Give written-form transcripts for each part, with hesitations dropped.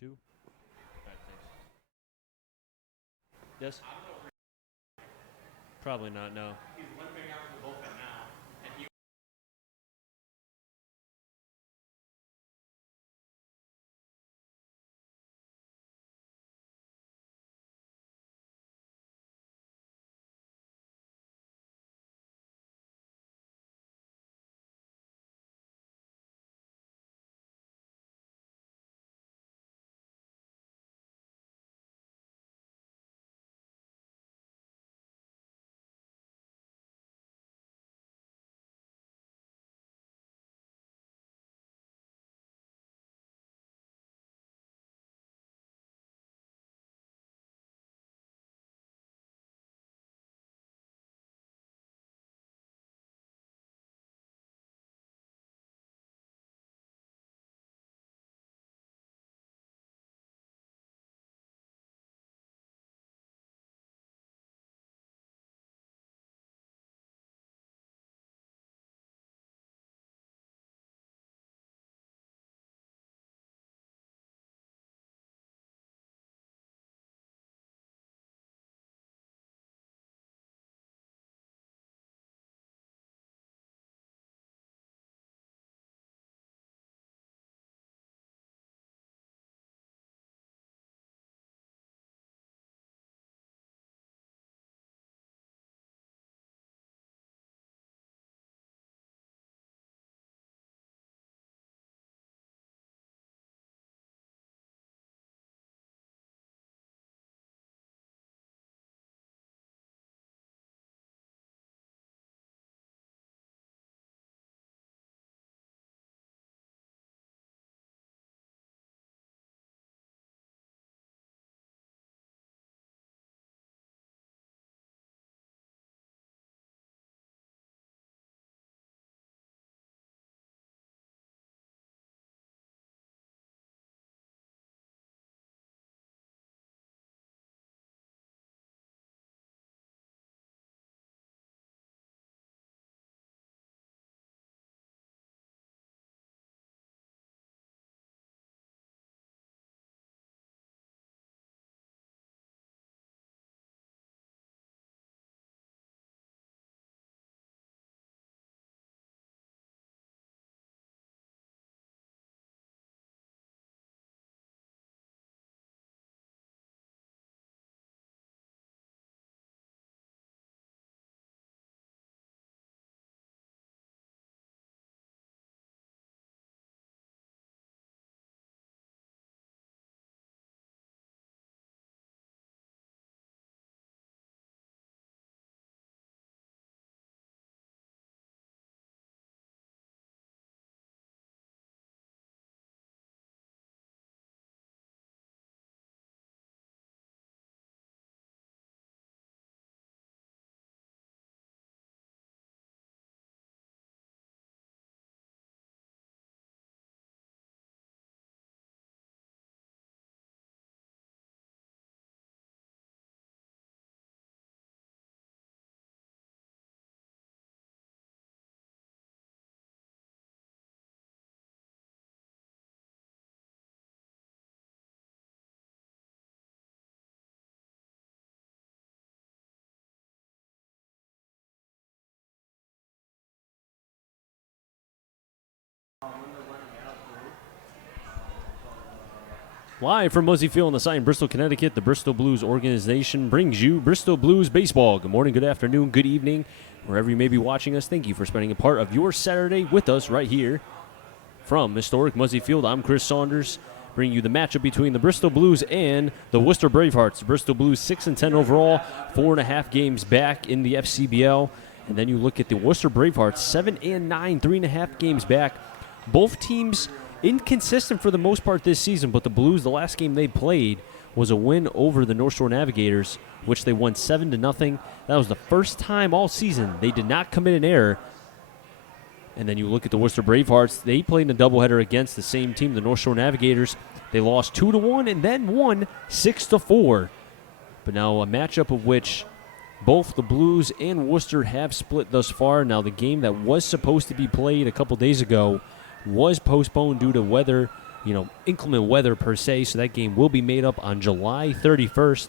2. All right, thanks. Yes? Probably not, no. He's limping out to the bullpen now. And he Live from Muzzy Field on the site in Bristol, Connecticut, the Bristol Blues organization brings you Bristol Blues baseball. Good morning, good afternoon, good evening, wherever you may be watching us. Thank you for spending a part of your Saturday with us right here from historic Muzzy Field. I'm Chris Saunders, bringing you the matchup between the Bristol Blues and the Worcester Bravehearts. The Bristol Blues 6-10 overall, 4.5 games back in the FCBL. And then you look at the Worcester Bravehearts, 7-9, 3.5 games back. Both teams inconsistent for the most part this season, but the Blues, the last game they played was a win over the North Shore Navigators, which they won 7-0. That was the first time all season they did not commit an error. And then you look at the Worcester Bravehearts, they played in a doubleheader against the same team, the North Shore Navigators. They lost 2-1 and then won 6-4. But now a matchup of which both the Blues and Worcester have split thus far. Now the game that was supposed to be played a couple days ago was postponed due to weather, inclement weather per se, so that game will be made up on July 31st.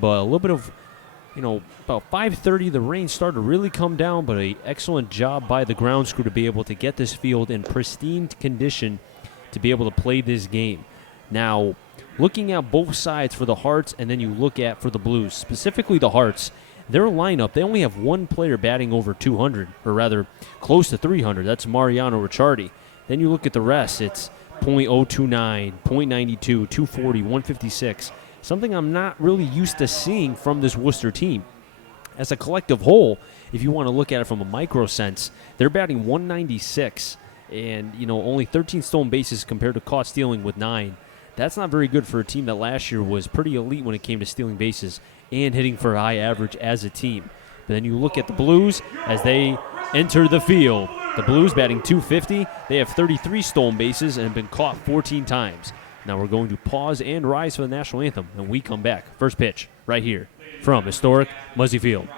But a little bit of, about 5:30, the rain started to really come down, but an excellent job by the grounds crew to be able to get this field in pristine condition to be able to play this game. Now, looking at both sides for the Hearts, and then you look at for the Blues, specifically the Hearts, their lineup, they only have one player batting over 200, or rather close to 300. That's Mariano Ricciardi. Then you look at the rest, it's .029, .92, 240, 156. Something I'm not really used to seeing from this Worcester team. As a collective whole, if you want to look at it from a micro sense, they're batting 196 and, only 13 stolen bases compared to caught stealing with 9. That's not very good for a team that last year was pretty elite when it came to stealing bases and hitting for a high average as a team. But then you look at the Blues as they enter the field. The Blues batting .250. They have 33 stolen bases and have been caught 14 times. Now we're going to pause and rise for the national anthem, and we come back. First pitch right here from historic Muzzy Field.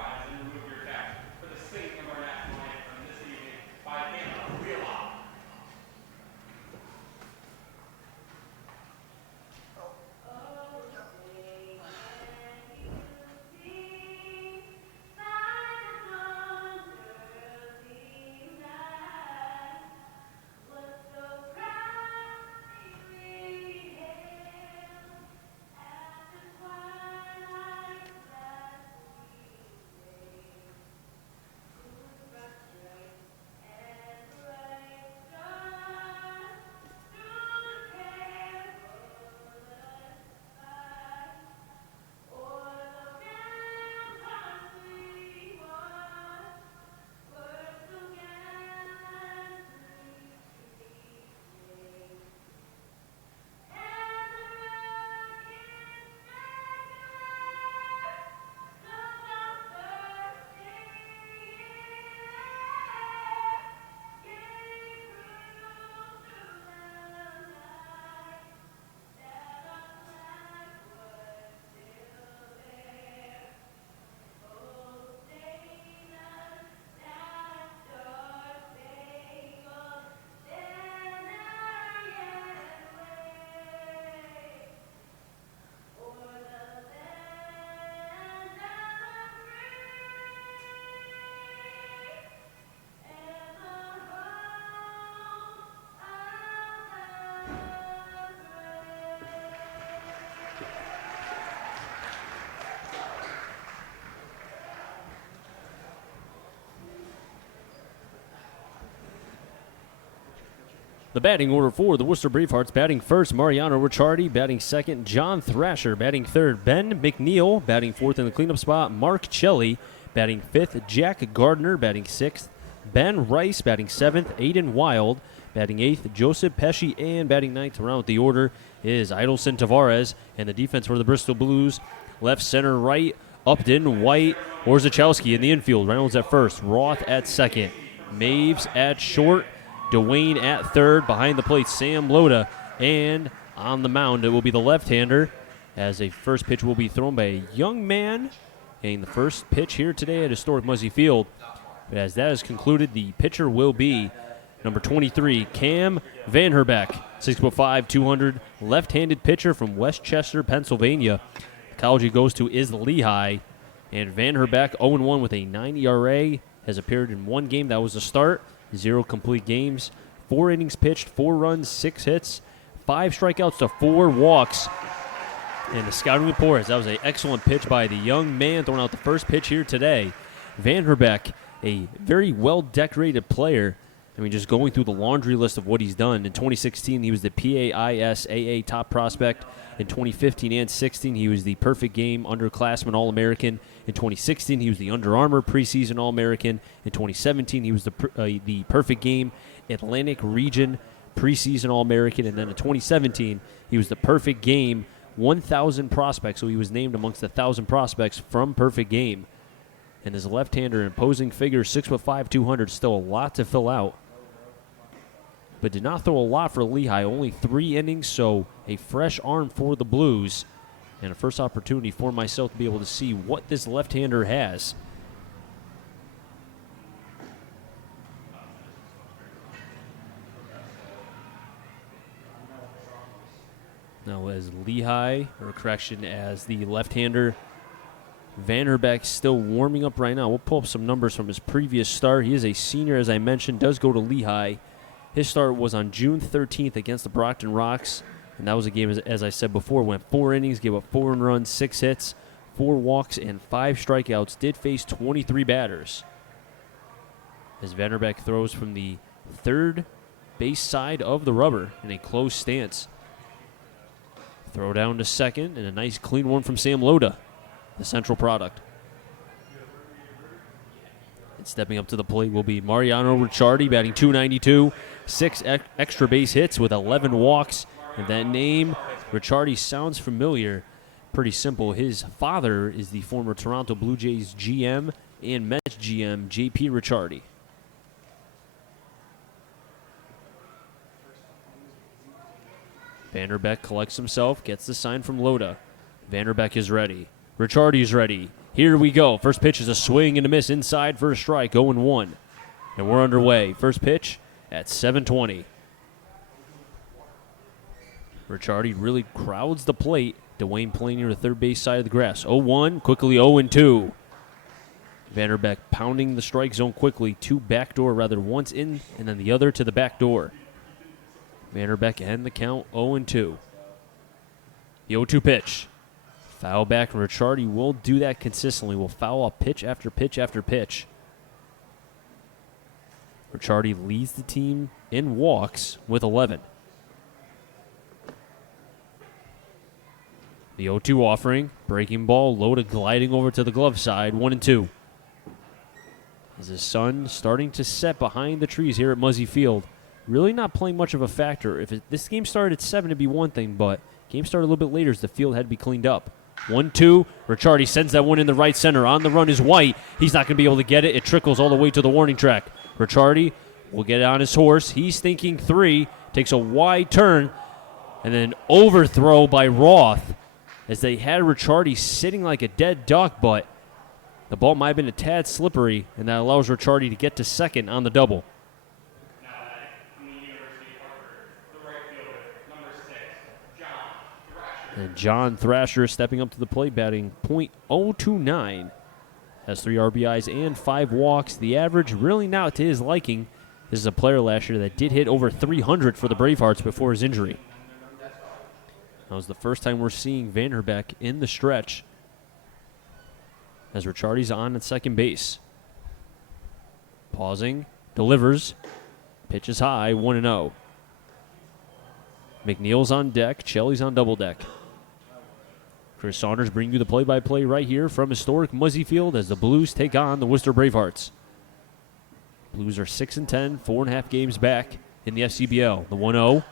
The batting order for the Worcester Bravehearts: batting first, Mariano Ricciardi; batting second, John Thrasher; batting third, Ben McNeil; batting fourth in the cleanup spot, Mark Chelly; batting fifth, Jack Gardner; batting sixth, Ben Rice; batting seventh, Aiden Wild; batting eighth, Joseph Pesci; and batting ninth to round out the order is Idelson Tavares. And the defense for the Bristol Blues: left, center, right, Upton, White, Orzechowski in the infield, Reynolds at first, Roth at second, Maves at short, Dwayne at third, behind the plate Sam Loda, and on the mound it will be the left-hander, as a first pitch will be thrown by a young man, getting the first pitch here today at historic Muzzy Field. But as that is concluded, the pitcher will be number 23, Cam Vanherbeck, 6'5", 200, left-handed pitcher from Westchester, Pennsylvania. The college he goes to is Lehigh, and Vanherbeck 0-1 with a 9 ERA, has appeared in one game. That was the start. 0 complete games, 4 innings pitched, 4 runs, 6 hits, 5 strikeouts to 4 walks. And the scouting report is that was an excellent pitch by the young man throwing out the first pitch here today. Vanherbeck, a very well-decorated player. Just going through the laundry list of what he's done. In 2016, he was the PAISAA top prospect. In 2015 and 16, he was the perfect game underclassman All-American. In 2016, he was the Under Armour preseason All-American. In 2017, he was the perfect game Atlantic Region preseason All-American. And then in 2017, he was the perfect game 1,000 prospects. So he was named amongst 1,000 prospects from perfect game. And as a left-hander, imposing figure, 6'5", 200, still a lot to fill out. But did not throw a lot for Lehigh, only 3 innings, so a fresh arm for the Blues. And a first opportunity for myself to be able to see what this left-hander has. Now as Lehigh, or correction, as the left-hander, Vanderbeck still warming up right now. We'll pull up some numbers from his previous start. He is a senior, as I mentioned, does go to Lehigh. His start was on June 13th against the Brockton Rocks, and that was a game, as I said before, went 4 innings, gave up 4 earned runs, 6 hits, 4 walks, and 5 strikeouts. Did face 23 batters. As Vanderbeck throws from the third base side of the rubber in a closed stance. Throw down to second, and a nice clean one from Sam Loda, the central product. And stepping up to the plate will be Mariano Ricciardi, batting .292, 6 extra base hits with 11 walks. And that name, Ricciardi, sounds familiar. Pretty simple. His father is the former Toronto Blue Jays GM and Mets GM, J.P. Ricciardi. Vanderbeck collects himself, gets the sign from Loda. Vanderbeck is ready. Ricciardi is ready. Here we go. First pitch is a swing and a miss inside for a strike, 0-1. And we're underway. First pitch at 7:20. Ricciardi really crowds the plate. Dwayne playing near the third base side of the grass. 0-1, quickly 0-2. Vanderbeck pounding the strike zone quickly. 2 backdoor, rather once in and then the other to the back door. Vanderbeck and the count 0-2. The 0-2 pitch. Foul back, and Ricciardi will do that consistently. Will foul up pitch after pitch after pitch. Ricciardi leads the team in walks with 11. The 0-2 offering. Breaking ball. Loda gliding over to the glove side. 1-2. As the sun starting to set behind the trees here at Muzzy Field. Really not playing much of a factor. If this game started at 7, it'd be one thing, but game started a little bit later as the field had to be cleaned up. 1-2. Ricciardi sends that one in the right center. On the run is White. He's not going to be able to get it. It trickles all the way to the warning track. Ricciardi will get on his horse. He's thinking 3. Takes a wide turn. And then overthrow by Roth as they had Ricciardi sitting like a dead duck, but the ball might have been a tad slippery, and that allows Ricciardi to get to second on the double. And John Thrasher stepping up to the plate, batting .029. Has 3 RBIs and 5 walks. The average really not to his liking. This is a player last year that did hit over 300 for the Bravehearts before his injury. That was the first time we're seeing Vanderbeck in the stretch as Ricciardi's on at second base. Pausing, delivers, pitches high, 1-0. McNeil's on deck, Chelly's on double deck. Chris Saunders bringing you the play-by-play right here from historic Muzzy Field as the Blues take on the Worcester Bravehearts. Blues are 6-10, 4.5 games back in the FCBL. The 1-0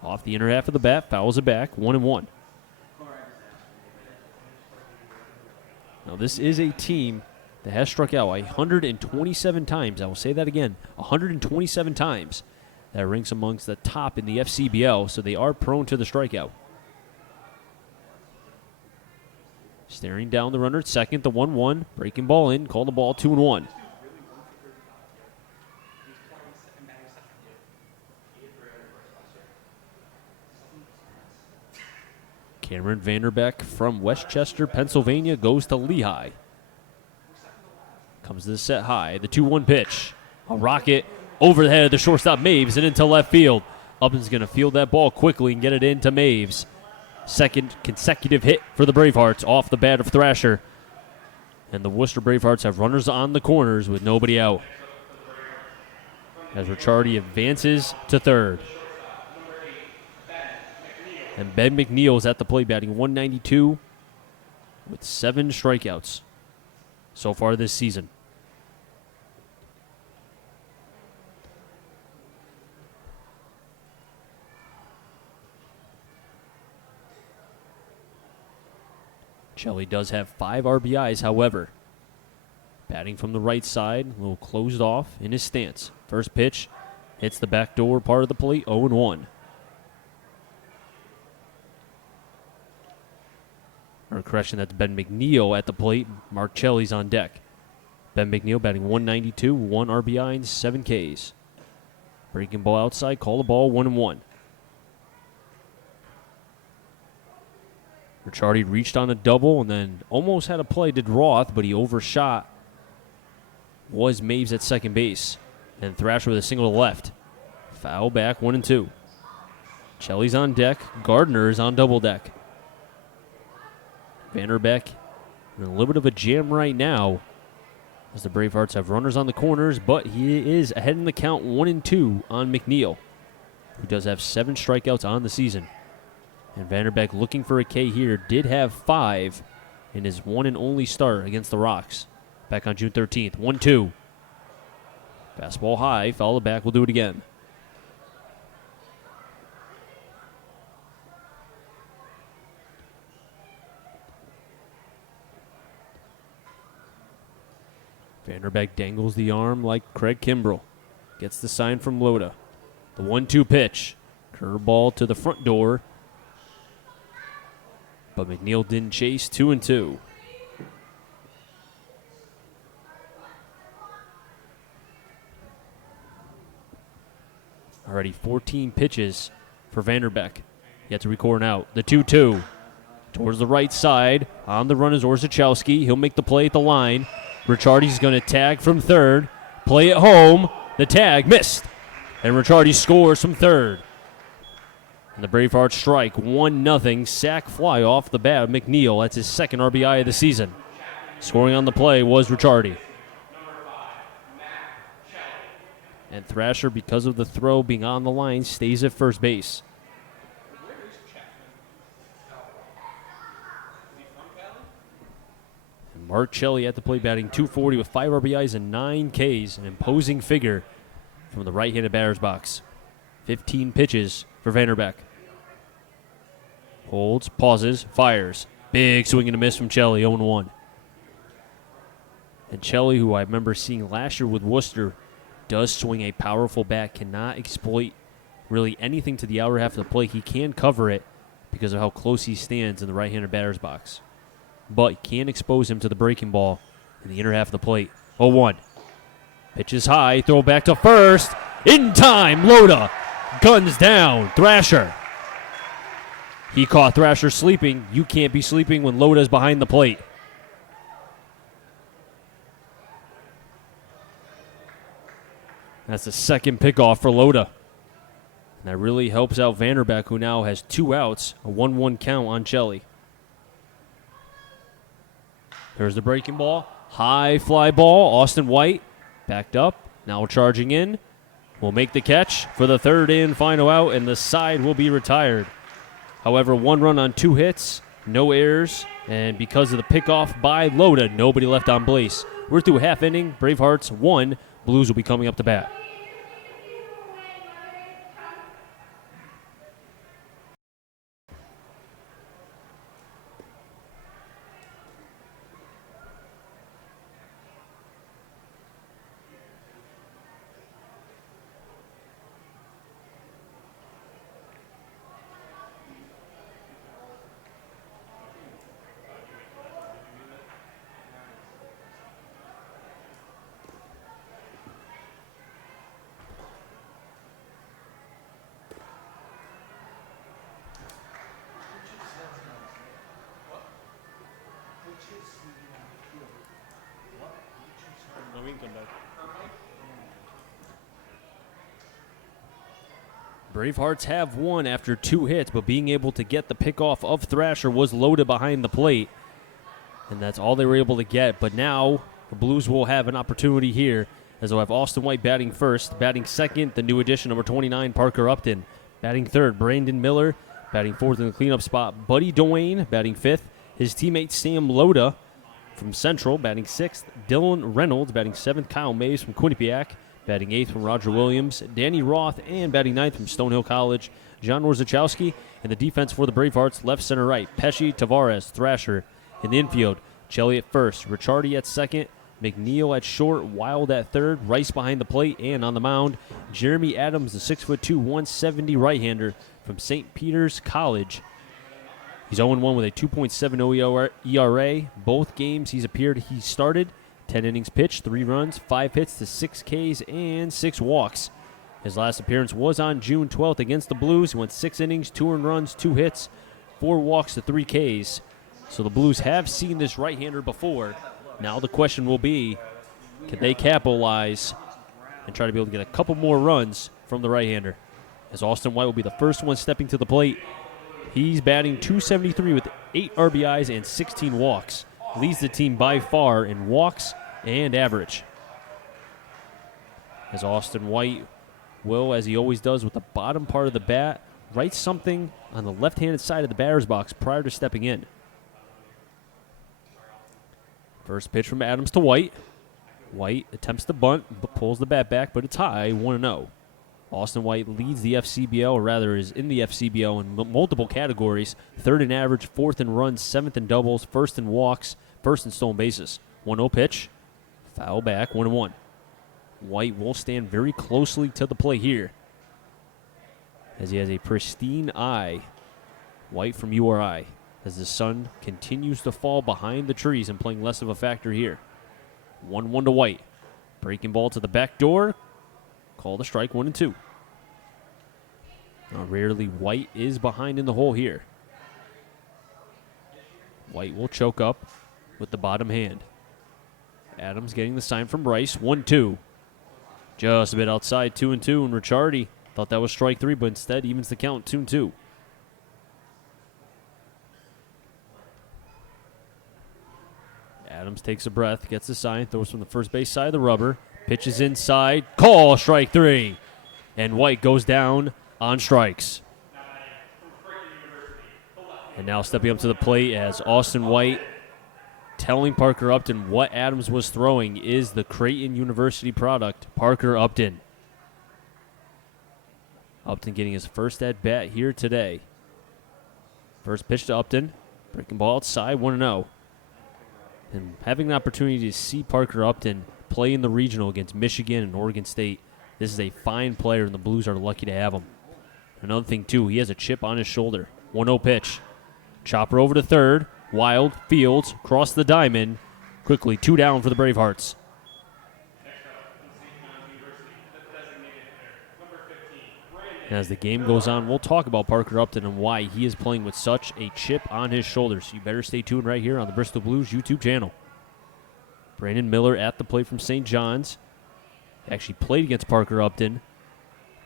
off the inner half of the bat, fouls it back, 1-1. Now this is a team that has struck out 127 times. I will say that again, 127 times. That ranks amongst the top in the FCBL, so they are prone to the strikeout. Staring down the runner at second, the 1-1. Breaking ball in, call the ball 2-1. Cameron Vanderbeck from Westchester, Pennsylvania, goes to Lehigh. Comes to the set high, the 2-1 pitch. A rocket over the head of the shortstop Maves and into left field. Upton's going to field that ball quickly and get it into Maves. Second consecutive hit for the Bravehearts off the bat of Thrasher. And the Worcester Bravehearts have runners on the corners with nobody out. As Ricciardi advances to third. And Ben McNeil is at the plate batting .192 with 7 strikeouts so far this season. Chelly does have 5 RBIs, however. Batting from the right side, a little closed off in his stance. First pitch hits the backdoor part of the plate, 0-1. Or correction, that's Ben McNeil at the plate. Mark Chelly's on deck. Ben McNeil batting .192, 1 RBI and 7 Ks. Breaking ball outside, call the ball 1-1. Ricciardi reached on a double and then almost had a play, did Roth, but he overshot. Was Maves at second base. And Thrasher with a single to left. Foul back, 1-2. Chelly's on deck. Gardner is on double deck. Vanderbeck in a little bit of a jam right now as the Bravehearts have runners on the corners, but he is ahead in the count 1-2 on McNeil, who does have 7 strikeouts on the season. And Vanderbeck looking for a K here, did have 5 in his one and only start against the Rocks back on June 13th. 1-2. Fastball high, foul back, we'll do it again. Vanderbeck dangles the arm like Craig Kimbrell. Gets the sign from Loda. The 1-2 pitch. Curveball to the front door. But McNeil didn't chase. 2-2. Already 14 pitches for Vanderbeck. Yet to record an out. The 2-2. Towards the right side. On the run is Orzechowski. He'll make the play at the line. Ricciardi's going to tag from third. Play at home. The tag missed. And Ricciardi scores from third. And the Bravehearts strike 1-0. Sack fly off the bat of McNeil. That's his second RBI of the season. Scoring on the play was Ricciardi. And Thrasher, because of the throw being on the line, stays at first base. Mark Chelly at the plate batting .240 with 5 RBIs and 9 Ks, an imposing figure from the right-handed batter's box. 15 pitches for Vanderbeck. Holds, pauses, fires. Big swing and a miss from Chelly, 0-1. And Chelly, who I remember seeing last year with Worcester, does swing a powerful bat, cannot exploit really anything to the outer half of the plate. He can cover it because of how close he stands in the right-handed batter's box. But can't expose him to the breaking ball in the inner half of the plate. 0-1. Pitches high, throw back to first. In time, Loda guns down Thrasher. He caught Thrasher sleeping. You can't be sleeping when Loda's behind the plate. That's the second pickoff for Loda. And that really helps out Vanderbeck, who now has 2 outs, a 1-1 count on Chelly. There's the breaking ball. High fly ball. Austin White backed up. Now charging in. Will make the catch for the third and final out, and the side will be retired. However, 1 run on 2 hits, no errors, and because of the pickoff by Loda, nobody left on base. We're through half inning. Bravehearts 1. Blues will be coming up to bat. Bravehearts have won after 2 hits, but being able to get the pickoff of Thrasher was Loda behind the plate. And that's all they were able to get. But now the Blues will have an opportunity here, as they'll have Austin White batting first. Batting second, the new addition, number 29, Parker Upton. Batting third, Brandon Miller. Batting fourth in the cleanup spot, Buddy Dwayne. Batting fifth, his teammate Sam Loda from Central. Batting sixth, Dylan Reynolds. Batting seventh, Kyle Mays from Quinnipiac. Batting eighth from Roger Williams, Danny Roth, and batting ninth from Stonehill College, John Orzechowski. And the defense for the Bravehearts, left, center, right, Pesci, Tavares, Thrasher. In the infield, Chelly at first, Ricciardi at second, McNeil at short, Wild at third, Rice behind the plate, and on the mound, Jeremy Adams, the 6'2", 170 right-hander from St. Peter's College. He's 0-1 with a 2.70 ERA. Both games he's appeared, he started. 10 innings pitched, 3 runs, 5 hits to 6 Ks, and 6 walks. His last appearance was on June 12th against the Blues. He went 6 innings, 2 earned runs, 2 hits, 4 walks to 3 Ks. So the Blues have seen this right-hander before. Now the question will be, can they capitalize and try to be able to get a couple more runs from the right-hander? As Austin White will be the first one stepping to the plate. He's batting .273 with 8 RBIs and 16 walks. Leads the team by far in walks and average. As Austin White will, as he always does with the bottom part of the bat, write something on the left-handed side of the batter's box prior to stepping in. First pitch from Adams to White. White attempts to bunt, but pulls the bat back, but it's high, 1-0. Austin White leads the FCBL, or rather is in the FCBL in multiple categories. Third in average, fourth in runs, seventh in doubles, first in walks, first in stolen bases. 1-0 pitch, foul back, 1-1. White will stand very closely to the plate here, as he has a pristine eye. White from URI, as the sun continues to fall behind the trees and playing less of a factor here. 1-1 to White. Breaking ball to the back door. Called a strike, 1-2. Now, rarely White is behind in the hole here. White will choke up with the bottom hand. Adams getting the sign from Bryce, 1-2. Just a bit outside, 2-2, and Ricciardi thought that was strike 3, but instead evens the count, 2-2. Adams takes a breath, gets the sign, throws from the first base side of the rubber, pitches inside, call, strike 3. And White goes down on strikes. And now stepping up to the plate as Austin White telling Parker Upton what Adams was throwing is the Creighton University product, Parker Upton. Upton getting his first at-bat here today. First pitch to Upton, breaking ball outside, 1-0. And having an opportunity to see Parker Upton play in the regional against Michigan and Oregon State, this is a fine player, and the Blues are lucky to have him. Another thing, too, he has a chip on his shoulder. 1-0 pitch. Chopper over to third. Wild, Fields, cross the diamond. Quickly, 2 down for the Bravehearts. As the game goes on, we'll talk about Parker Upton and why he is playing with such a chip on his shoulder. So you better stay tuned right here on the Bristol Blues YouTube channel. Brandon Miller at the plate from St. John's. Actually played against Parker Upton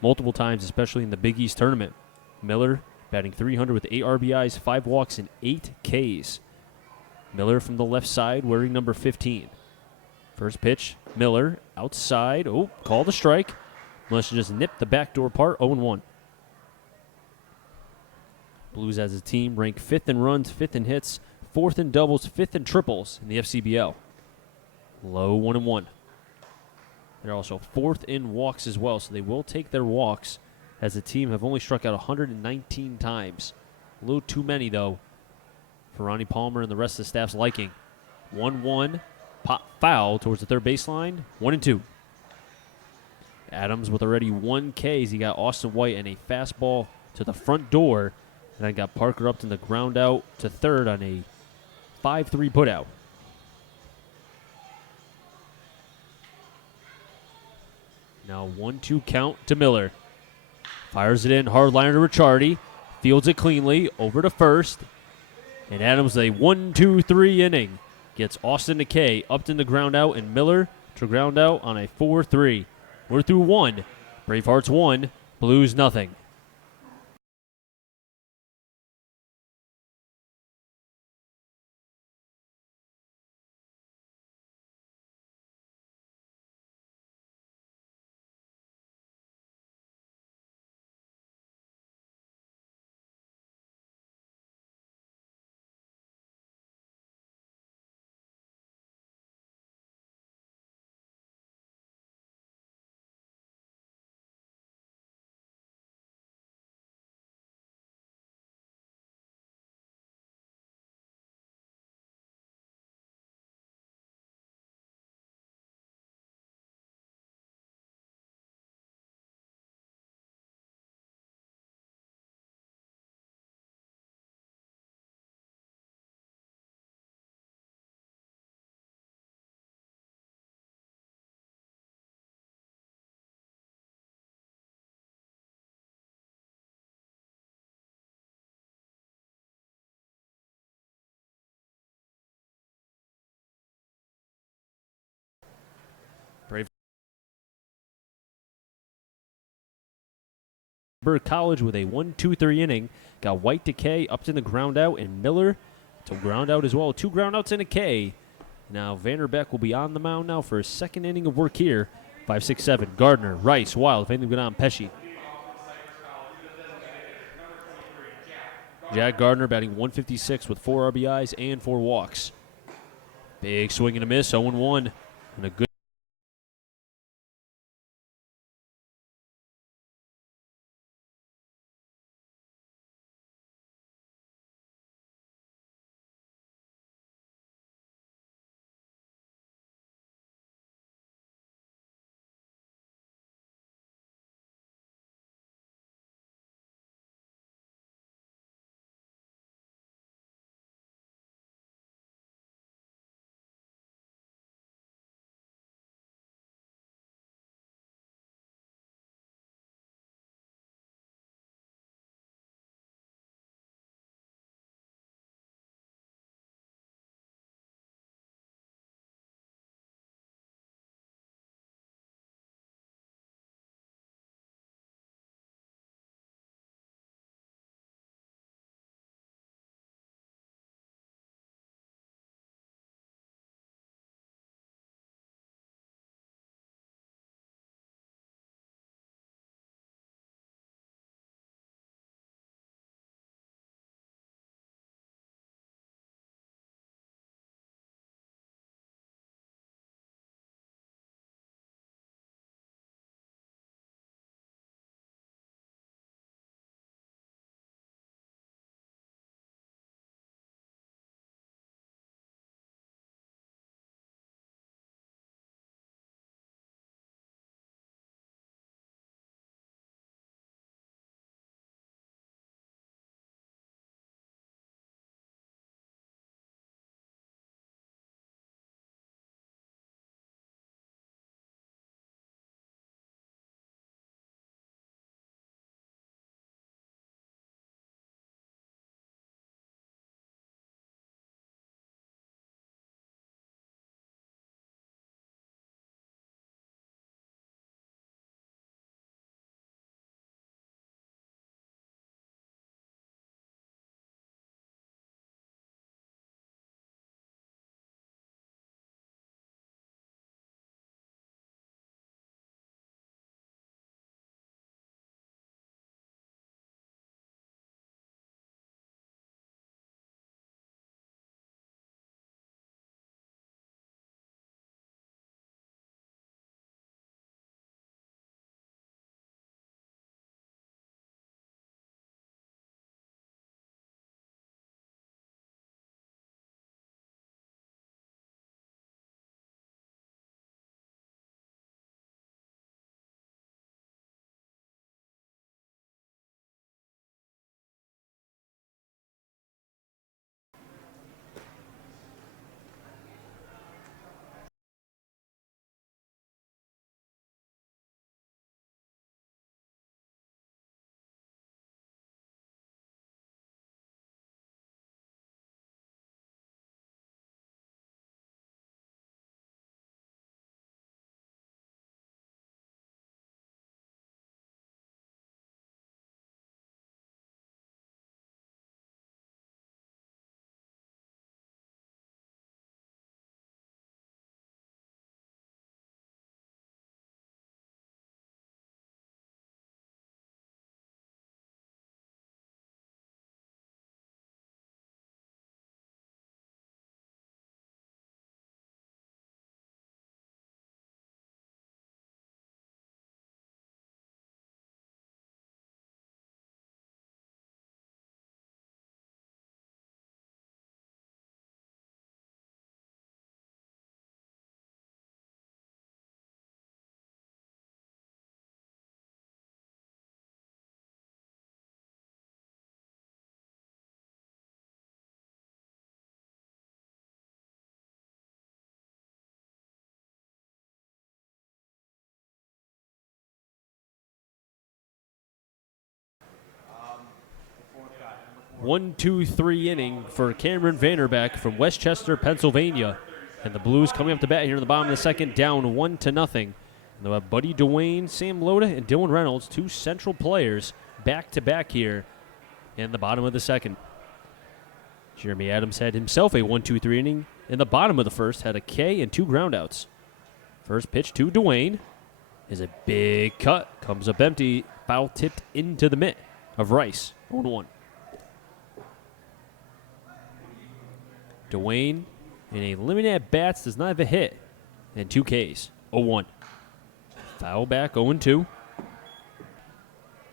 multiple times, especially in the Big East tournament. Miller batting .300 with 8 RBIs, 5 walks, and 8 Ks. Miller from the left side wearing number 15. First pitch, Miller outside. Oh, called a strike. Must have just nipped the backdoor part, 0-1. Blues as a team rank 5th in runs, 5th in hits, 4th in doubles, 5th in triples in the FCBL. Low 1-1. They're also 4th in walks as well, so they will take their walks as the team have only struck out 119 times. A little too many, though, for Ronnie Palmer and the rest of the staff's liking. 1-1, pop foul towards the third baseline, 1-2. Adams with already 1 Ks. He got Austin White and a fastball to the front door, and I got Parker Upton the ground out to third on a 5-3 putout. Now 1-2 count to Miller. Fires it in, hard liner to Ricciardi. Fields it cleanly, over to first. And Adams a 1-2-3 inning. Gets Austin to K, Upton to ground out, and Miller to ground out on a 4-3. We're through 1. Bravehearts 1, Blues nothing. College with a 1-2-3 inning. Got White to K, Upton to ground out, and Miller to ground out as well. 2 ground outs and a K. Now Vanderbeck will be on the mound now for his second inning of work here. 5-6-7. Gardner, Rice, Wild. If anything good on Pesci. Jack Gardner batting 156 with 4 RBIs and 4 walks. Big swing and a miss, 0-1. And a good. One, two, three inning for Cameron Vanderbeck from Westchester, Pennsylvania. And the Blues coming up to bat here in the bottom of the second, down 1-0. And they'll have Buddy Dwayne, Sam Loda, and Dylan Reynolds, 2 central players, back-to-back here in the bottom of the second. Jeremy Adams had himself a 1-2-3 inning in the bottom of the first, had a K and 2 groundouts. First pitch to Dwayne is a big cut, comes up empty, foul tipped into the mitt of Rice, 0-1. Dwayne, in a limited at-bats, does not have a hit, and 2 Ks, 0-1. Foul back, 0-2.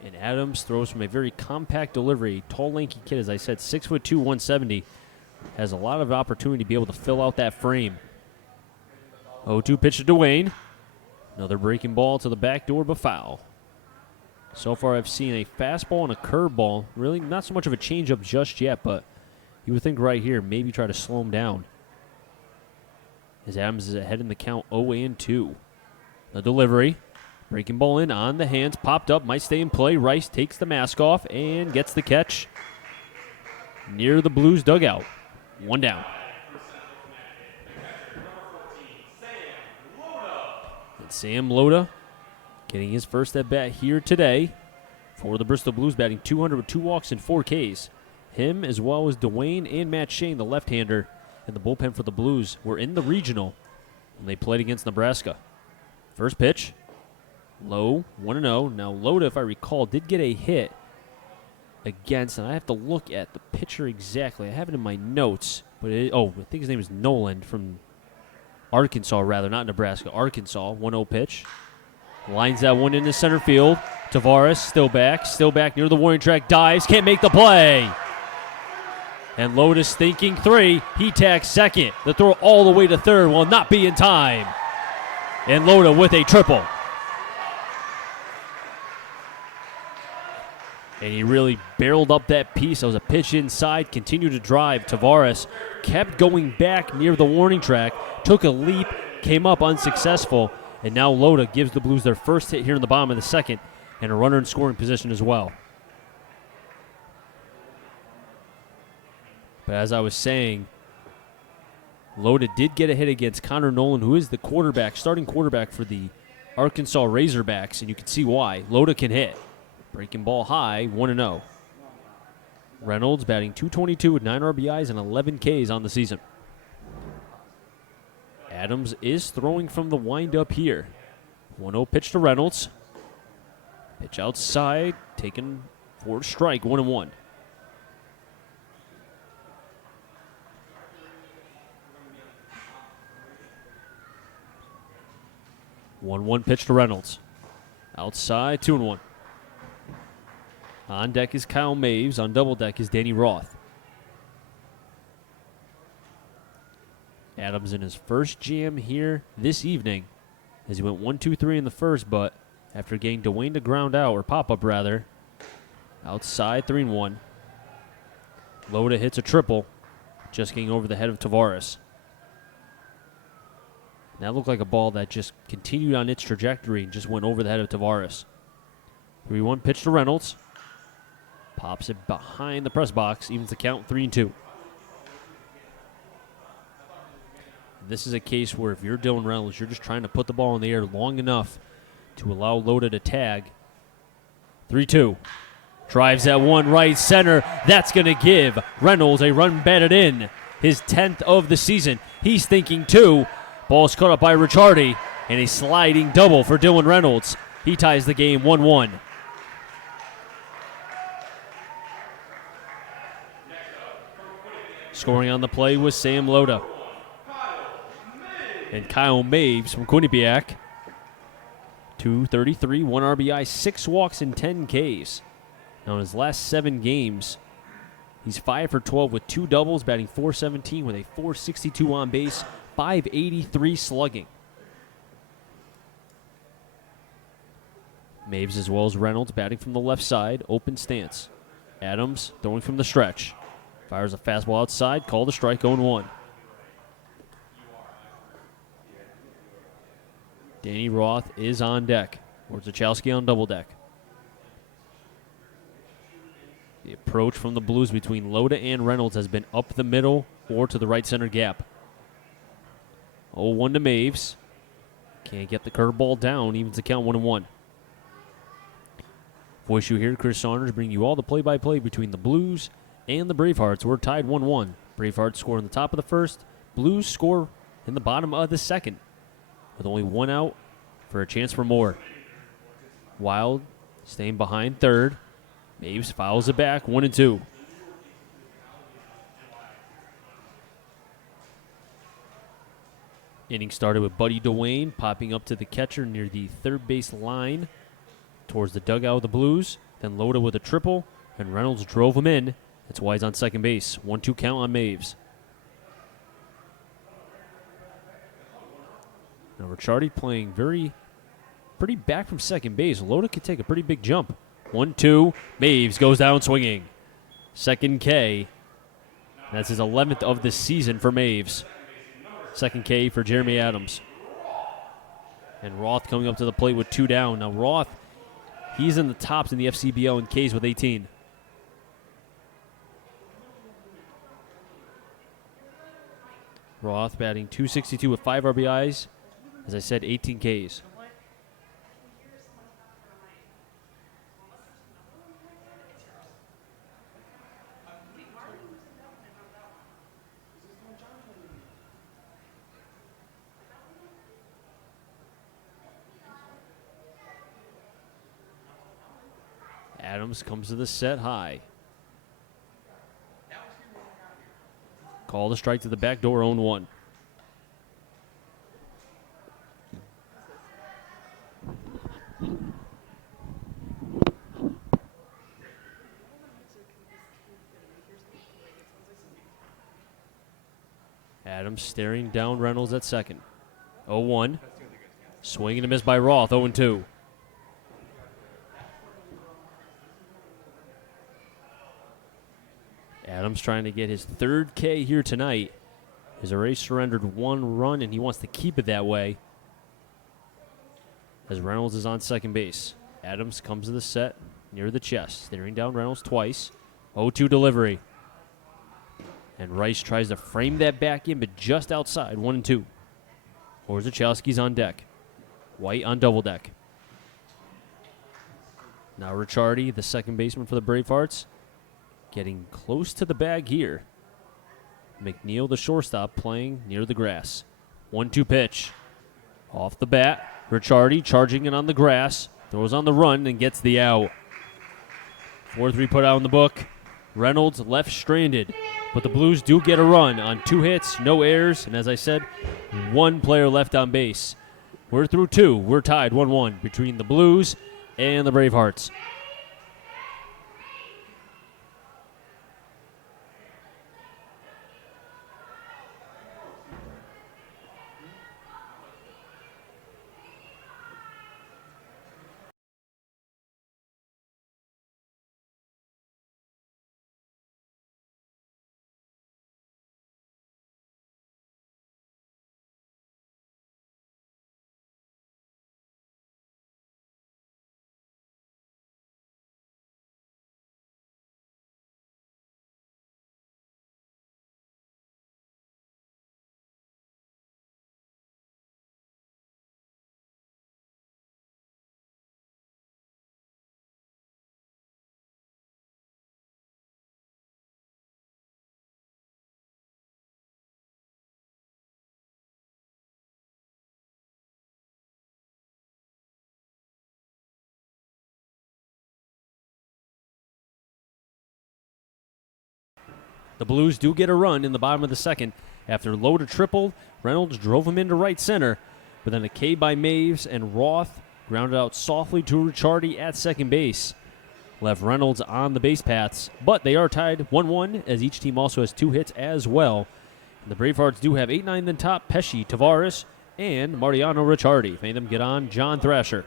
And Adams throws from a very compact delivery. Tall, lanky kid, as I said, 6'2", 170. Has a lot of opportunity to be able to fill out that frame. 0-2 pitch to Dwayne. Another breaking ball to the back door, but foul. So far, I've seen a fastball and a curveball. Really not so much of a changeup just yet, but you would think right here, maybe try to slow him down. As Adams is ahead in the count, 0-2. The delivery. Breaking ball in on the hands, popped up, might stay in play. Rice takes the mask off and gets the catch near the Blues dugout. 1 down. And Sam Loda getting his first at bat here today for the Bristol Blues, batting .200 with 2 walks and 4 Ks. Him as well as Dwayne and Matt Shane, the left-hander, and the bullpen for the Blues were in the regional when they played against Nebraska. First pitch. Low, 1-0. Now, Loda, if I recall, did get a hit against, and I have to look at the pitcher exactly. I have it in my notes, but I think his name is Nolan from Arkansas, rather, not Nebraska. Arkansas, 1-0 pitch. Lines that one into center field. Tavares, still back near the warning track, dives, can't make the play. And Loda's thinking 3. He tags second. The throw all the way to third will not be in time. And Loda with a triple. And he really barreled up that piece. That was a pitch inside, continued to drive. Tavares kept going back near the warning track, took a leap, came up unsuccessful, and now Loda gives the Blues their first hit here in the bottom of the second, and a runner in scoring position as well. But as I was saying, Loda did get a hit against Connor Nolan, who is the starting quarterback for the Arkansas Razorbacks, and you can see why. Loda can hit. Breaking ball high, 1-0. Reynolds batting .222 with 9 RBIs and 11 Ks on the season. Adams is throwing from the windup here. 1-0 pitch to Reynolds. Pitch outside, taken for a strike, 1-1. One pitch to Reynolds. Outside, 2-1. On deck is Kyle Maves. On double deck is Danny Roth. Adams in his first jam here this evening as he went 1-2-3 in the first, but after getting Dwayne to ground out, or pop-up rather, outside 3-1. Loda hits a triple, just getting over the head of Tavares. That looked like a ball that just continued on its trajectory and just went over the head of Tavares. 3-1 pitch to Reynolds. Pops it behind the press box, evens the count, 3-2. This is a case where if you're Dylan Reynolds, you're just trying to put the ball in the air long enough to allow Loda to tag. 3-2. Drives that one right center. That's going to give Reynolds a run batted in, his 10th of the season. He's thinking 2. Ball's caught up by Ricciardi, and a sliding double for Dylan Reynolds. He ties the game 1-1. Scoring on the play was Sam Loda. And Kyle Maves from Quinnipiac. 233, 1 RBI, 6 walks, and 10 Ks. Now in his last 7 games, he's 5 for 12 with 2 doubles, batting .417 with a .462 on base, .583 slugging. Maves as well as Reynolds batting from the left side, open stance. Adams throwing from the stretch. Fires a fastball outside, called a strike, 0-1. Danny Roth is on deck. Wojciechowski on double deck. The approach from the Blues between Loda and Reynolds has been up the middle or to the right center gap. 0-1 to Maves. Can't get the curveball down, evens the count, 1-1. Voice you here, Chris Saunders, bringing you all the play-by-play between the Blues and the Bravehearts. We're tied 1-1. Bravehearts score in the top of the first. Blues score in the bottom of the second, with only one out for a chance for more. Wild staying behind third. Maves fouls it back, 1-2. Inning started with Buddy Dwayne popping up to the catcher near the third base line towards the dugout of the Blues, then loaded with a triple, and Reynolds drove him in. That's why he's on second base. 1-2 count on Maves. Now Ricciardi playing pretty back from second base. Loda could take a pretty big jump. 1-2. Maves goes down swinging. Second K. That's his 11th of the season for Maves. Second K for Jeremy Adams. And Roth coming up to the plate with 2 down. Now Roth, he's in the tops in the FCBL in Ks with 18. Roth batting .262 with 5 RBIs. As I said, 18 Ks. Adams comes to the set high. Call the strike to the back door, 0-1. Adams staring down Reynolds at second. 0-1. Swing and a miss by Roth, 0-2. Adams trying to get his third K here tonight. He's already surrendered 1 run, and he wants to keep it that way. As Reynolds is on second base. Adams comes to the set near the chest, staring down Reynolds twice. 0-2 delivery. And Rice tries to frame that back in, but just outside, 1-2. Orzechowski's on deck. White on double deck. Now Ricciardi, the second baseman for the Bravehearts, getting close to the bag here. McNeil, the shortstop, playing near the grass. 1-2 pitch. Off the bat, Ricciardi charging it on the grass. Throws on the run and gets the out. 4-3 put out in the book. Reynolds left stranded. But the Blues do get a run on 2 hits, no errors, and as I said, 1 player left on base. We're through 2. We're tied 1-1 between the Blues and the Bravehearts. The Blues do get a run in the bottom of the second. After Loda tripled, Reynolds drove him into right center, but then a K by Maves and Roth grounded out softly to Ricciardi at second base. Left Reynolds on the base paths, but they are tied 1-1 as each team also has 2 hits as well. And the Bravehearts do have 8-9 in top, Pesci, Tavares, and Mariano Ricciardi. If any of them get on, John Thrasher.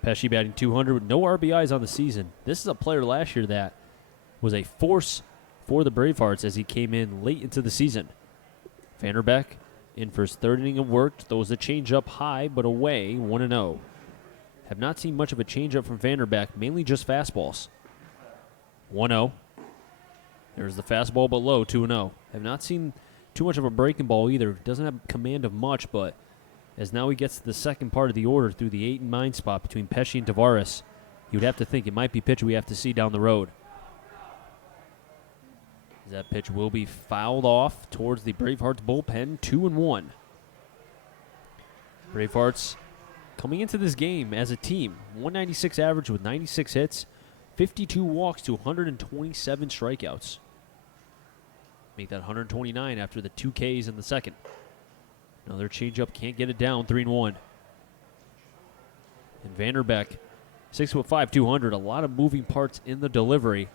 Pesci batting .200 with no RBIs on the season. This is a player last year that was a force for the Bravehearts as he came in late into the season. Vanderbeck in for his third inning of work. Throws a changeup high but away, 1-0. Have not seen much of a changeup from Vanderbeck, mainly just fastballs. 1-0. There's the fastball but low, 2-0. Have not seen too much of a breaking ball either. Doesn't have command of much, but as now he gets to the second part of the order through the 8 and 9 spot between Pesci and Tavares. You'd have to think it might be a pitch we have to see down the road. That pitch will be fouled off towards the Bravehearts bullpen, 2-1. Bravehearts coming into this game as a team, 196 average with 96 hits, 52 walks to 127 strikeouts. Make that 129 after the 2 Ks in the second. Another changeup, can't get it down, 3-1. And Vanderbeck, 6'5", 200, a lot of moving parts in the delivery.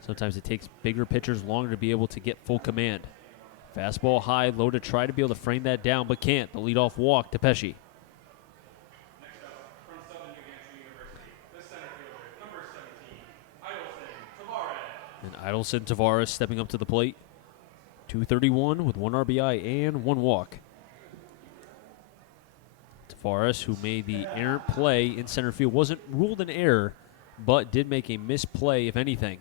Sometimes it takes bigger pitchers longer to be able to get full command. Fastball high, low to try to be able to frame that down, but can't. The leadoff walk to Pesci. Next up, from Southern New Hampshire University, the center fielder, number 17, Idelson Tavares. And Idelson Tavares stepping up to the plate. 231 with 1 RBI and 1 walk. Tavares, who made the errant play in center field, wasn't ruled an error, but did make a misplay, if anything.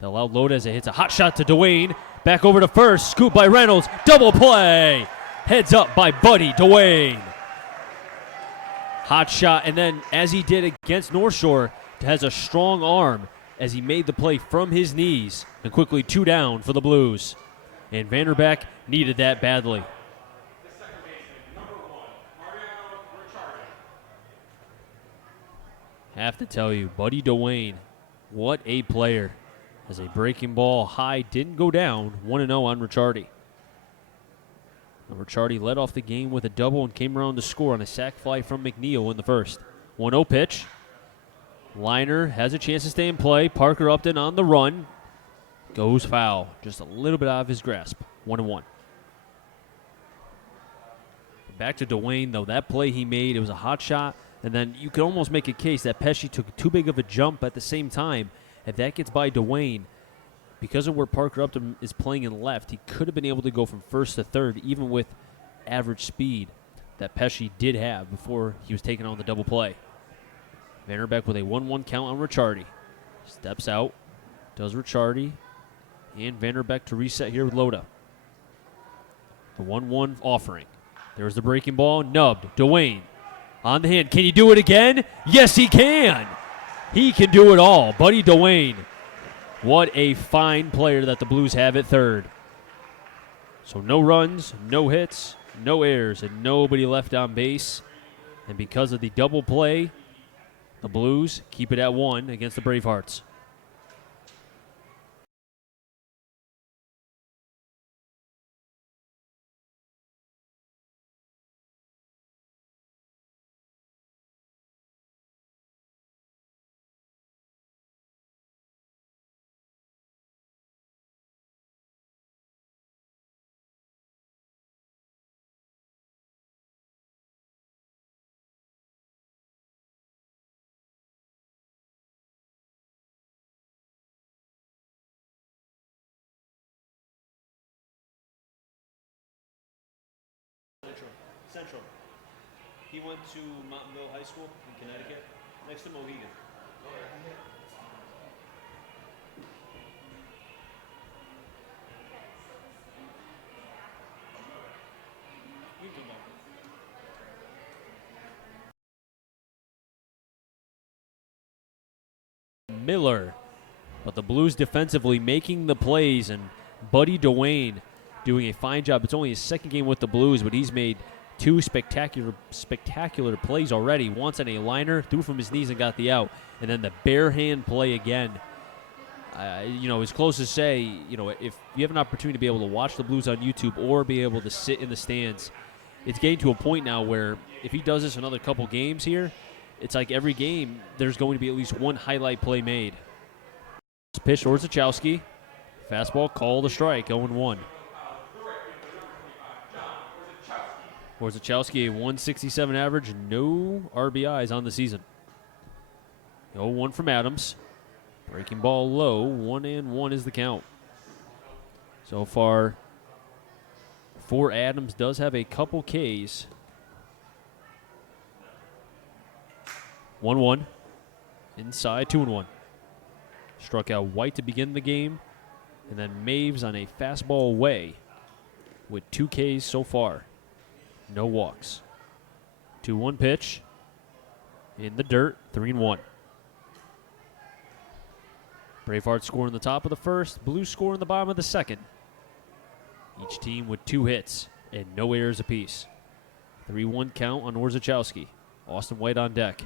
That allowed Lopez. It hits a hot shot to Dwayne. Back over to first. Scoop by Reynolds. Double play. Heads up by Buddy Dwayne. Hot shot. And then, as he did against North Shore, has a strong arm as he made the play from his knees. And quickly 2 down for the Blues. And Vanderbeck needed that badly. The second baseman, number 1, Mariano Ricciardo. Have to tell you, Buddy Dwayne, what a player. As a breaking ball high didn't go down, 1-0 on Ricciardi. Ricciardi led off the game with a double and came around to score on a sac fly from McNeil in the first. 1-0 pitch. Liner has a chance to stay in play. Parker Upton on the run. Goes foul. Just a little bit out of his grasp. 1-1. Back to Dwayne, though. That play he made, it was a hot shot. And then you could almost make a case that Pesci took too big of a jump at the same time. If that gets by Dwayne, because of where Parker Upton is playing in left, he could have been able to go from first to third, even with average speed that Pesci did have before he was taking on the double play. Vanderbeck with a 1-1 count on Ricciardi. Steps out, does Ricciardi, and Vanderbeck to reset here with Loda. The 1-1 offering. There's the breaking ball, nubbed. Dwayne on the hand. Can he do it again? Yes, he can. He can do it all. Buddy Dwayne. What a fine player that the Blues have at third. So no runs, no hits, no errors, and nobody left on base. And because of the double play, the Blues keep it at 1 against the Bravehearts. Central. He went to Montville High School in Connecticut, next to Mohegan. You can go. Miller, but the Blues defensively making the plays, and Buddy Dwayne doing a fine job. It's only his second game with the Blues, but he's made 2 spectacular plays already. Once on a liner, threw from his knees and got the out, and then the bare hand play again. It's close to say, if you have an opportunity to be able to watch the Blues on YouTube or be able to sit in the stands, it's getting to a point now where if he does this another couple games here, it's like every game there's going to be at least one highlight play made. Pitch towards Zachowski. Fastball called a strike, 0-1. Zachowski, a 167 average, no RBIs on the season. 0-1 from Adams. Breaking ball low, 1-1 is the count. So far, for Adams, does have a couple Ks. 1-1. Inside, 2-1. Struck out White to begin the game, and then Maves on a fastball away with 2 Ks so far. No walks. 2-1 pitch. In the dirt, 3-1. Bravehearts score in the top of the first. Blues score in the bottom of the second. Each team with 2 hits and no errors apiece. 3-1 count on Orzechowski. Austin White on deck.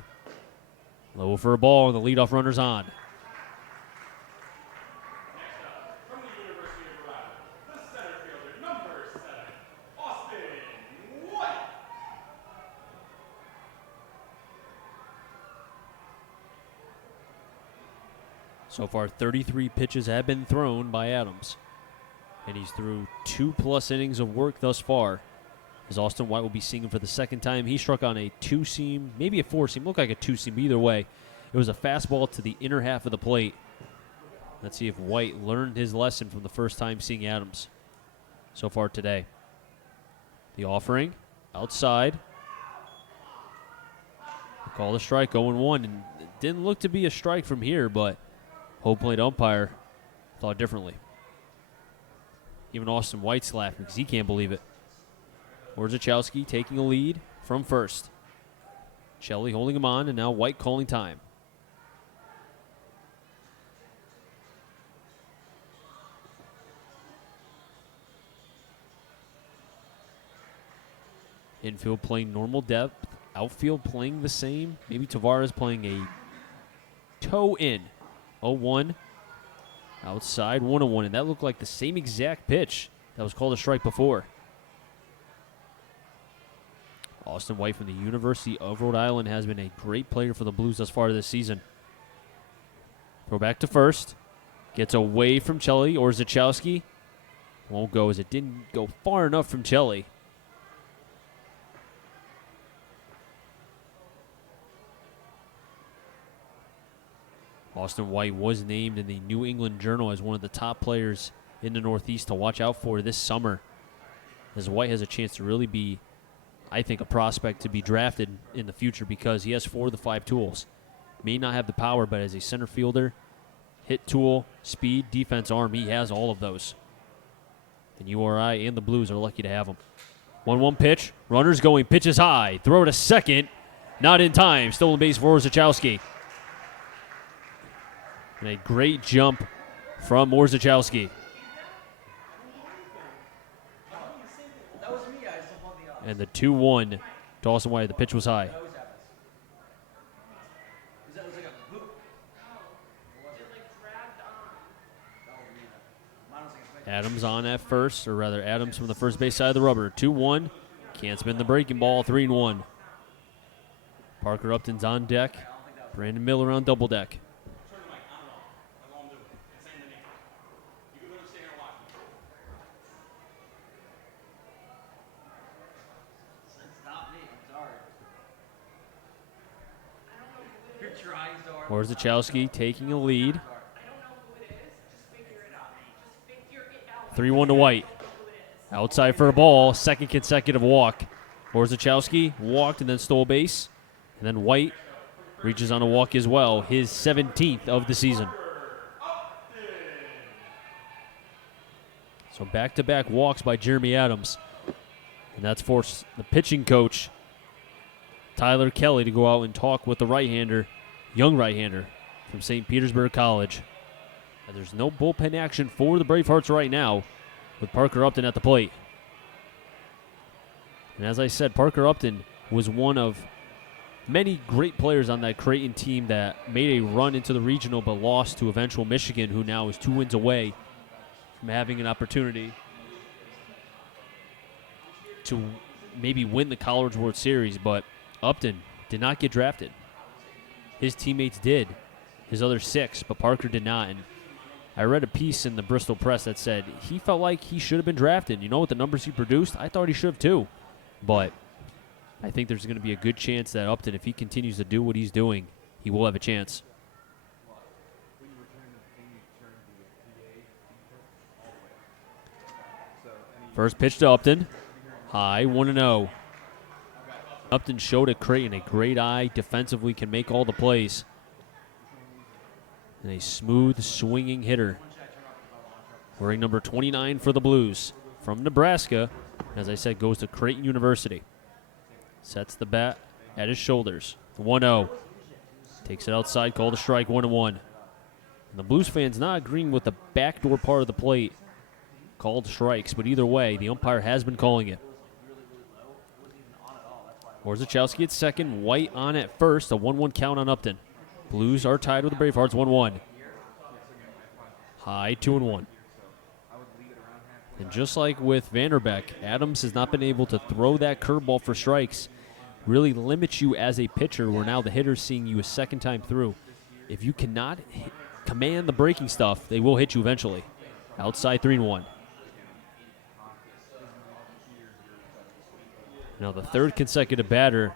Low for a ball, and the leadoff runner's on. From the University of Rhode Island, the center fielder, number 7, Austin White. So far, 33 pitches have been thrown by Adams. And he's through 2+ innings of work thus far. As Austin White will be seeing him for the second time. He struck on a 2-seam, maybe a 4-seam, looked like a 2-seam, either way. It was a fastball to the inner half of the plate. Let's see if White learned his lesson from the first time seeing Adams so far today. The offering, outside. Call the strike, 0-1, and it didn't look to be a strike from here, but home plate umpire thought differently. Even Austin White's laughing because he can't believe it. Orzechowski taking a lead from first. Shelley holding him on, and now White calling time. Infield playing normal depth. Outfield playing the same. Maybe Tavares playing a toe in. 0-1. Outside, 1-1. And that looked like the same exact pitch that was called a strike before. Austin White from the University of Rhode Island has been a great player for the Blues thus far this season. Throw back to first. Gets away from Chelly. Orzechowski won't go as it didn't go far enough from Chelly. Austin White was named in the New England Journal as one of the top players in the Northeast to watch out for this summer. As White has a chance to really be, I think, a prospect to be drafted in the future because he has 4 of the 5 tools. May not have the power, but as a center fielder, hit tool, speed, defense, arm, he has all of those. And URI and the Blues are lucky to have him. 1-1 pitch. Runners going. Pitches high. Throw to second. Not in time. Stolen base for Orzechowski. And a great jump from Orzechowski. And the 2-1 to Austin White. The pitch was high. Adams on at first, or rather Adams from the first base side of the rubber. 2-1. Can't spin the breaking ball. 3-1. Parker Upton's on deck. Brandon Miller on double deck. Orzechowski taking a lead. 3-1 to White. Outside for a ball. Second consecutive walk. Orzechowski walked and then stole base. And then White reaches on a walk as well. His 17th of the season. So back-to-back walks by Jeremy Adams. And that's forced the pitching coach, Tyler Kelly, to go out and talk with the right-hander, young right-hander from St. Petersburg College. And there's no bullpen action for the Bravehearts right now with Parker Upton at the plate. And as I said, Parker Upton was one of many great players on that Creighton team that made a run into the regional but lost to eventual Michigan, who now is 2 wins away from having an opportunity to maybe win the College World Series. But Upton did not get drafted. His teammates did, his other 6, but Parker did not. And I read a piece in the Bristol Press that said he felt like he should have been drafted. You know, with the numbers he produced, I thought he should have too. But I think there's going to be a good chance that Upton, if he continues to do what he's doing, he will have a chance. First pitch to Upton. High, 1-0. Upton showed at Creighton a great eye. Defensively can make all the plays. And a smooth, swinging hitter. Wearing number 29 for the Blues. From Nebraska, as I said, goes to Creighton University. Sets the bat at his shoulders. 1-0. Takes it outside, called a strike, 1-1. And the Blues fans not agreeing with the backdoor part of the plate. Called strikes, but either way, the umpire has been calling it. Orzechowski at second, White on at first, a 1-1 count on Upton. Blues are tied with the Bravehearts, 1-1. High, 2-1. And just like with Vanderbeck, Adams has not been able to throw that curveball for strikes. Really limits you as a pitcher, where now the hitter's seeing you a second time through. If you cannot command the breaking stuff, they will hit you eventually. Outside, 3-1. Now the third consecutive batter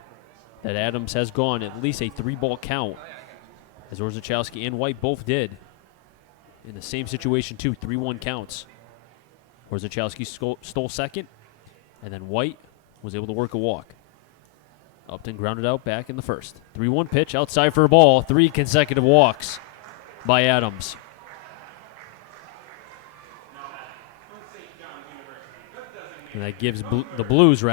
that Adams has gone at least a 3-ball count, as Orzechowski and White both did. In the same situation too, 3-1 counts. Orzechowski stole second, and then White was able to work a walk. Upton grounded out back in the first. 3-1 pitch outside for a ball. 3 consecutive walks by Adams. And that gives the Blues,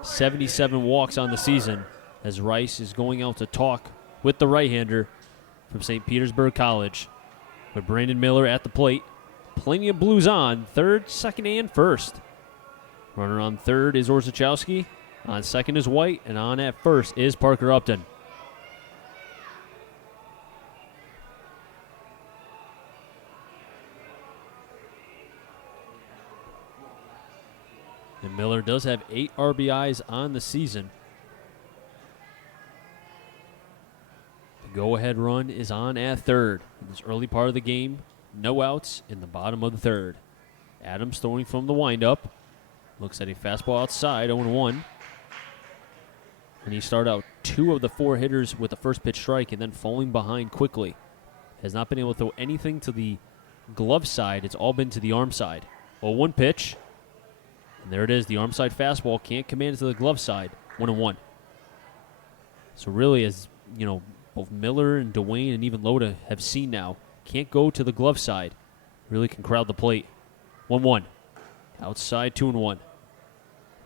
77 walks on the season, as Rice is going out to talk with the right-hander from St. Petersburg College. With Brandon Miller at the plate. Plenty of Blues on third, second, and first. Runner on third is Orzechowski. On second is White, and on at first is Parker Upton. And Miller does have 8 RBIs on the season. The go-ahead run is on at third. In this early part of the game, no outs in the bottom of the third. Adams throwing from the windup. Looks at a fastball outside, 0-1. And he started out 2 of the 4 hitters with the first pitch strike and then falling behind quickly. Has not been able to throw anything to the glove side. It's all been to the arm side. 0-1 pitch. And there it is, the arm side fastball. Can't command it to the glove side. 1-1. So really, as you know, both Miller and Dwayne and even Loda have seen now, can't go to the glove side. Really can crowd the plate. 1-1. Outside, 2-1.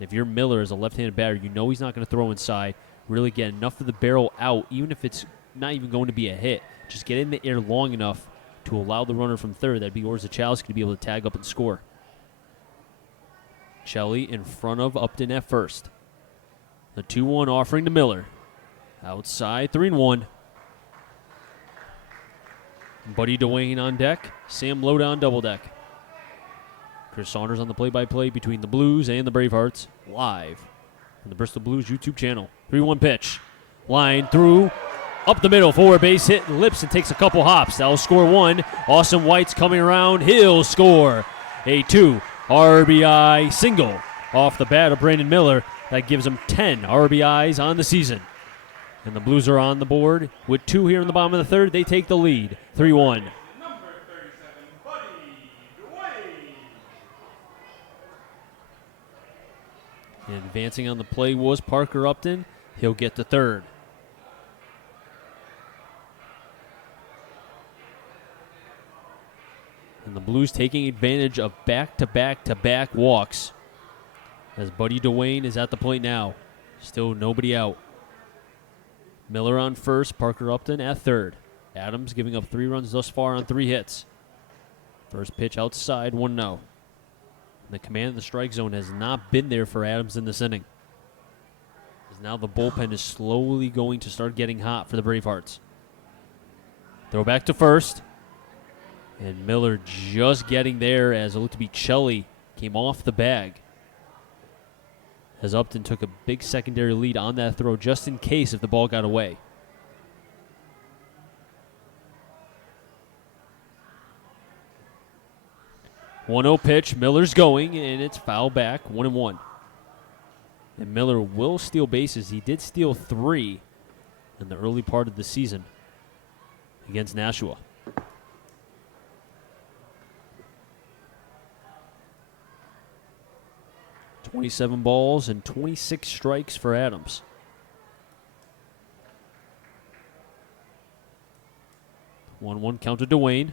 If you're Miller as a left-handed batter, you know he's not going to throw inside. Really get enough of the barrel out, even if it's not even going to be a hit. Just get in the air long enough to allow the runner from third, that'd be Orzechowski, to be able to tag up and score. Shelley in front of Upton at first. The 2-1 offering to Miller. Outside, 3-1. Buddy Dwayne on deck. Sam Loda on double deck. Chris Saunders on the play-by-play between the Blues and the Bravehearts, live on the Bristol Blues YouTube channel. 3-1 pitch. Line through, up the middle, forward base hit, lips and takes a couple hops. That'll score 1. Austin White's coming around. He'll score a 2 RBI single off the bat of Brandon Miller. That gives him 10 RBIs on the season. And the Blues are on the board with 2 here in the bottom of the third. They take the lead, 3-1. And advancing on the play was Parker Upton. He'll get to third. And the Blues taking advantage of back-to-back-to-back walks, as Buddy Dwayne is at the plate now. Still nobody out. Miller on first, Parker Upton at third. Adams giving up 3 runs thus far on 3 hits. First pitch outside, 1-0. The command of the strike zone has not been there for Adams in this inning. As now the bullpen is slowly going to start getting hot for the Bravehearts. Throw back to first. And Miller just getting there as it looked to be Shelley came off the bag. As Upton took a big secondary lead on that throw just in case if the ball got away. One-zero pitch, Miller's going, and it's foul back, 1-1. And Miller will steal bases. He did steal 3 in the early part of the season against Nashua. .27 balls and 26 strikes for Adams. 1-1 count to Dwayne.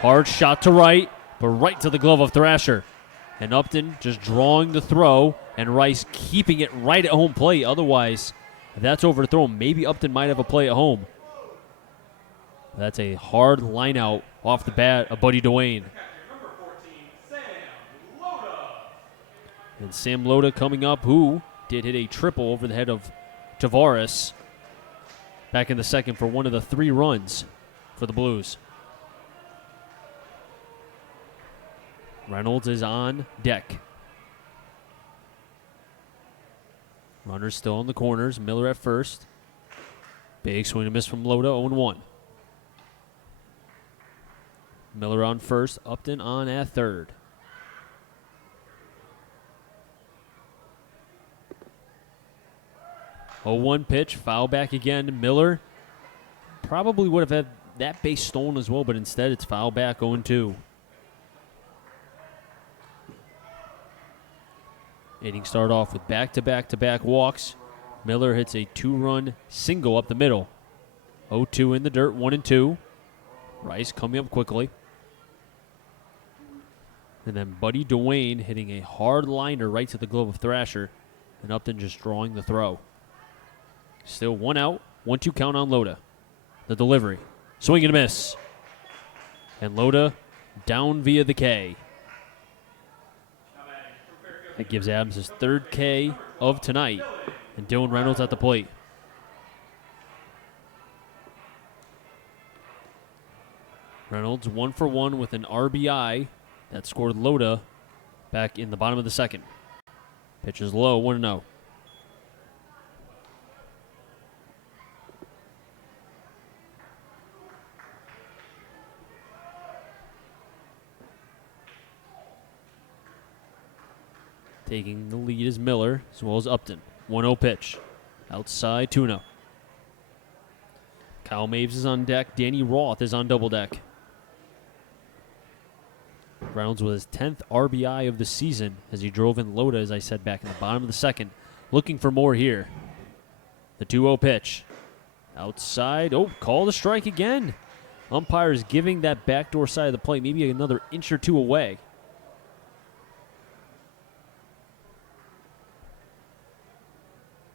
Hard shot to right, but right to the glove of Thrasher. And Upton just drawing the throw and Rice keeping it right at home plate. Otherwise, if that's overthrown, maybe Upton might have a play at home. That's a hard line out off the bat of Buddy Dwayne. Number 14, Sam Loda. And Sam Loda coming up, who did hit a triple over the head of Tavares back in the second for one of the 3 runs for the Blues. Reynolds is on deck. Runners still in the corners. Miller at first. Big swing and miss from Loda, 0-1. Miller on first, Upton on at third. Oh, 1 pitch, foul back again. Miller probably would have had that base stolen as well, but instead it's foul back, 0-2. Inning start off with back-to-back-to-back walks. Miller hits a 2-run single up the middle. 0-2 in the dirt, 1-2. Rice coming up quickly. And then Buddy Dwayne hitting a hard liner right to the glove of Thrasher. And Upton just drawing the throw. Still 1 out, 1-2 count on Loda. The delivery. Swing and a miss. And Loda down via the K. That gives Adams his 3rd K of tonight. And Dylan Reynolds at the plate. Reynolds 1 for 1 with an RBI that scored Loda back in the bottom of the second. Pitch is low, 1-0. Taking the lead is Miller, as well as Upton. 1-0 pitch. Outside, 2-0. Kyle Maves is on deck. Danny Roth is on double deck. Reynolds with his 10th RBI of the season as he drove in Loda, as I said, back in the bottom of the second. Looking for more here. The 2-0 pitch. Outside. Oh, call the strike again. Umpires giving that backdoor side of the plate maybe another inch or 2 away.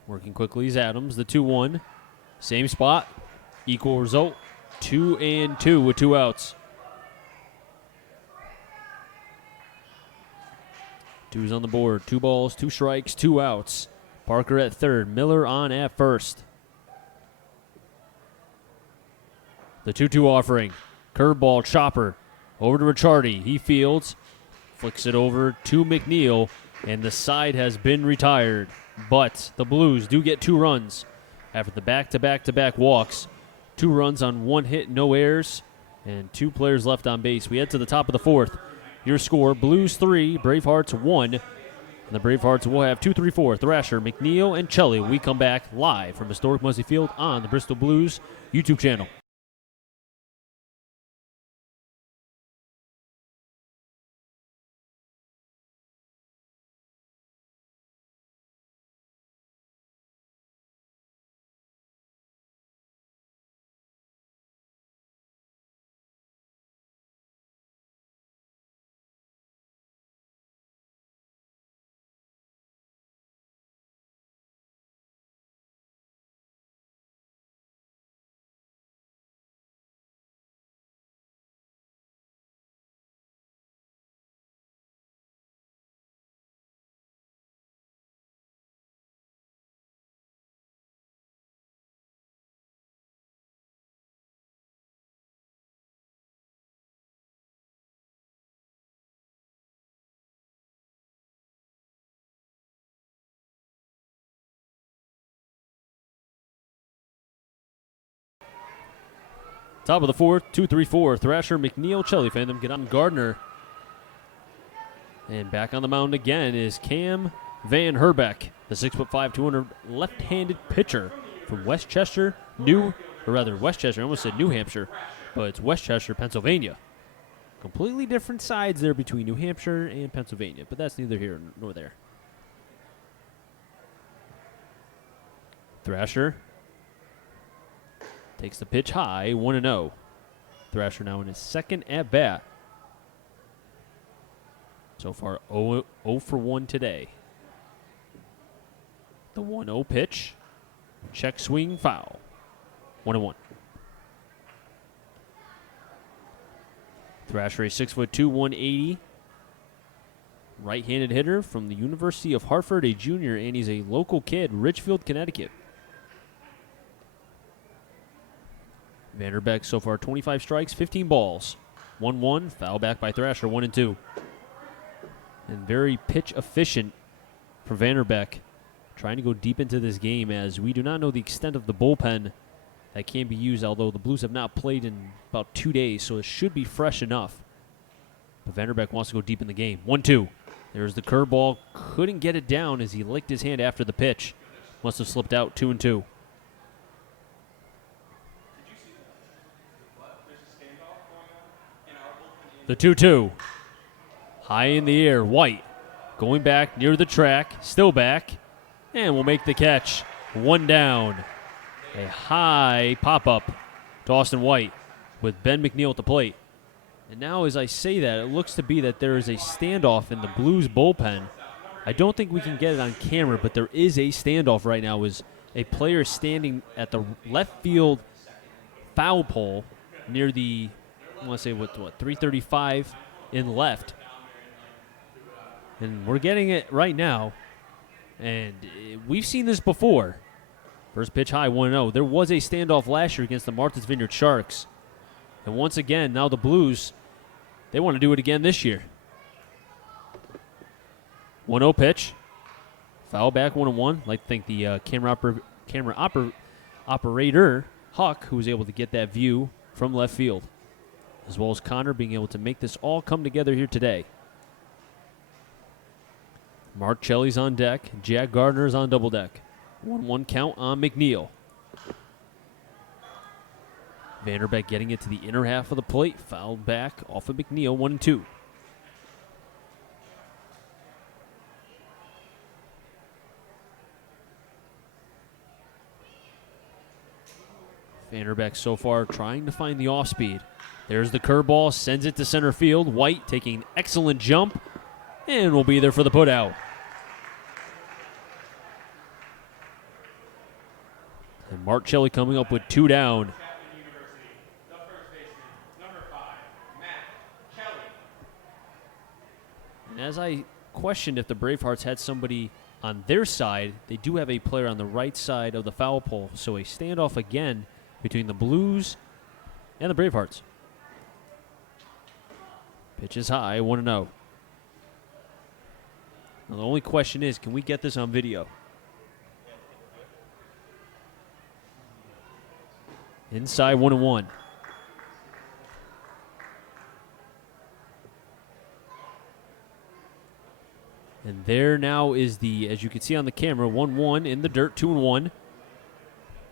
Working quickly is Adams. The 2-1. Same spot. Equal result. 2-2 with 2 outs. 2's on the board. 2 balls, 2 strikes, 2 outs. Parker at third. Miller on at first. The 2-2 offering. Curveball, chopper. Over to Ricciardi. He fields. Flicks it over to McNeil. And the side has been retired. But the Blues do get 2 runs after the back-to-back-to-back walks. 2 runs on 1 hit, no errors, and 2 players left on base. We head to the top of the 4th. Your score, Blues 3, Bravehearts 1. And the Bravehearts will have 2-3-4, Thrasher, McNeil, and Chelly. We come back live from historic Muzzy Field on the Bristol Blues YouTube channel. Top of the 4th, 2-3-4. Thrasher, McNeil, Chelly. Fan them get on Gardner. And back on the mound again is Cam Van Herbeck, the 6'5", 200 left-handed pitcher from Westchester, Westchester. I almost said New Hampshire, but it's Westchester, Pennsylvania. Completely different sides there between New Hampshire and Pennsylvania, but that's neither here nor there. Thrasher takes the pitch high, 1-0. Thrasher now in his 2nd at-bat. So far, 0 for 1 today. The 1-0 pitch. Check swing foul. 1-1. Thrasher, a 6'2", 180. Right-handed hitter from the University of Hartford, a junior, and he's a local kid, Richfield, Connecticut. Vanderbeck so far 25 strikes, 15 balls. 1-1, foul back by Thrasher, 1-2. And very pitch efficient for Vanderbeck, trying to go deep into this game as we do not know the extent of the bullpen that can be used, although the Blues have not played in about 2 days, so it should be fresh enough. But Vanderbeck wants to go deep in the game. 1-2. There's the curveball. Couldn't get it down as he licked his hand after the pitch. Must have slipped out. 2-2. The 2-2. High in the air. White going back near the track. Still back. And will make the catch. 1 down. A high pop-up to Austin White with Ben McNeil at the plate. And now as I say that, it looks to be that there is a standoff in the Blues bullpen. I don't think we can get it on camera, but there is a standoff right now as a player standing at the left field foul pole near the, I want to say, what 335 in left. And we're getting it right now. And we've seen this before. First pitch high, 1-0. There was a standoff last year against the Martha's Vineyard Sharks. And once again, now the Blues, they want to do it again this year. 1-0 pitch. Foul back, 1-1. I'd like to thank the camera operator, Huck, who was able to get that view from left field, as well as Connor being able to make this all come together here today. Mark Chelly's on deck. Jack Gardner's on double deck. 1-1 count on McNeil. Vanderbeck getting it to the inner half of the plate. Fouled back off of McNeil, 1-2. Vanderbeck so far trying to find the off speed. There's the curveball, sends it to center field. White taking an excellent jump and will be there for the putout. And Mark Chelly coming up with 2 down. And as I questioned if the Bravehearts had somebody on their side, they do have a player on the right side of the foul pole. So a standoff again between the Blues and the Bravehearts. Pitch is high, 1-0. Now the only question is, can we get this on video? Inside, 1-1. And there now is the, as you can see on the camera, 1-1 in the dirt, 2-1.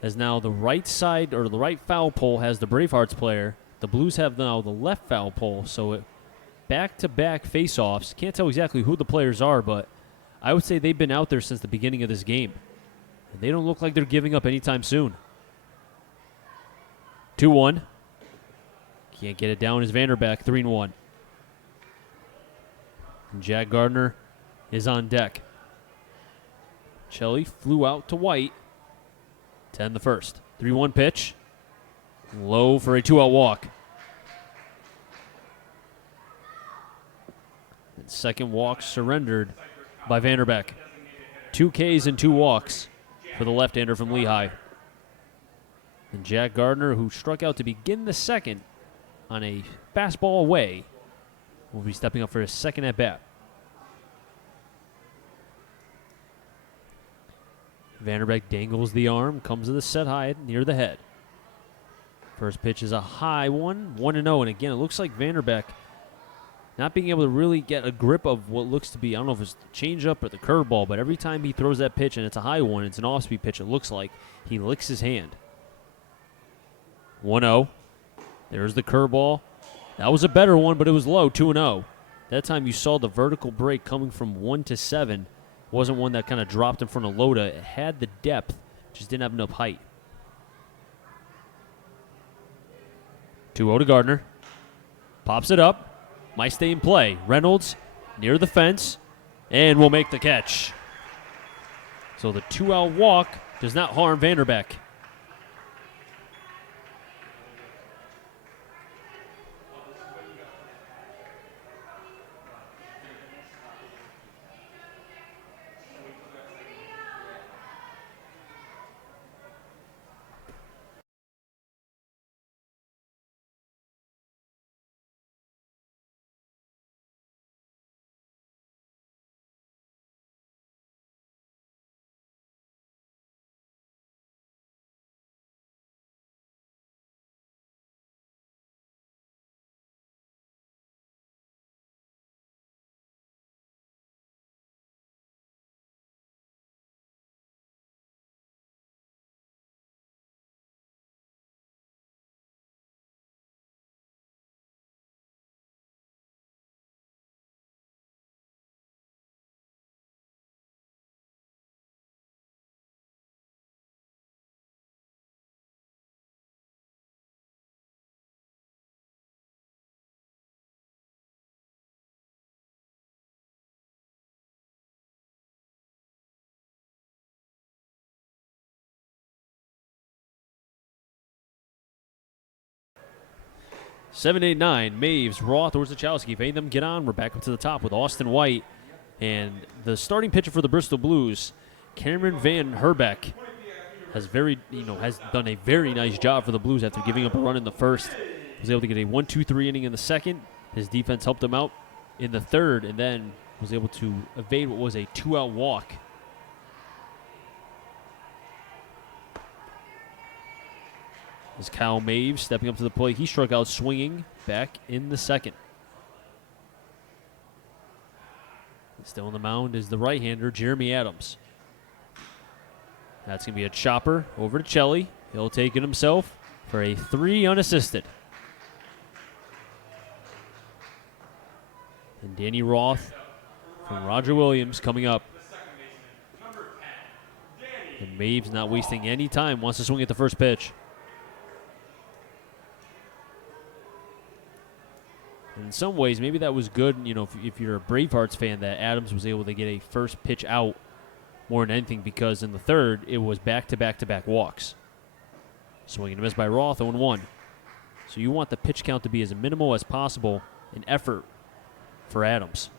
As now the right side, or the right foul pole has the Bravehearts player. The Blues have now the left foul pole, so back-to-back face-offs. Can't tell exactly who the players are, but I would say they've been out there since the beginning of this game. And they don't look like they're giving up anytime soon. 2-1. Can't get it down as Vanderbeck, 3-1. And Jack Gardner is on deck. Chelly flew out to White. 10 the first. 3-1 pitch. Low for a 2-out walk. And second walk surrendered by Vanderbeck. 2 Ks and 2 walks for the left-hander from Lehigh. And Jack Gardner, who struck out to begin the second on a fastball away, will be stepping up for his second at-bat. Vanderbeck dangles the arm, comes to the set high near the head. First pitch is a high one, 1-0. And again, it looks like Vanderbeck not being able to really get a grip of what looks to be, I don't know if it's the changeup or the curveball, but every time he throws that pitch and it's a high one, it's an off-speed pitch, it looks like he licks his hand. 1-0. There's the curveball. That was a better one, but it was low, 2-0. That time you saw the vertical break coming from 1 to 7. Wasn't one that kind of dropped in front of Loda. It had the depth, just didn't have enough height. 2-0 to Gardner. Pops it up. Might stay in play. Reynolds near the fence and will make the catch. So the 2-out walk does not harm Vanderbeck. Seven, 8, 9. Maves, Roth, Orzechowski. If them get on, we're back up to the top with Austin White. And the starting pitcher for the Bristol Blues, Cameron Van Herbeck, has done a very nice job for the Blues after giving up a run in the first. He was able to get a 1-2-3 inning in the second. His defense helped him out in the third, and then was able to evade what was a 2-out walk. As Kyle Maves stepping up to the plate, he struck out swinging back in the second. Still on the mound is the right-hander, Jeremy Adams. That's going to be a chopper over to Chelly. He'll take it himself for a 3 unassisted. And Danny Roth from Roger Williams coming up. And Maves not wasting any time, wants to swing at the first pitch. In some ways, maybe that was good, if you're a Bravehearts fan, that Adams was able to get a first pitch out more than anything, because in the third, it was back-to-back-to-back walks. Swing and a miss by Roth, 0-1. So you want the pitch count to be as minimal as possible in effort for Adams,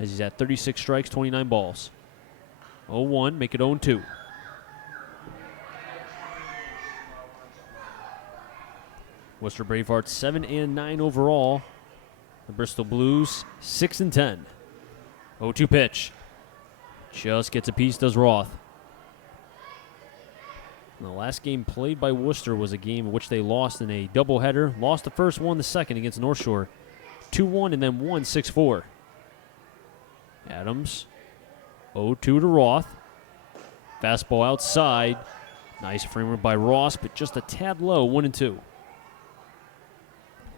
as he's at 36 strikes, 29 balls. 0-1, make it 0-2. Worcester Bravehearts 7-9 overall. The Bristol Blues 6-10. 0-2 pitch. Just gets a piece, does Roth. And the last game played by Worcester was a game in which they lost in a doubleheader. Lost the first one, the second against North Shore. 2-1 and then won 6-4. Adams 0-2 to Roth. Fastball outside. Nice framer by Ross, but just a tad low, 1-2.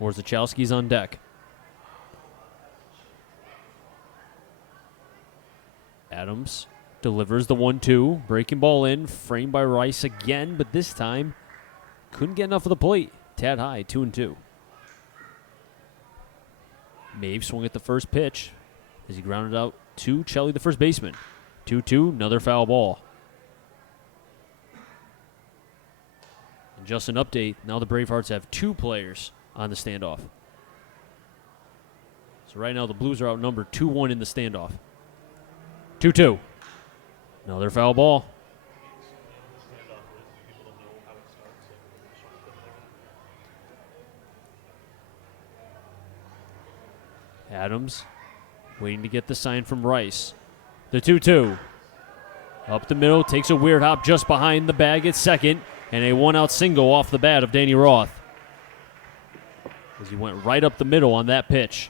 Orzechowski's on deck. Adams delivers the 1-2. Breaking ball in. Framed by Rice again, but this time couldn't get enough of the plate. Tad high, 2-2. Maves swung at the first pitch as he grounded out to Chelly, the first baseman. 2-2, another foul ball. And just an update, now the Bravehearts have 2 players on the standoff. So right now the Blues are outnumbered 2-1 in the standoff. 2-2. Another foul ball. Adams waiting to get the sign from Rice. The 2-2. Up the middle, takes a weird hop just behind the bag at second, and a 1-out single off the bat of Danny Roth, as he went right up the middle on that pitch.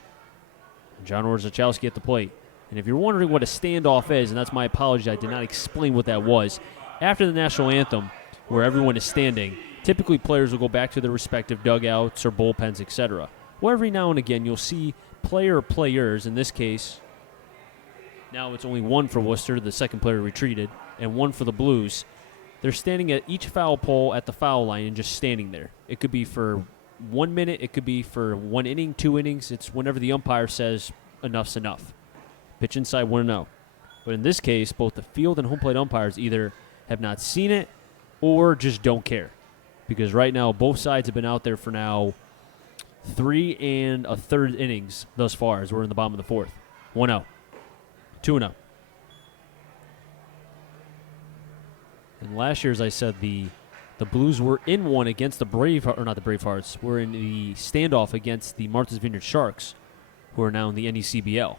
John Orzechowski at the plate. And if you're wondering what a standoff is, and that's my apology, I did not explain what that was. After the national anthem, where everyone is standing, typically players will go back to their respective dugouts or bullpens, etc. Well, every now and again, you'll see player or players, in this case, now it's only one for Worcester, the second player retreated, and one for the Blues. They're standing at each foul pole at the foul line and just standing there. It could be for 1 minute, it could be for 1 inning, 2 innings. It's whenever the umpire says enough's enough. Pitch inside, 1-0. But in this case, both the field and home plate umpires either have not seen it or just don't care. Because right now, both sides have been out there for now 3 1/3 innings thus far as we're in the bottom of the fourth. 1-0. 2-0. And last year, as I said, the Blues were in one against the Bravehearts. Were in the standoff against the Martha's Vineyard Sharks, who are now in the NECBL.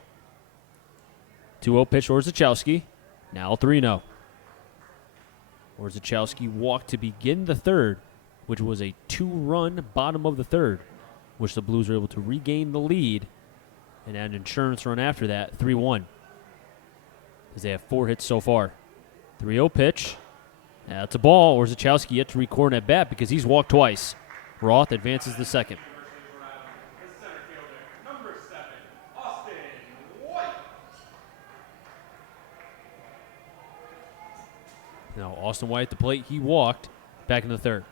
2-0 pitch, Orzechowski. Now 3-0. Orzechowski walked to begin the third, which was a 2-run bottom of the third, which the Blues were able to regain the lead and add an insurance run after that, 3-1. As they have 4 hits so far. 3-0 pitch. That's a ball. Orzechowski yet to record an at bat because he's walked twice. Roth advances the second. The center fielder, number 7, Austin White. Now Austin White at the plate. He walked back in the third.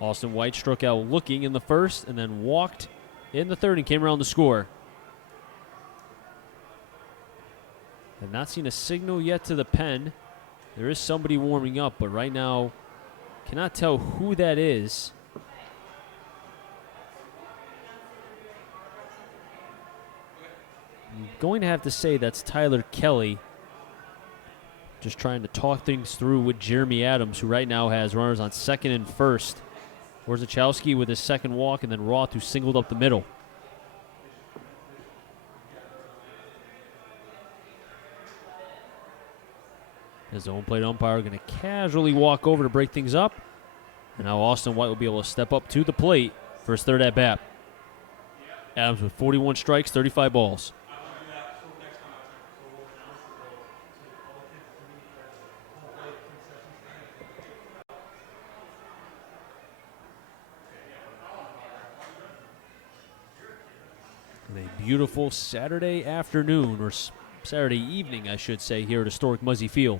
Austin White struck out looking in the first and then walked in the third and came around to score. Have not seen a signal yet to the pen. There is somebody warming up, but right now cannot tell who that is. I'm going to have to say that's Tyler Kelly. Just trying to talk things through with Jeremy Adams, who right now has runners on second and first. Orzechowski with his second walk, and then Roth, who singled up the middle. As the home plate umpire going to casually walk over to break things up. And now Austin White will be able to step up to the plate for his third at-bat. Adams with 41 strikes, 35 balls. And a beautiful Saturday afternoon, or Saturday evening, I should say, here at historic Muzzy Field.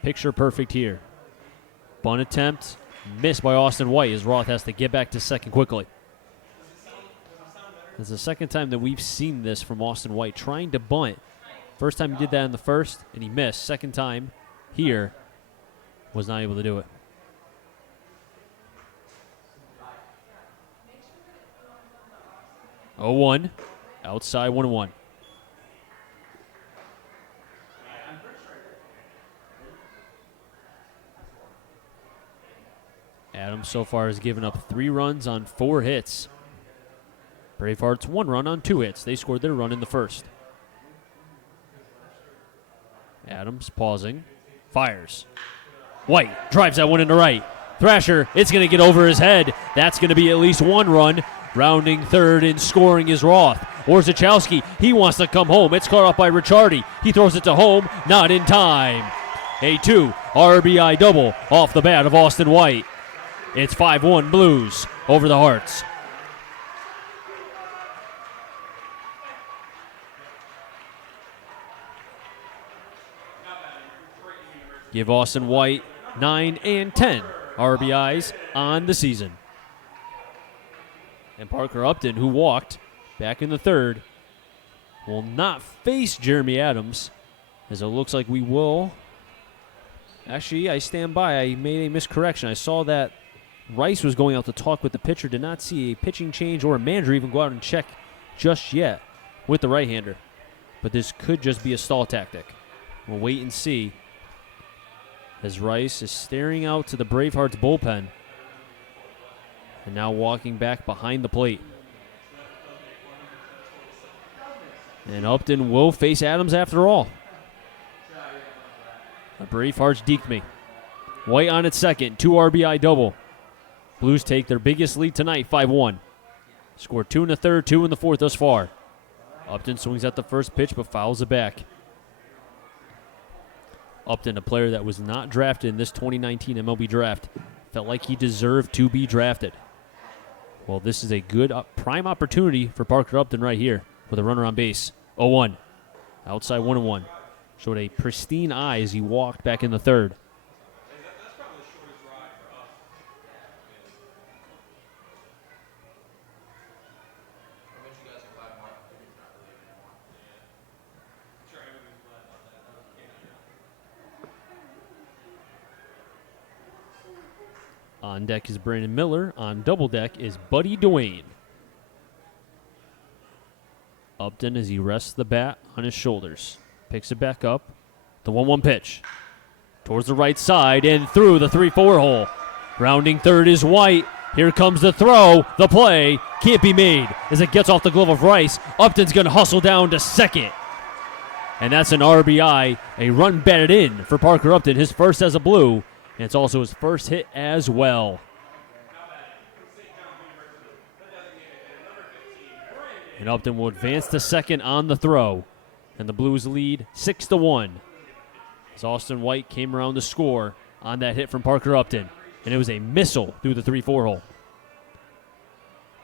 Picture perfect here. Bunt attempt, missed by Austin White as Roth has to get back to second quickly. This is the second time that we've seen this from Austin White, trying to bunt. First time he did that in the first, and he missed. Second time here, was not able to do it. Oh, 1, outside 1-1. Adams so far has given up 3 runs on 4 hits. Bravehearts 1 run on 2 hits. They scored their run in the first. Adams pausing, fires. White drives that one into right. Thrasher, it's going to get over his head. That's going to be at least 1 run. Rounding third and scoring is Roth. Orzechowski, he wants to come home. It's caught up by Ricciardi. He throws it to home, not in time. A 2 RBI double off the bat of Austin White. It's 5-1 Blues over the Hearts. Give Austin White 9 and 10 RBIs on the season. And Parker Upton, who walked back in the third, will not face Jeremy Adams, as it looks like we will. Actually, I stand by. I made a miscorrection. I saw that Rice was going out to talk with the pitcher. Did not see a pitching change or a manager even go out and check just yet with the right-hander. But this could just be a stall tactic. We'll wait and see, as Rice is staring out to the Bravehearts bullpen. And now walking back behind the plate. And Upton will face Adams after all. The Bravehearts deked me. White on at second, 2 RBI double. Blues take their biggest lead tonight, 5-1. Scored 2 in the third, 2 in the fourth thus far. Upton swings at the first pitch but fouls it back. Upton, a player that was not drafted in this 2019 MLB draft, felt like he deserved to be drafted. Well, this is a good prime opportunity for Parker Upton right here with a runner on base. 0-1. Outside 1-1. Showed a pristine eye as he walked back in the third. On deck is Brandon Miller. On double deck is Buddy Dwayne. Upton as he rests the bat on his shoulders. Picks it back up. The 1-1 pitch. Towards the right side and through the 3-4 hole. Rounding third is White. Here comes the throw. The play can't be made as it gets off the glove of Rice. Upton's going to hustle down to second. And that's an RBI, a run batted in for Parker Upton, his first as a Blue, and it's also his first hit as well. And Upton will advance to second on the throw, and the Blues lead 6-1. As Austin White came around to score on that hit from Parker Upton, and it was a missile through the 3-4 hole.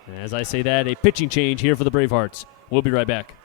And as I say that, a pitching change here for the Bravehearts. We'll be right back.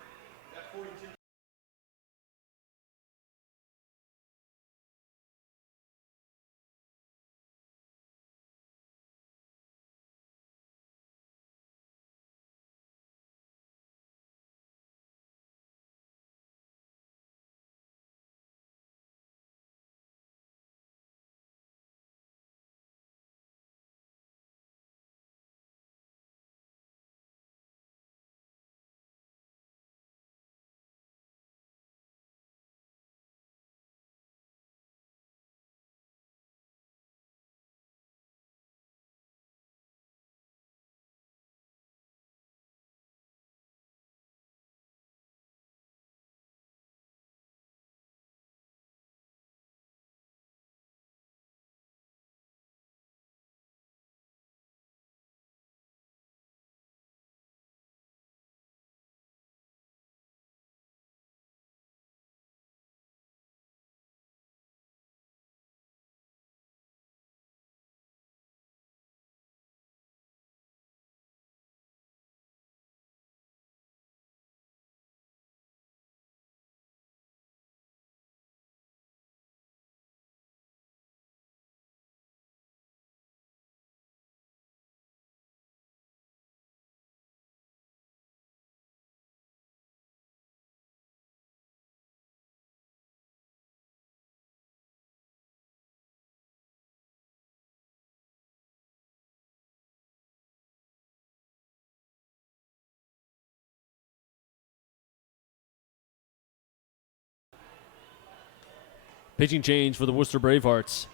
Pitching change for the Worcester Bravehearts.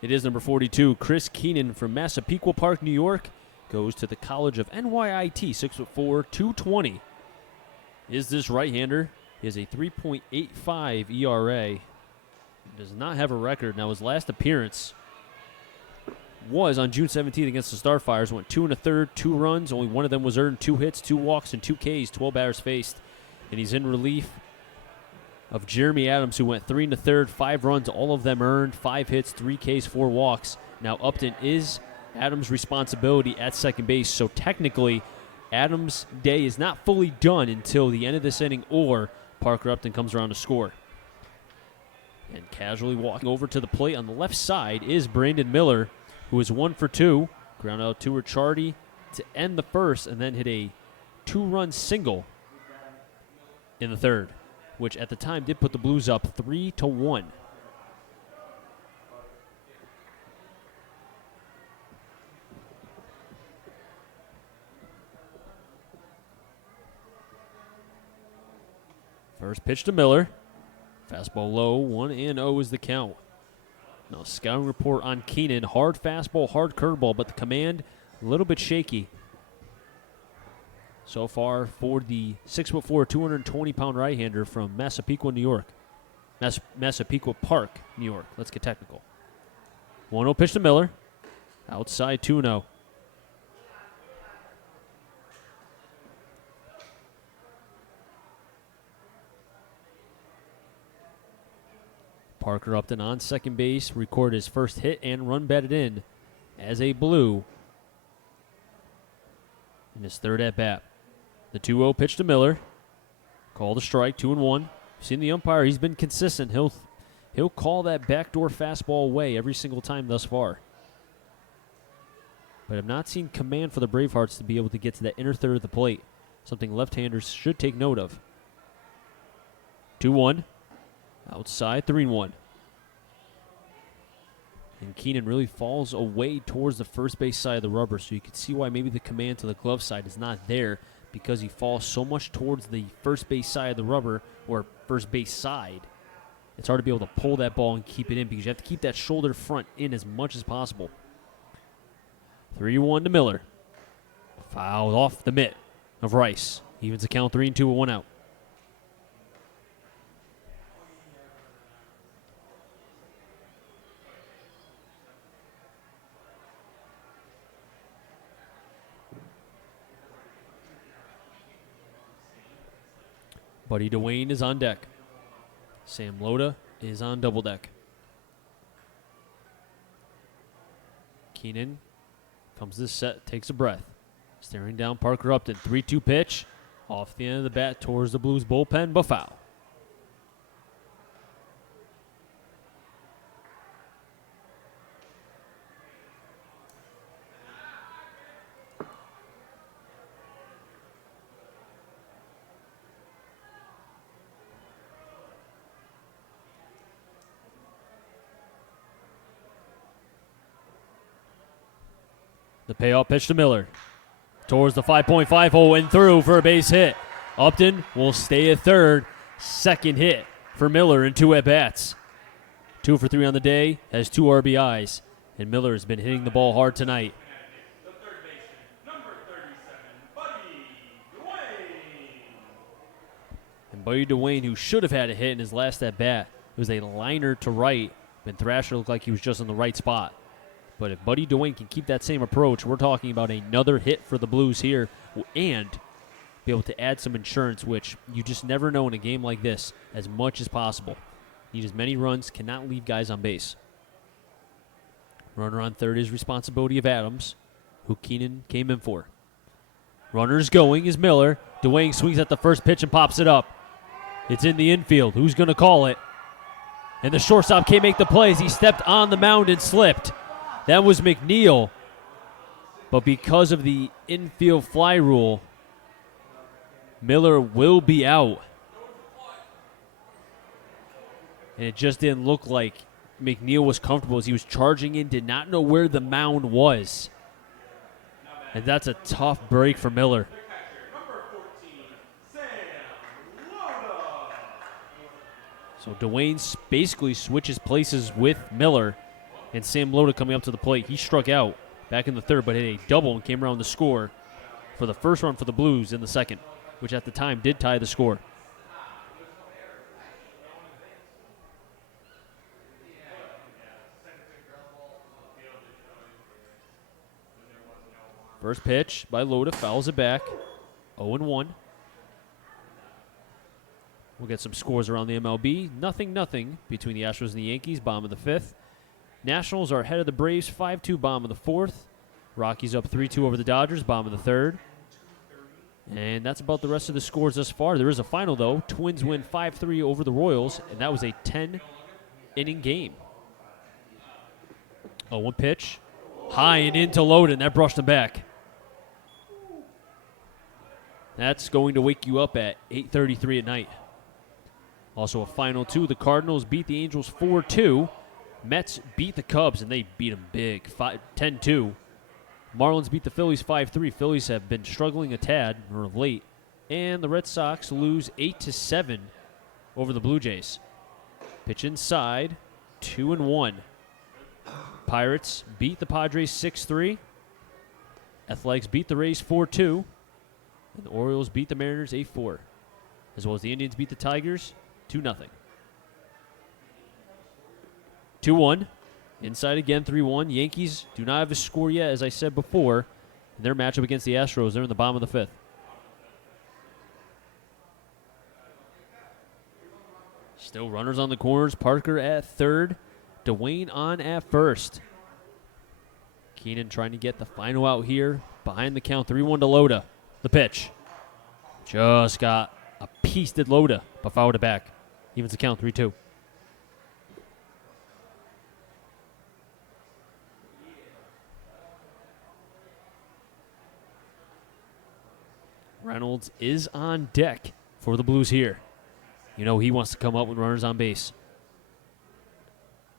It is number 42, Chris Keenan from Massapequa Park, New York, goes to the College of NYIT, 6'4", 220. Is this right-hander? He has a 3.85 ERA. Does not have a record. Now his last appearance was on June 17th against the Starfires. Went 2 1/3, 2 runs. Only one of them was earned, 2 hits, 2 walks, and 2 Ks, 12 batters faced. And he's in relief of Jeremy Adams, who went 3 1/3, 5 runs, all of them earned, 5 hits, 3 Ks, 4 walks. Now Upton is Adams' responsibility at second base, so technically Adams' day is not fully done until the end of this inning or Parker Upton comes around to score. And casually walking over to the plate on the left side is Brandon Miller, who is 1 for 2. Ground out to Ricciardi to end the first and then hit a 2-run single in the third, which at the time did put the Blues up 3-1. First pitch to Miller. Fastball low, 1-0 is the count. Now scouting report on Keenan. Hard fastball, hard curveball, but the command a little bit shaky. So far for the 6'4", 220-pound right-hander from Massapequa, New York. Massapequa Park, New York. Let's get technical. 1-0 pitch to Miller. Outside 2-0. Parker Upton on second base, recorded his first hit and run batted in as a Blue in his third at-bat. The 2-0 pitch to Miller. Called a strike, 2-1. Seen the umpire, he's been consistent. He'll call that backdoor fastball away every single time thus far. But I've not seen command for the Bravehearts to be able to get to that inner third of the plate, something left-handers should take note of. 2-1. Outside, 3-1. And Keenan really falls away towards the first base side of the rubber, so you can see why maybe the command to the glove side is not there, because he falls so much towards the first base side of the rubber, or first base side. It's hard to be able to pull that ball and keep it in, because you have to keep that shoulder front in as much as possible. 3-1 to Miller. Fouled off the mitt of Rice. Evens the count 3-2 with 1 out. Buddy Dwayne is on deck. Sam Loda is on double deck. Keenan comes to the set, takes a breath. Staring down Parker Upton. 3-2 pitch. Off the end of the bat towards the Blues bullpen, but foul. The payoff pitch to Miller. Towards the 5.5 hole and through for a base hit. Upton will stay at third. Second hit for Miller in 2 at-bats. 2 for 3 on the day, has 2 RBIs. And Miller has been hitting the ball hard tonight. The third baseman, number 37, Buddy Dwayne. And Buddy Dwayne, who should have had a hit in his last at-bat, it was a liner to right, and Thrasher looked like he was just in the right spot. But if Buddy Dwayne can keep that same approach, we're talking about another hit for the Blues here and be able to add some insurance, which you just never know in a game like this, as much as possible. Need as many runs, cannot leave guys on base. Runner on third is responsibility of Adams, who Keenan came in for. Runners going is Miller. Dwayne swings at the first pitch and pops it up. It's in the infield. Who's going to call it? And the shortstop can't make the play as he stepped on the mound and slipped. That was McNeil, but because of the infield fly rule, Miller will be out. And it just didn't look like McNeil was comfortable as he was charging in, did not know where the mound was. And that's a tough break for Miller. Number 14, Sam Loda. So Dwayne basically switches places with Miller. And Sam Loda coming up to the plate. He struck out back in the third, but hit a double and came around to score for the first run for the Blues in the second, which at the time did tie the score. First pitch by Loda, fouls it back. 0-1. We'll get some scores around the MLB. 0-0 between the Astros and the Yankees, bottom of the fifth. Nationals are ahead of the Braves, 5-2, bottom of the fourth. Rockies up 3-2 over the Dodgers, bottom of the third. And that's about the rest of the scores thus far. There is a final, though. Twins win 5-3 over the Royals, and that was a 10-inning game. 0-1 pitch. High and into Loda, and that brushed him back. That's going to wake you up at 8:33 at night. Also a final, too. The Cardinals beat the Angels 4-2. Mets beat the Cubs, and they beat them big, 10-2. Marlins beat the Phillies 5-3. Phillies have been struggling a tad, or late. And the Red Sox lose 8-7 over the Blue Jays. Pitch inside, 2-1. Pirates beat the Padres 6-3. Athletics beat the Rays 4-2. And the Orioles beat the Mariners 8-4. As well as the Indians beat the Tigers 2-0. 2-1. Inside again, 3-1. Yankees do not have a score yet, as I said before. In their matchup against the Astros, they're in the bottom of the fifth. Still runners on the corners. Parker at third. Dwayne on at first. Keenan trying to get the final out here. Behind the count, 3-1 to Loda. The pitch. Just got a piece did Loda, but fouled it back. Evens the count, 3-2. Reynolds is on deck for the Blues here. You know he wants to come up with runners on base.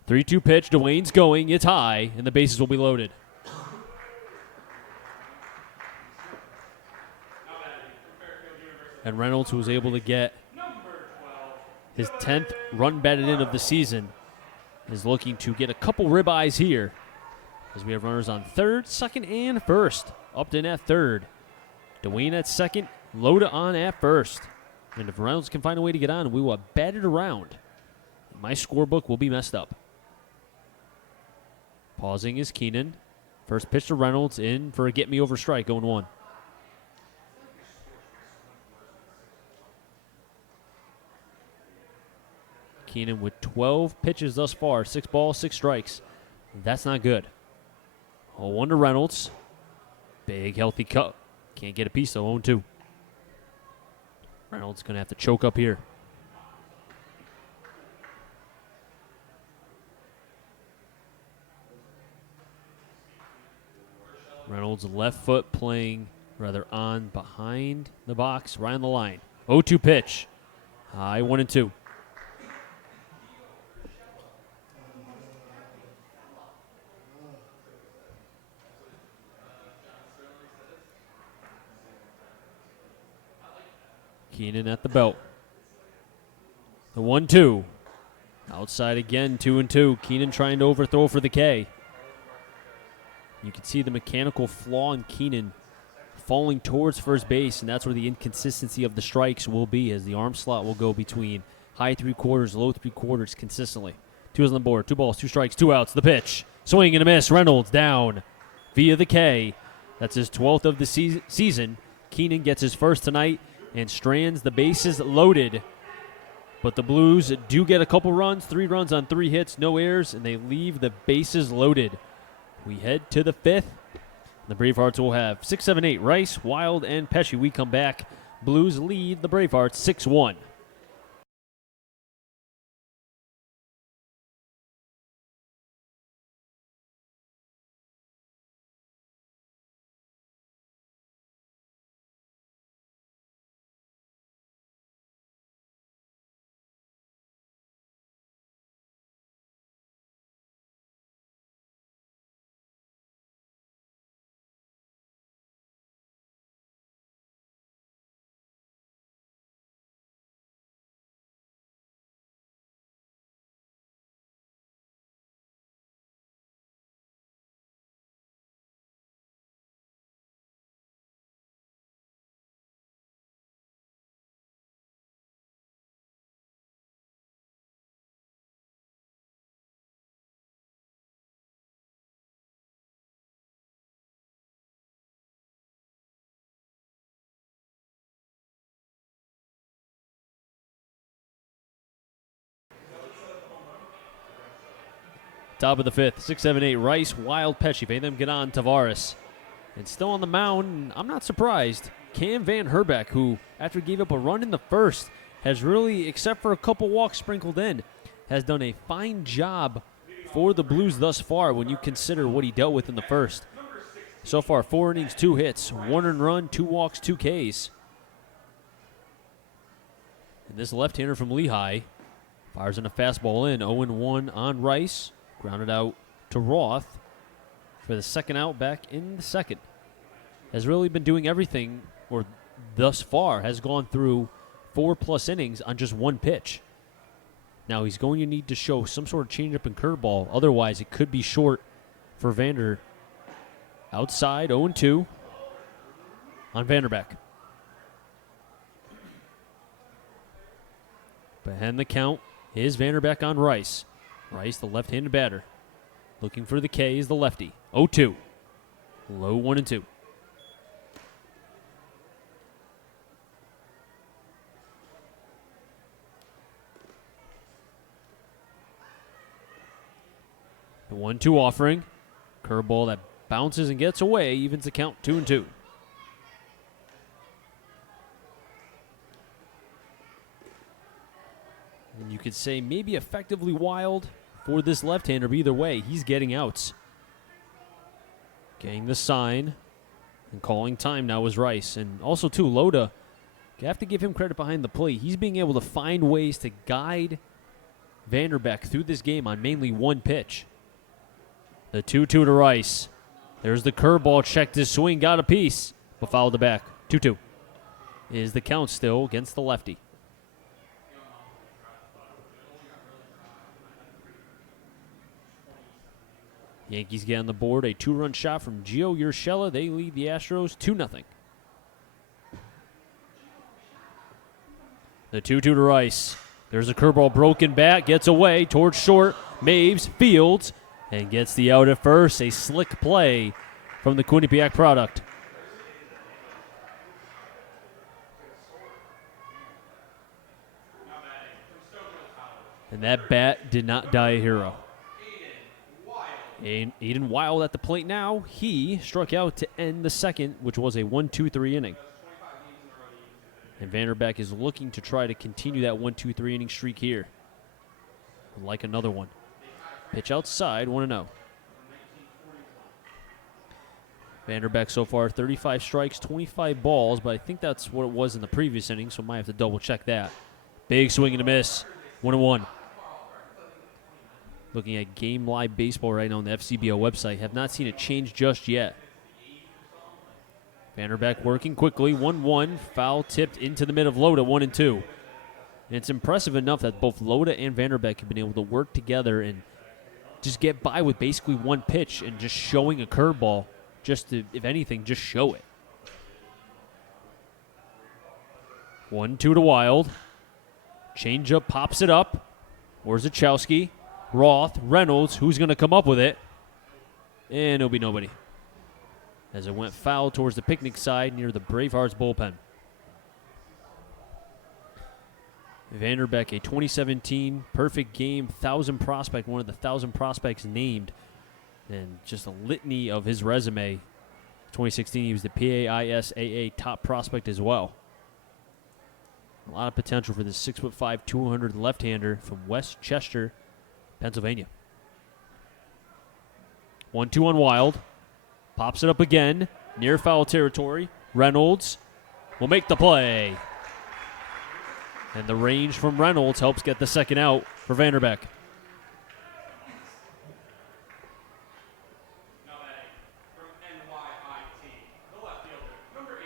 3-2 pitch. Dwayne's going. It's high, and the bases will be loaded. And Reynolds, who was able to get his 10th run batted in of the season, is looking to get a couple ribeyes here as we have runners on third, second, and first. Upton at third. Dwayne at second. Loda on at first. And if Reynolds can find a way to get on, we will bat it around. My scorebook will be messed up. Pausing is Keenan. First pitch to Reynolds, in for a get-me-over strike, 0-1. Keenan with 12 pitches thus far, 6 balls, 6 strikes. That's not good. 0-1 to Reynolds. Big, healthy cut. Can't get a piece, though, 0-2. Reynolds going to have to choke up here. Reynolds left foot playing rather on behind the box, right on the line. 0-2 pitch. High 1-2. Keenan at the belt. The 1-2. Outside again, 2-2. Keenan trying to overthrow for the K. You can see the mechanical flaw in Keenan falling towards first base, and that's where the inconsistency of the strikes will be, as the arm slot will go between high 3/4, low 3/4 consistently. 2 is on the board, 2 balls, 2 strikes, 2 outs. The pitch. Swing and a miss. Reynolds down via the K. That's his 12th of the season. Keenan gets his first tonight and strands the bases loaded. But the Blues do get a couple runs, 3 runs on 3 hits, no errors, and they leave the bases loaded. We head to the 5th. The Bravehearts will have 6, 7, 8. Rice, Wild, and Pesci. We come back. Blues lead the Bravehearts 6-1. Top of the 5th, 6, 7, 8. Rice, Wild, Pesci. They them get on Tavares. And still on the mound, I'm not surprised, Cam Van Herbeck, who, after he gave up a run in the first, has really, except for a couple walks sprinkled in, has done a fine job for the Blues thus far when you consider what he dealt with in the first. So far, 4 innings, 2 hits, 1 earned run, 2 walks, 2 Ks. And this left-hander from Lehigh fires in a fastball in, 0-1 on Rice. Grounded out to Roth for the second out back in the second. Has really been doing everything, or thus far, has gone through 4+ innings on just 1 pitch. Now he's going to need to show some sort of changeup and curveball. Otherwise, it could be short for Vander. Outside, 0-2 on Vanderbeck. Behind the count is Vanderbeck on Rice. Rice, the left-handed batter. Looking for the K is the lefty. 0-2. Low 1-2. The 1-2 offering. Curveball that bounces and gets away, evens the count 2-2. And you could say maybe effectively Wild for this left-hander, but either way, he's getting outs. Getting the sign and calling time now is Rice. And also, too, Loda, you have to give him credit behind the plate. He's being able to find ways to guide Vanderbeck through this game on mainly one pitch. The 2-2 to Rice. There's the curveball, checked his swing, got a piece, but fouled it back. 2-2 is the count still against the lefty. Yankees get on the board, a 2-run shot from Gio Urshela. They lead the Astros 2-0. The 2-2 to Rice. There's a curveball, broken bat, gets away towards short. Maves fields and gets the out at first. A slick play from the Quinnipiac product. And that bat did not die a hero. Aiden Wild at the plate now. He struck out to end the second, which was a 1-2-3 inning. And Vanderbeck is looking to try to continue that 1-2-3 inning streak here. Like another one. Pitch outside, 1-0. Vanderbeck so far 35 strikes, 25 balls, but I think that's what it was in the previous inning, so might have to double check that. Big swing and a miss, 1-1. Looking at Game Live Baseball right now on the FCBO website. Have not seen it change just yet. Vanderbeck working quickly, 1-1. Foul tipped into the mid of Loda, 1-2. And it's impressive enough that both Loda and Vanderbeck have been able to work together and just get by with basically one pitch and just showing a curveball, just to, if anything, just show it. 1-2 to Wild. Changeup pops it up. Warzachowski. Roth, Reynolds, who's going to come up with it? And it'll be nobody. As it went foul towards the picnic side near the Bravehearts bullpen. Vanderbeck, a 2017 perfect game, 1,000 prospect, one of the 1,000 prospects named. And just a litany of his resume. 2016, he was the PAISAA top prospect as well. A lot of potential for this 6'5", 200 left-hander from West Chester, Pennsylvania. 1-2 on Wild. Pops it up again. Near foul territory. Reynolds will make the play. And the range from Reynolds helps get the second out for Vanderbeck.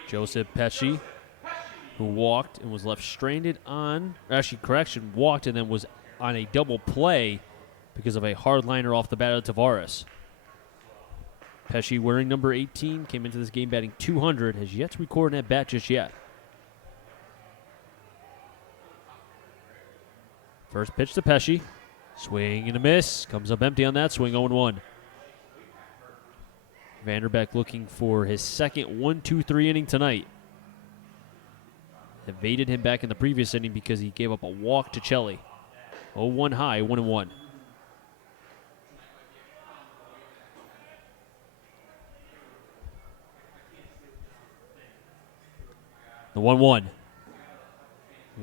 Joseph Pesci, who walked and was left stranded on, walked and then was on a double play because of a hard liner off the bat of Tavares. Pesci, wearing number 18, came into this game batting 200, has yet to record an at-bat just yet. First pitch to Pesci. Swing and a miss. Comes up empty on that swing, 0-1. Vanderbeck looking for his second 1-2-3 inning tonight. Evaded him back in the previous inning because he gave up a walk to Chelly. 0-1 high, 1-1. The 1-1.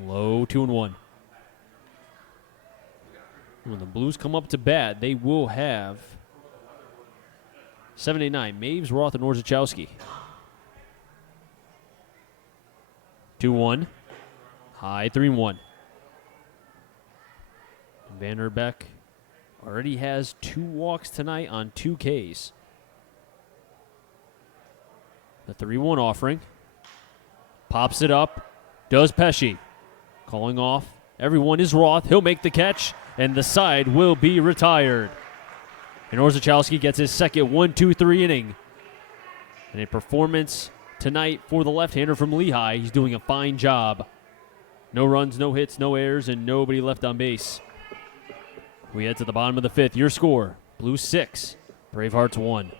Low 2-1. When the Blues come up to bat, they will have 7-9. Maves, Roth, and Orzechowski. 2-1. High 3-1. Vanderbeck already has 2 walks tonight on 2 Ks. The 3-1 offering. Pops it up. Does Pesci. Calling off. Everyone is Roth. He'll make the catch, and the side will be retired. And Orzechowski gets his second 1-2-3 inning. And a performance tonight for the left-hander from Lehigh. He's doing a fine job. No runs, no hits, no errors, and nobody left on base. We head to the bottom of the 5th. Your score, Blues 6, Bravehearts 1.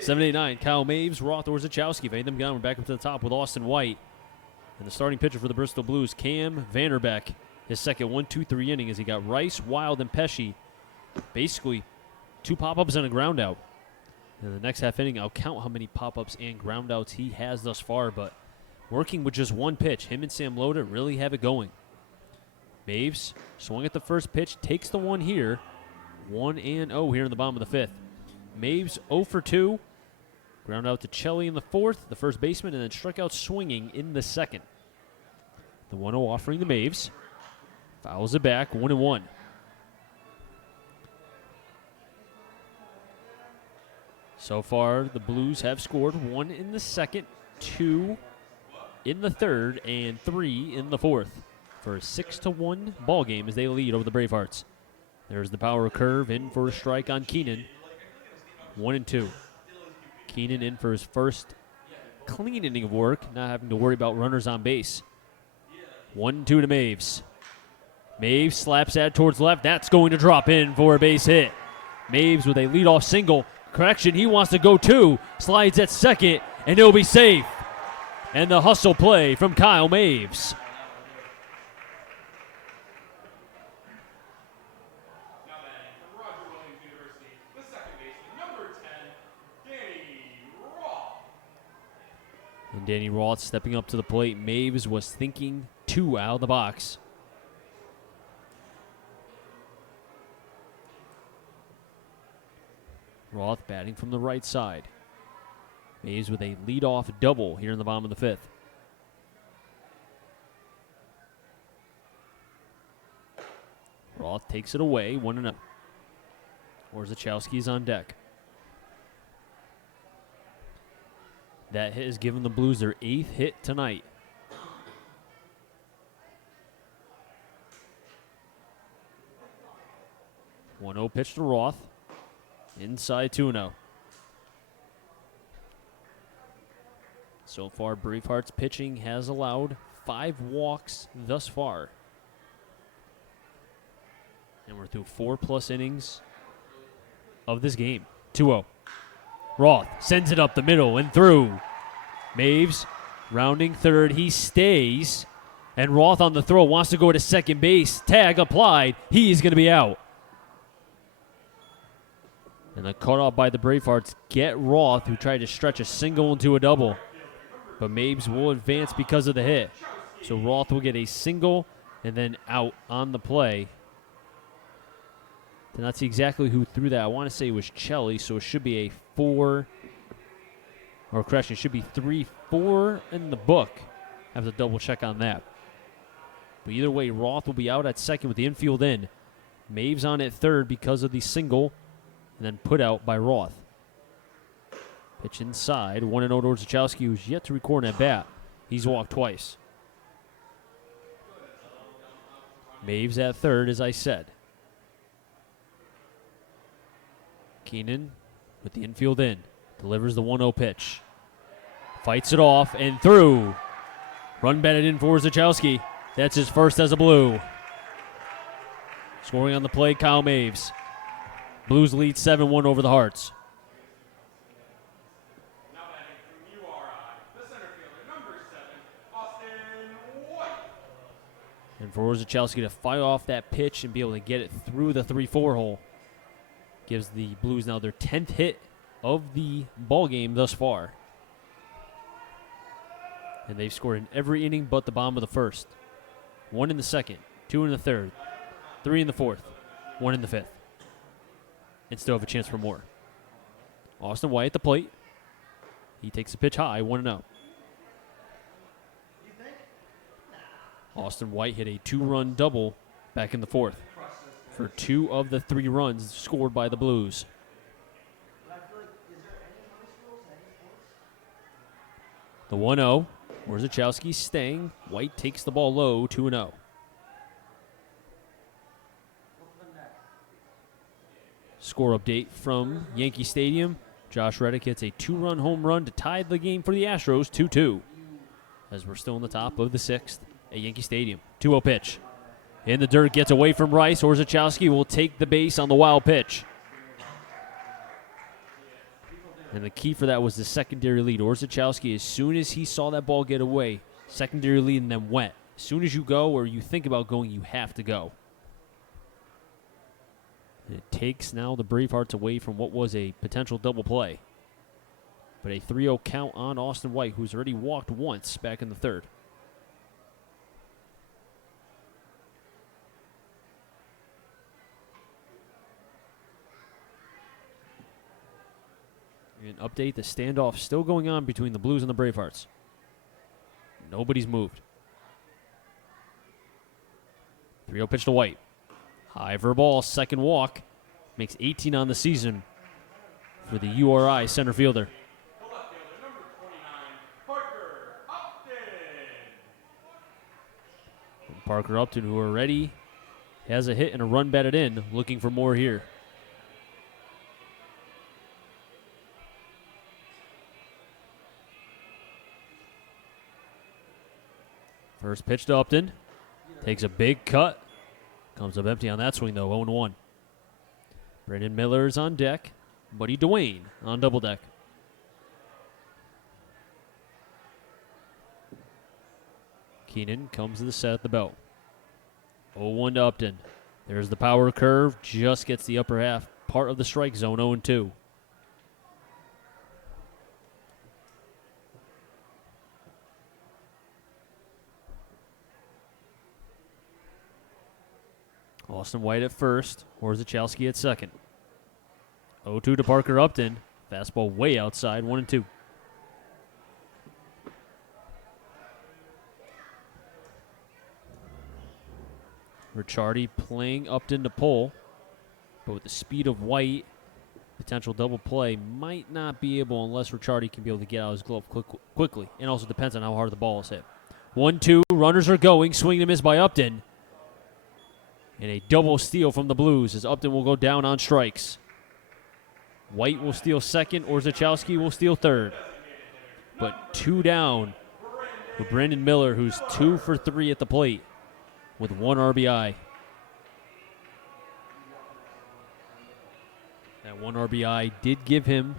7-8-9. Kyle Maves, Roth, Orzechowski. Fade them down. We're back up to the top with Austin White. And the starting pitcher for the Bristol Blues, Cam Vanderbeck. His second 1-2-3 inning as he got Rice, Wild, and Pesci. Basically, 2 pop-ups and a ground out. In the next half inning, I'll count how many pop-ups and ground outs he has thus far, but working with just one pitch, him and Sam Loda really have it going. Maves swung at the first pitch, takes the one here. 1-0 here in the bottom of the 5th. Maves 0 for 2. Ground out to Chelly in the 4th, the first baseman, and then struck out swinging in the 2nd. The 1-0 offering the Maves. Fouls it back, 1-1. So far, the Blues have scored 1 in the 2nd, 2 in the 3rd, and 3 in the 4th for a 6-1 ball game as they lead over the Bravehearts. There's the power curve in for a strike on Keenan. 1-2. Keenan in for his first clean inning of work, not having to worry about runners on base. 1-2 to Maves. Maves slaps that towards left. That's going to drop in for a base hit. Maves with a leadoff single. Correction, he wants to go 2. Slides at second, and he'll be safe. And the hustle play from Kyle Maves. Now batting from Roger Williams University, the second baseman, number 10, Danny Roth. And Danny Roth stepping up to the plate. Maves was thinking 2 out of the box. Roth batting from the right side. Maves with a leadoff double here in the bottom of the 5th. Roth takes it away, 1-0. Orzechowski's on deck. That hit has given the Blues their 8th hit tonight. One-zero pitch to Roth. Inside 2-0. So far, Bravehearts pitching has allowed 5 walks thus far. And we're through 4+ innings of this game. 2-0. Roth sends it up the middle and through. Maves rounding third. He stays. And Roth on the throw wants to go to second base. Tag applied. He's going to be out. And the cutoff by the Bravehearts get Roth, who tried to stretch a single into a double. But Maves will advance because of the hit. So Roth will get a single and then out on the play. Did not see exactly who threw that. I want to say it was Chelly, so it should be a 4. Or correction, it should be 3-4 in the book. I have to double check on that. But either way, Roth will be out at second with the infield in. Maves on at third because of the single. And then put out by Roth. Pitch inside. 1-0 to Orzechowski, who's yet to record an at-bat. He's walked twice. Maves at third, as I said. Keenan with the infield in. Delivers the 1-0 pitch. Fights it off and through. Run batted in for Orzechowski. That's his first as a Blue. Scoring on the play, Kyle Maves. Blues lead 7-1 over the Hearts. Now batting from URI, the center fielder, number 7, Austin White. And for Orzechowski to fire off that pitch and be able to get it through the 3-4 hole gives the Blues now their 10th hit of the ball game thus far. And they've scored in every inning but the bottom of the first. 1 in the 2nd, 2 in the 3rd, 3 in the 4th, 1 in the 5th. And still have a chance for more. Austin White at the plate. He takes a pitch high, 1-0. Austin White hit a 2-run double back in the 4th for 2 of the 3 runs scored by the Blues. The 1-0. Orzechowski staying. White takes the ball low, 2-0. Score update from Yankee Stadium. Josh Reddick hits a 2-run home run to tie the game for the Astros, 2-2. As we're still in the top of the 6th at Yankee Stadium. 2-0 pitch. In the dirt, gets away from Rice. Orzechowski will take the base on the wild pitch. And the key for that was the secondary lead. Orzechowski, as soon as he saw that ball get away, secondary lead and then went. As soon as you go or you think about going, you have to go. And it takes now the Bravehearts away from what was a potential double play. But a 3-0 count on Austin White, who's already walked once back in the third. An update, the standoff still going on between the Blues and the Bravehearts. Nobody's moved. 3-0 pitch to White. High for a ball, second walk. Makes 18 on the season for the URI center fielder. The left fielder, number 29, Parker Upton. And Parker Upton, who already has a hit and a run batted in, looking for more here. First pitch to Upton. Takes a big cut. Comes up empty on that swing, though. 0-1. Brandon Miller's on deck. Buddy Dwayne on double deck. Keenan comes to the set at the belt. 0-1 to Upton. There's the power curve. Just gets the upper half part of the strike zone. 0-2. Austin White at first. Orzechowski at second. 0-2 to Parker Upton. Fastball way outside. 1-2. Ricciardi playing Upton to pull. But with the speed of White, potential double play might not be able unless Ricciardi can be able to get out his glove quickly. And also depends on how hard the ball is hit. 1-2. Runners are going. Swing and miss by Upton. And a double steal from the Blues as Upton will go down on strikes. White will steal second. Orzechowski will steal third. But 2 down with Brandon Miller, who's 2 for 3 at the plate with 1 RBI. That 1 RBI did give him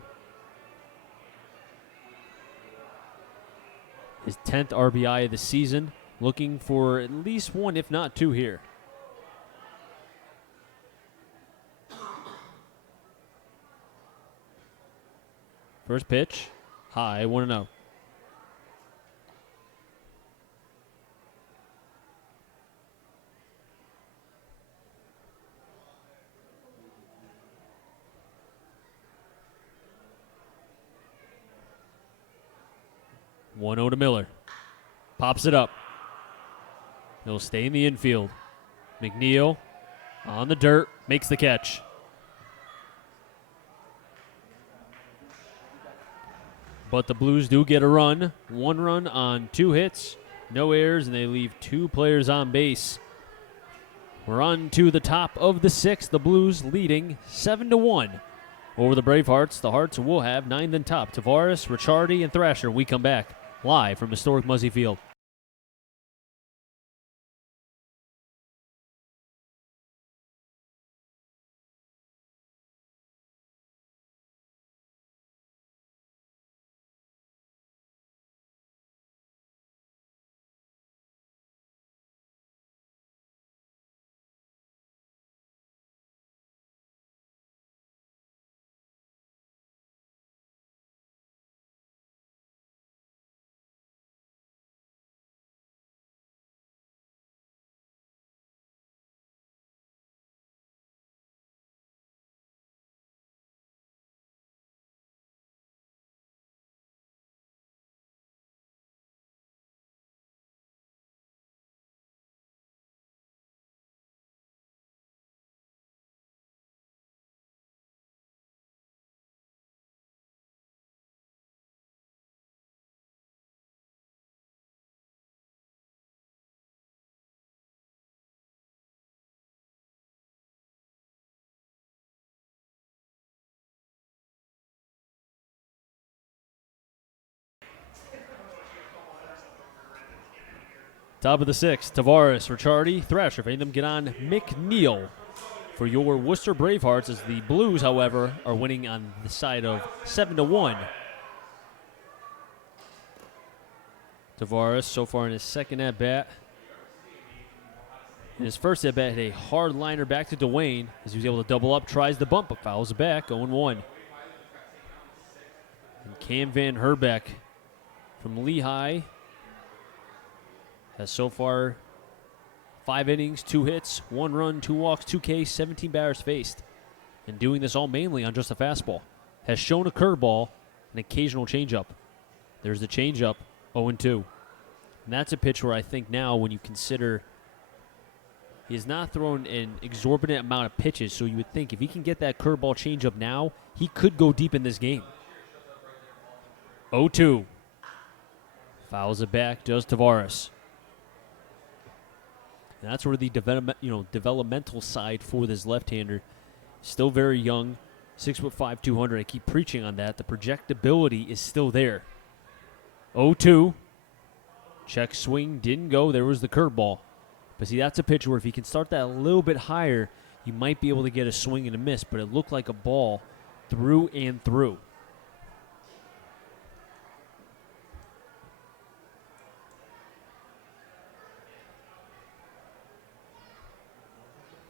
his 10th RBI of the season. Looking for at least 1, if not 2 here. First pitch, high, 1-0. One 0 to Miller. Pops it up. He'll stay in the infield. McNeil on the dirt, makes the catch. But the Blues do get a run. 1 run on 2 hits, no errors, and they leave 2 players on base. We're on to the top of the 6th. The Blues leading 7-1 over the Bravehearts. The Hearts will have 9th and top. Tavares, Ricciardi, and Thrasher. We come back live from historic Muzzy Field. Top of the 6th, Tavares, Ricciardi, Thrasher. If any of them get on McNeil for your Worcester Bravehearts, as the Blues, however, are winning on the side of 7-1. Tavares so far in his second at-bat. In his first at-bat, hit a hard liner back to Dwayne as he was able to double up, tries the bump, but fouls it back, 0-1. And Cam Van Herbeck from Lehigh has so far 5 innings, 2 hits, 1 run, 2 walks, 2 Ks, 17 batters faced. And doing this all mainly on just a fastball. Has shown a curveball, an occasional changeup. There's the changeup, 0-2. And that's a pitch where I think now when you consider he has not thrown an exorbitant amount of pitches, so you would think if he can get that curveball changeup now, he could go deep in this game. 0-2. Fouls it back, does Tavares. And that's where the developmental side for this left-hander, still very young, 6'5", 200. I keep preaching on that. The projectability is still there. 0-2. Check swing, didn't go. There was the curveball. But see, that's a pitch where if he can start that a little bit higher, you might be able to get a swing and a miss, but it looked like a ball through and through.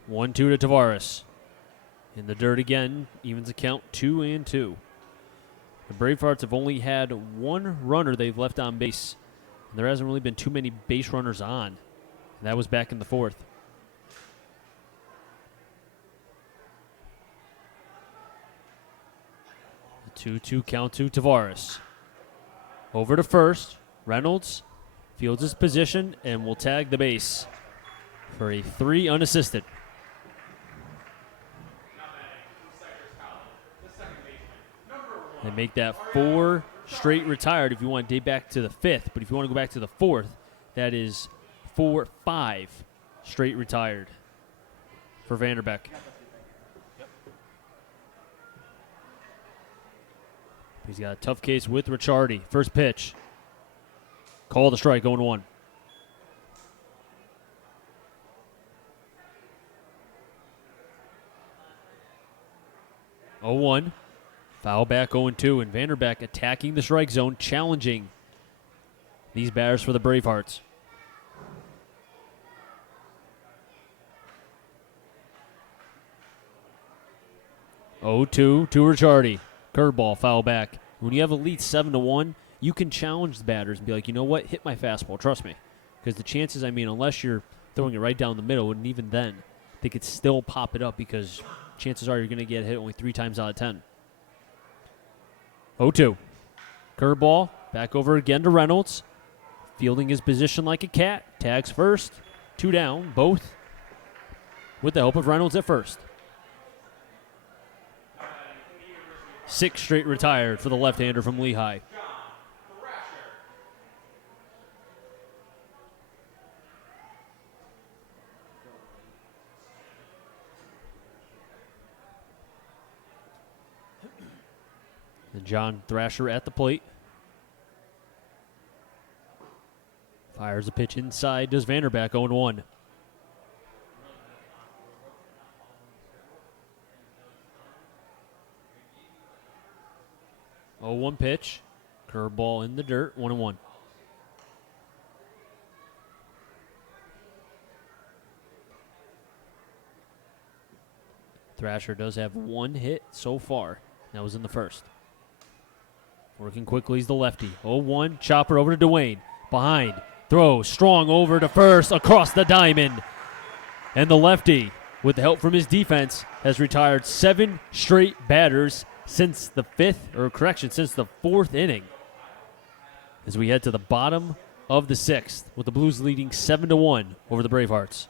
One, 2 to Tavares. In the dirt again, evens the count 2-2. The Bravehearts have only had 1 runner they've left on base. And there hasn't really been too many base runners on. And that was back in the 4th. The 2-2 count to Tavares. Over to first. Reynolds fields his position and will tag the base for a 3 unassisted. They make that 4 straight retired if you want to date back to the 5th. But if you want to go back to the 4th, that is 4-5 straight retired for Vanderbeck. He's got a tough case with Ricciardi. First pitch. Call the strike, 0-1. Foul back 0-2, and Vanderbeck attacking the strike zone, challenging these batters for the Bravehearts. To Ricciardi. Curveball, foul back. When you have a lead 7-1, you can challenge the batters and be like, you know what, hit my fastball, trust me. Because the chances, unless you're throwing it right down the middle, and even then, they could still pop it up because chances are you're going to get hit only 3 times out of 10. 0-2. Curveball, back over again to Reynolds. Fielding his position like a cat. Tags first. 2 down, both with the help of Reynolds at first. 6 straight retired for the left-hander from Lehigh. And John Thrasher at the plate. Fires a pitch inside, does Vanderbeck, 0-1. One pitch. Curveball in the dirt, 1-1. Thrasher does have 1 hit so far. That was in the first. Working quickly is the lefty. 0-1, chopper over to Dwayne. Behind, throw, strong over to first, across the diamond. And the lefty, with the help from his defense, has retired 7 straight batters since the 4th inning. As we head to the bottom of the 6th, with the Blues leading 7-1 over the Bravehearts.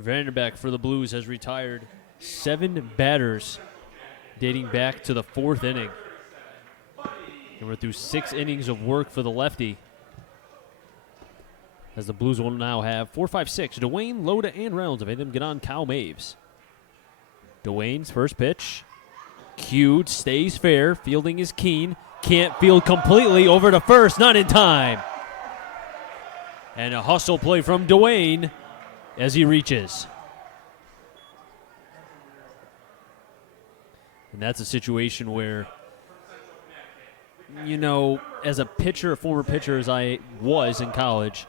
Vanderbeck for the Blues has retired 7 batters dating back to the 4th inning. And we're through 6 innings of work for the lefty. As the Blues will now have 4, 5, 6. Dwayne, Loda, and Reynolds have made them get on Kyle Maves. Dwayne's first pitch. Cued, stays fair. Fielding is keen. Can't field completely. Over to first, not in time. And a hustle play from Dwayne as he reaches. And that's a situation where, you know, as a pitcher, a former pitcher as I was in college,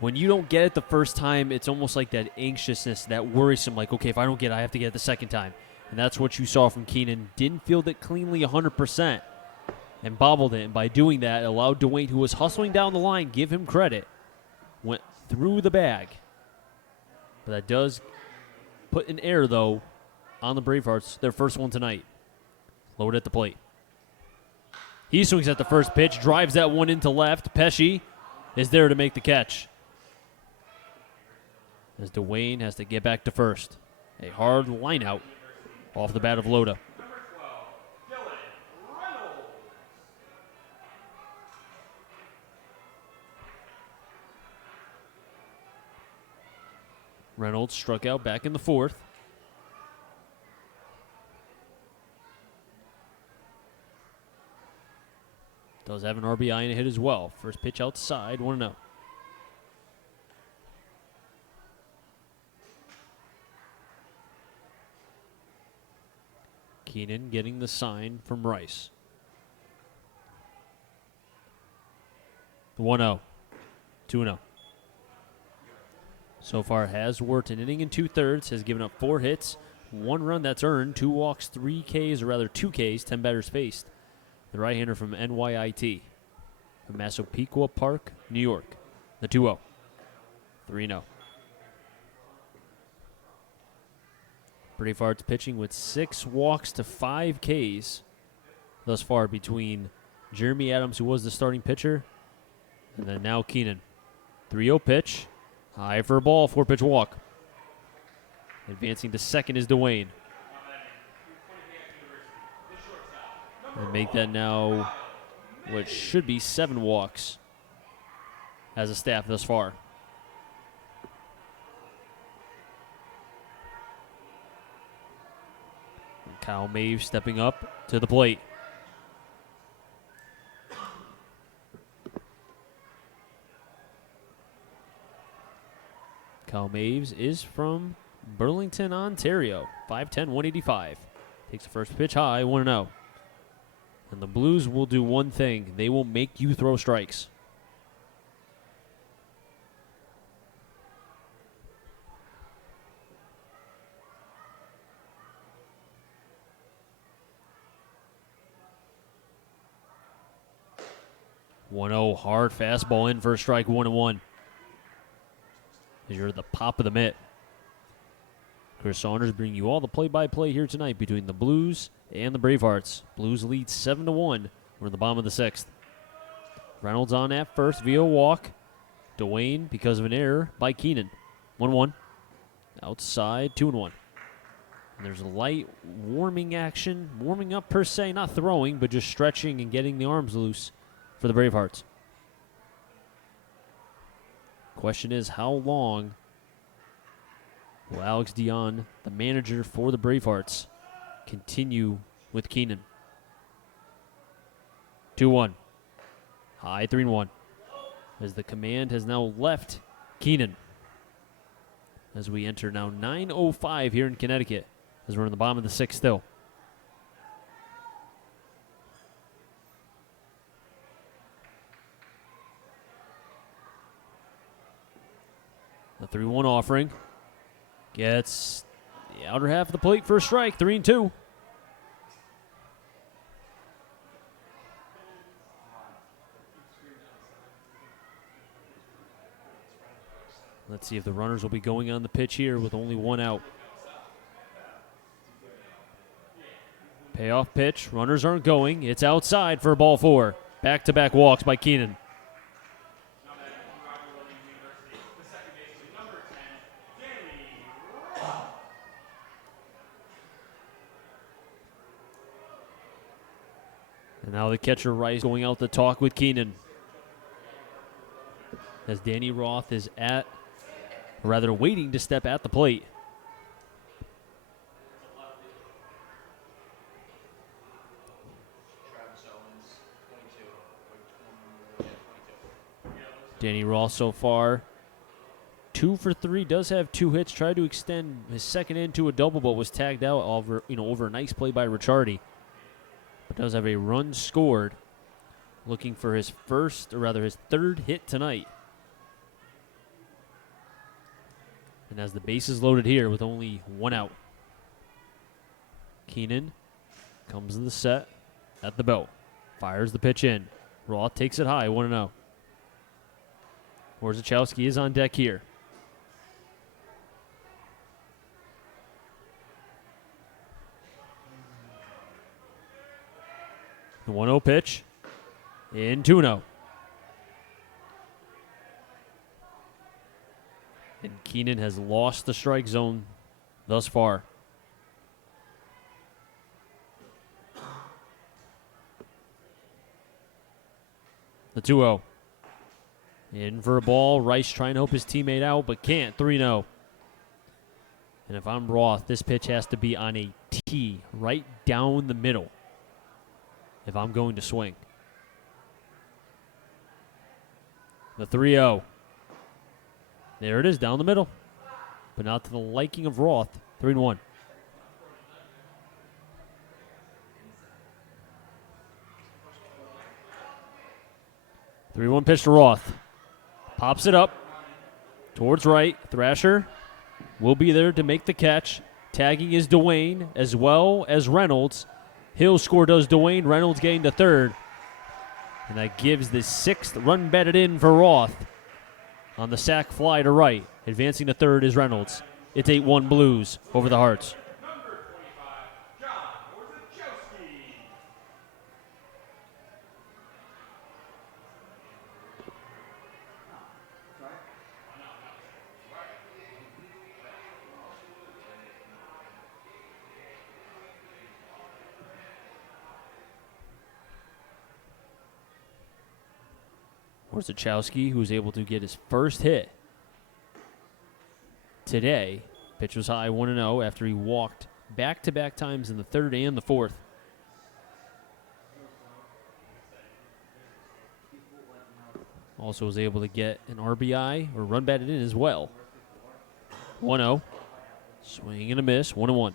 when you don't get it the first time, it's almost like that anxiousness, that worrisome, like, okay, if I don't get it, I have to get it the second time. And that's what you saw from Keenan. Didn't field it cleanly 100% and bobbled it. And by doing that, it allowed Dwayne, who was hustling down the line, give him credit, went through the bag. But that does put an error, though, on the Bravehearts, their first one tonight. Loaded at the plate. He swings at the first pitch, drives that one into left. Pesci is there to make the catch. As Dwayne has to get back to first. A hard line out off the bat of Loda. Reynolds struck out back in the 4th. Does have an RBI and a hit as well. First pitch outside, 1-0. Keenan getting the sign from Rice. The 1-0. 2-0. So far has worked an inning and 2/3, has given up 4 hits, 1 run that's earned, 2 walks, 3 Ks, or rather 2 Ks, 10 batters faced. The right-hander from NYIT, from Massapequa Park, New York. The 2-0. 3-0. Bravehearts pitching with 6 walks to 5 Ks thus far between Jeremy Adams, who was the starting pitcher, and then now Keenan. 3-0 pitch. High for a ball, 4-pitch walk. Advancing to second is Dwayne. And make that now what should be 7 walks as a staff thus far. And Kyle Maves stepping up to the plate. Kyle Maves is from Burlington, Ontario. 5'10", 185. Takes the first pitch high, 1-0. And the Blues will do one thing. They will make you throw strikes. Hard fastball in for a strike, 1-1. As you're at the pop of the mitt. Chris Saunders bringing you all the play-by-play here tonight between the Blues and the Bravehearts. Blues lead 7-1. We're in the bottom of the 6th. Reynolds on at first via walk. Dwayne because of an error by Keenan. 1-1. Outside, 2-1. And there's a light warming action. Warming up per se, not throwing, but just stretching and getting the arms loose for the Bravehearts. Question is, how long will Alex Dion, the manager for the Bravehearts, continue with Keenan? 2-1. High 3-1. As the command has now left Keenan. As we enter now 9:05 here in Connecticut. As we're in the bottom of the 6th still. The 3-1 offering. Gets the outer half of the plate for a strike, 3-2. Let's see if the runners will be going on the pitch here with only 1 out. Payoff pitch. Runners aren't going. It's outside for ball 4. Back-to-back walks by Keenan. And now the catcher Rice going out to talk with Keenan. As Danny Roth is waiting to step at the plate. Danny Roth so far 2 for 3, does have 2 hits. Tried to extend his second into a double, but was tagged out over a nice play by Ricciardi. But does have a run scored. Looking for his third hit tonight. And as the bases loaded here with only 1 out. Keenan comes to the set at the belt. Fires the pitch in. Roth takes it high, 1-0. Warzachowski is on deck here. The 1-0 pitch. In 2-0. And Keenan has lost the strike zone thus far. The 2-0. In for a ball. Rice trying to help his teammate out, but can't. 3-0. And if I'm Roth, this pitch has to be on a tee right down the middle if I'm going to swing. The 3-0. There it is, down the middle. But not to the liking of Roth. 3-1. The 3-1 pitch to Roth. Pops it up towards right. Thrasher will be there to make the catch. Tagging is Dwayne as well as Reynolds. Hill score does Dwayne. Reynolds getting to third. And that gives the 6th run batted in for Roth on the sac fly to right. Advancing to third is Reynolds. It's 8-1 Blues over the Hearts. Number 25, John Warzachowski. Warzachowski, who was able to get his first hit today. Pitch was high, 1-0 after he walked back-to-back times in the 3rd and the 4th. Also was able to get an RBI or run batted in as well. 1-0. Swing and a miss, 1-1.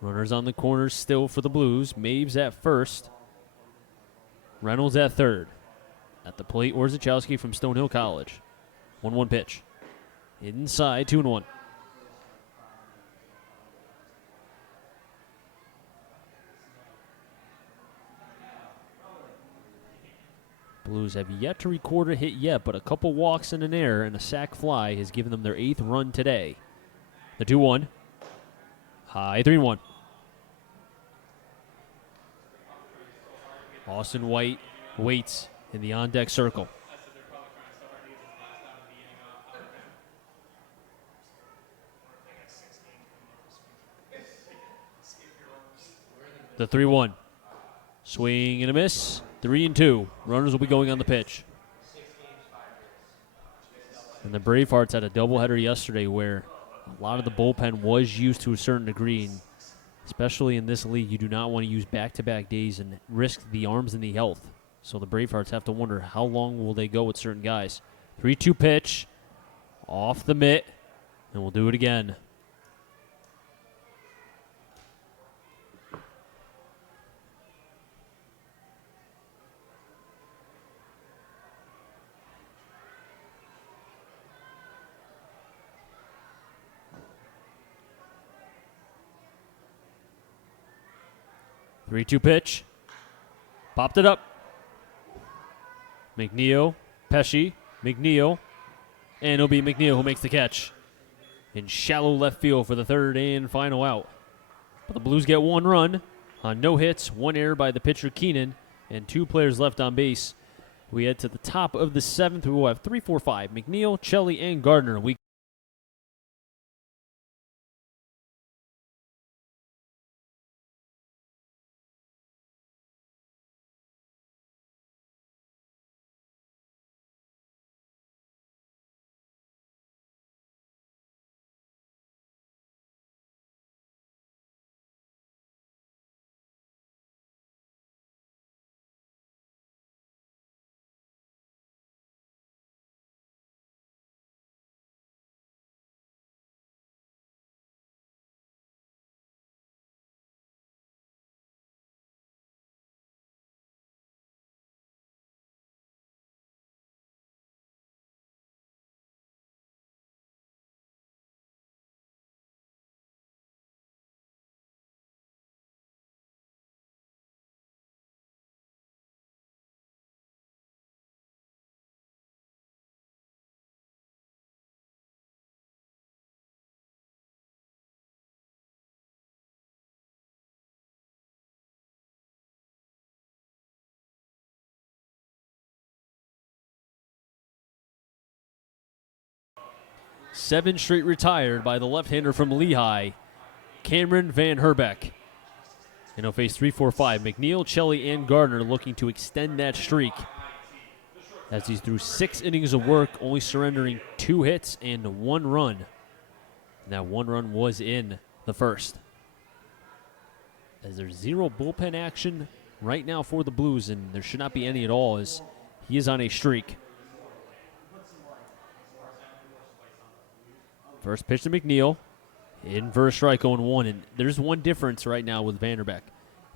Runners on the corners still for the Blues. Maves at first. Reynolds at third. At the plate, Warzachowski from Stonehill College. 1-1 pitch. Inside, 2-1. Blues have yet to record a hit yet, but a couple walks and an error and a sac fly has given them their 8th run today. The 2-1. High, 3-1. Austin White waits in the on-deck circle. The 3-1. Swing and a miss. 3-2. Runners will be going on the pitch. And the Bravehearts had a doubleheader yesterday where a lot of the bullpen was used to a certain degree. And especially in this league, you do not want to use back-to-back days and risk the arms and the health. So the Bravehearts have to wonder how long will they go with certain guys. 3-2 pitch. Off the mitt. And we'll do it again. Three-two pitch. Popped it up. McNeil, Pesci, McNeil, and it'll be McNeil who makes the catch in shallow left field for the 3rd and final out. But the Blues get 1 run on no hits, 1 error by the pitcher Keenan, and 2 players left on base. We head to the top of the 7th. We will have 3, 4, 5. McNeil, Chelly, and Gardner. We 7 straight retired by the left-hander from Lehigh, Cameron Van Herbeck. And he'll face 3, 4, 5. McNeil, Chelly, and Gardner looking to extend that streak as he's through 6 innings of work, only surrendering 2 hits and 1 run. And that 1 run was in the first. As there's 0 bullpen action right now for the Blues, and there should not be any at all as he is on a streak. First pitch to McNeil. In for a strike on 1, and there's one difference right now with Vanderbeck.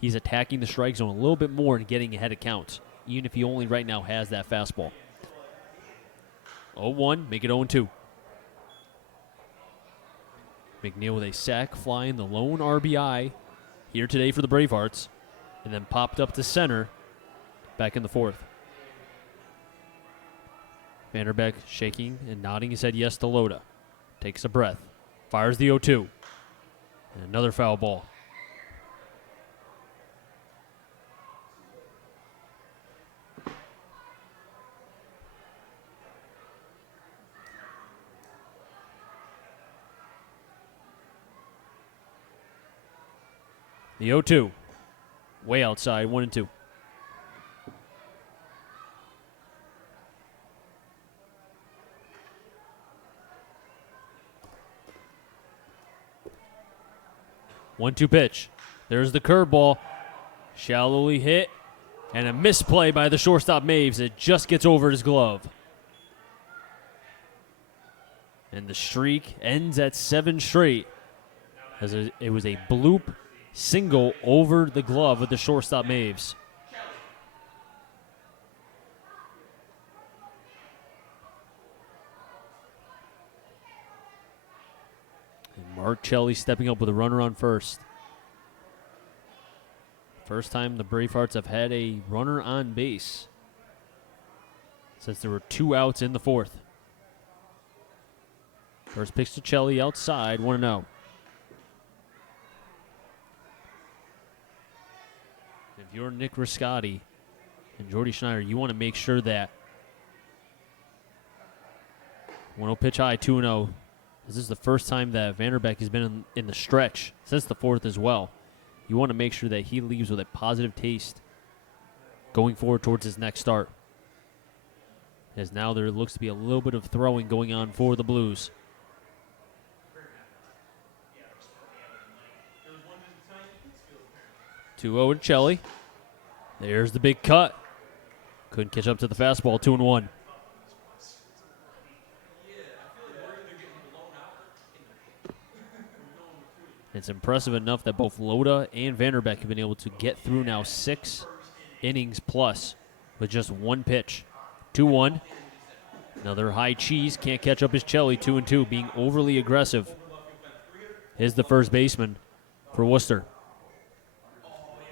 He's attacking the strike zone a little bit more and getting ahead of counts, even if he only right now has that fastball. 0-1, make it 0-2. McNeil with a sac fly in the lone RBI here today for the Bravehearts, and then popped up to center back in the 4th. Vanderbeck shaking and nodding his head yes to Loda. Takes a breath. Fires the 0-2. And another foul ball. The 0-2. Way outside, 1-2. One-two pitch. There's the curveball. Shallowly hit. And a misplay by the shortstop Maves. It just gets over his glove. And the streak ends at 7 straight. As it was a bloop single over the glove of the shortstop Maves. Mark Chelly stepping up with a runner on first. First time the Bravehearts have had a runner on base since there were 2 outs in the 4th. First pitch to Chelly outside, 1-0. If you're Nick Riscotti and Jordy Schneider, you want to make sure that 1-0 pitch high, 2-0. This is the first time that Vanderbeck has been in the stretch since the 4th as well. You want to make sure that he leaves with a positive taste going forward towards his next start. As now there looks to be a little bit of throwing going on for the Blues. 2-0 to Chelly. There's the big cut. Couldn't catch up to the fastball, 2-1. It's impressive enough that both Loda and Vanderbeck have been able to get through now 6 innings plus with just 1 pitch. 2-1. Another high cheese. Can't catch up his Chelly. 2-2. Being overly aggressive is the first baseman for Worcester.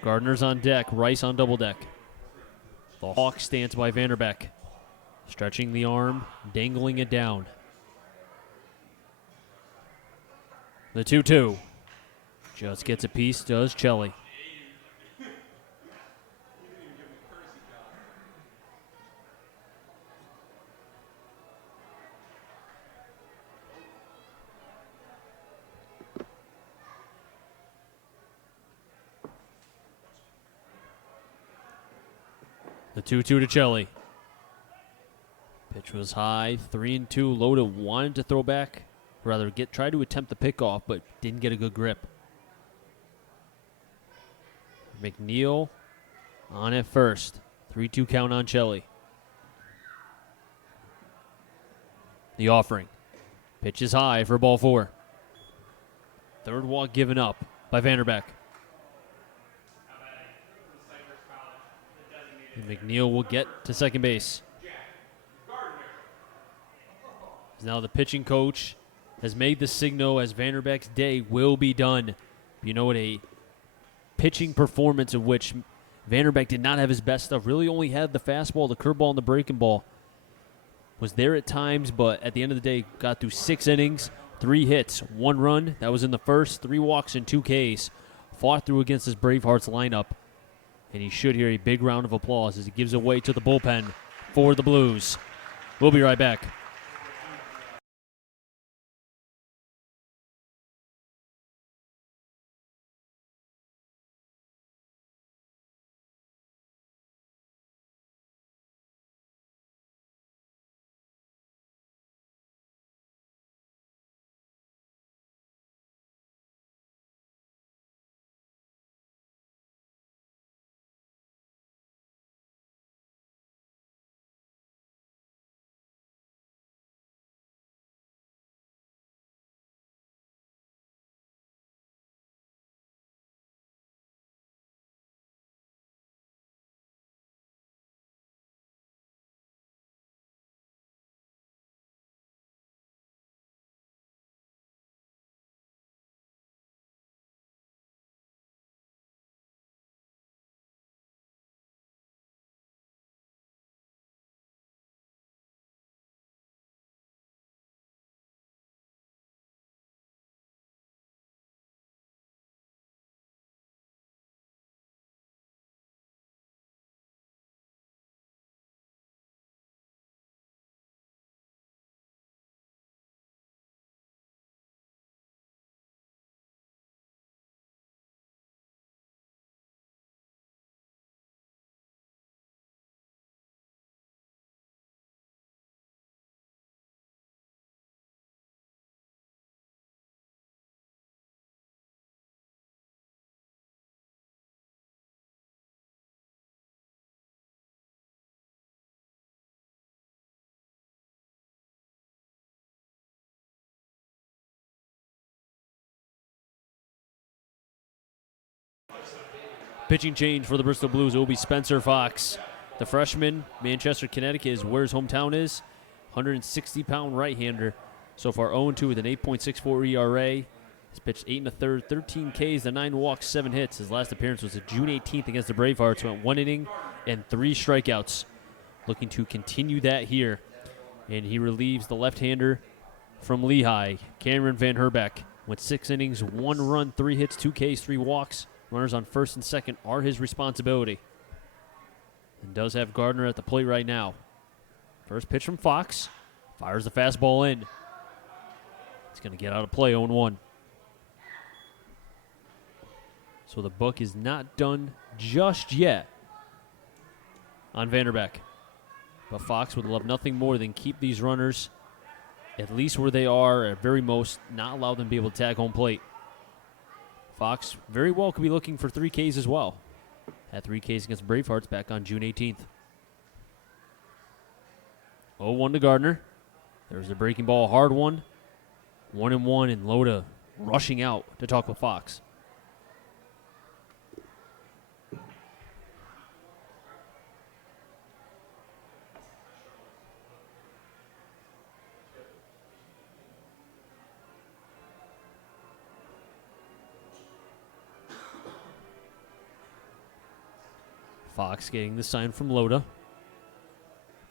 Gardner's on deck. Rice on double deck. The hawk stance by Vanderbeck. Stretching the arm. Dangling it down. The 2-2. Just gets a piece, does Chelly. The 2-2 to Chelly. Pitch was high, 3-2. Loda wanted to throw back, rather try to attempt the pickoff, but didn't get a good grip. McNeil on at first. 3-2 count on Chelly. The offering. Pitch is high for ball 4. Third walk given up by Vanderbeck. And McNeil will get to second base. Now the pitching coach has made the signal as Vanderbeck's day will be done. You know what, a pitching performance of which Vanderbeck did not have his best stuff. Really only had the fastball, the curveball, and the breaking ball. Was there at times, but at the end of the day, got through 6 innings, 3 hits, 1 run. That was in the first, 3 walks and 2 Ks. Fought through against this Bravehearts lineup. And he should hear a big round of applause as he gives away to the bullpen for the Blues. We'll be right back. Pitching change for the Bristol Blues. It will be Spencer Fox. The freshman, Manchester, Connecticut, is where his hometown is. 160-pound right-hander. So far 0-2 with an 8.64 ERA. He's pitched 8 1/3, 13 Ks, the 9 walks, 7 hits. His last appearance was June 18th against the Bravehearts. Went 1 inning and 3 strikeouts. Looking to continue that here. And he relieves the left-hander from Lehigh, Cameron Van Herbeck. Went 6 innings, 1 run, 3 hits, 2 Ks, 3 walks. Runners on first and second are his responsibility. And does have Gardner at the plate right now. First pitch from Fox. Fires the fastball in. It's going to get out of play, 0-1. So the book is not done just yet on Vanderbeck. But Fox would love nothing more than keep these runners at least where they are, at very most, not allow them to be able to tag home plate. Fox very well could be looking for 3 Ks as well. Had 3 Ks against Bravehearts back on June 18th. 0-1 to Gardner. There's the breaking ball, hard one. 1-1, and Loda rushing out to talk with Fox. Fox getting the sign from Loda.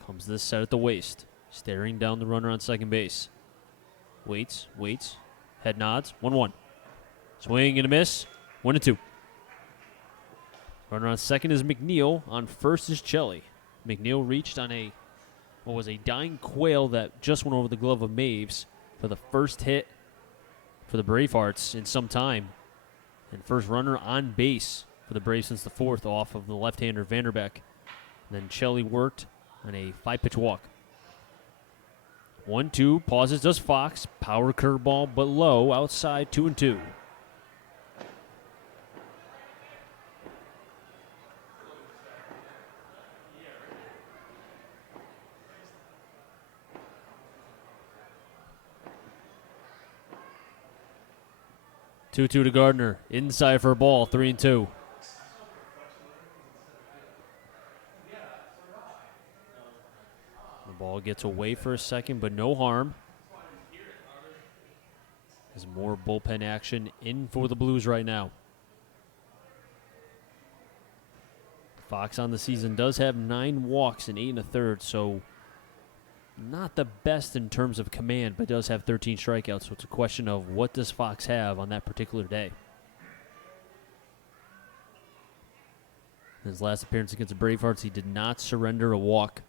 Comes this set at the waist. Staring down the runner on second base. Waits. Head nods. 1-1. Swing and a miss. 1-2. Runner on second is McNeil. On first is Chelly. McNeil reached on what was a dying quail that just went over the glove of Maves for the first hit for the Bravehearts in some time. And first runner on base for the Braves since the fourth off of the left-hander Vanderbeck. And then Chelly worked on a 5-pitch walk. 1-2, pauses, does Fox. Power curveball, but low, outside, 2-2. Two to Gardner. Inside for a ball, 3-2. The ball gets away for a second, but no harm. There's more bullpen action in for the Blues right now. Fox on the season does have 9 walks and 8 1/3, so not the best in terms of command, but does have 13 strikeouts. So it's a question of what does Fox have on that particular day. In his last appearance against the Bravehearts, he did not surrender a walk,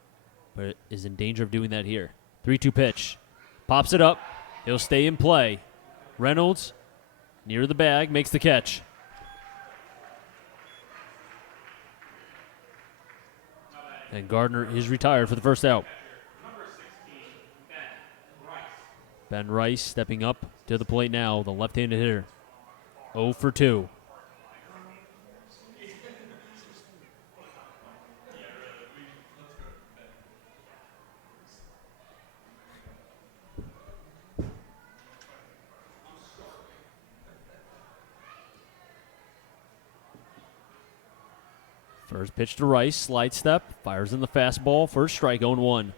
but is in danger of doing that here. 3-2 pitch. Pops it up. He'll stay in play. Reynolds, near the bag, makes the catch. And Gardner is retired for the first out. Ben Rice stepping up to the plate now, the left-handed hitter. 0 for 2. First pitch to Rice, slide step, fires in the fastball, first strike, 0-1.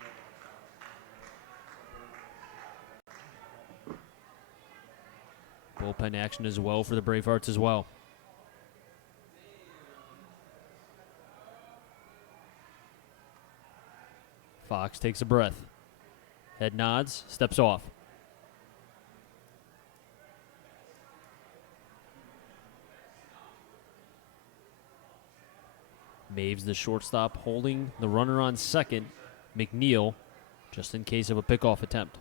Bullpen action as well for the Bravehearts as well. Fox takes a breath. Head nods, steps off. Maves the shortstop holding the runner on second, McNeil, just in case of a pickoff attempt.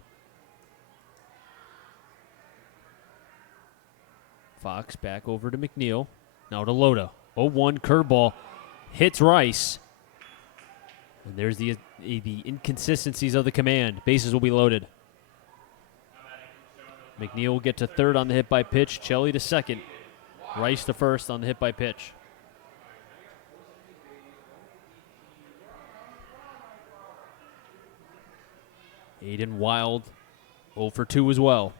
Fox back over to McNeil. Now to Loda. 0-1 curveball. Hits Rice. And there's the inconsistencies of the command. Bases will be loaded. McNeil will get to third on the hit by pitch. Chelly to second. Rice to first on the hit by pitch. Aiden Wild, 0 for 2 as well.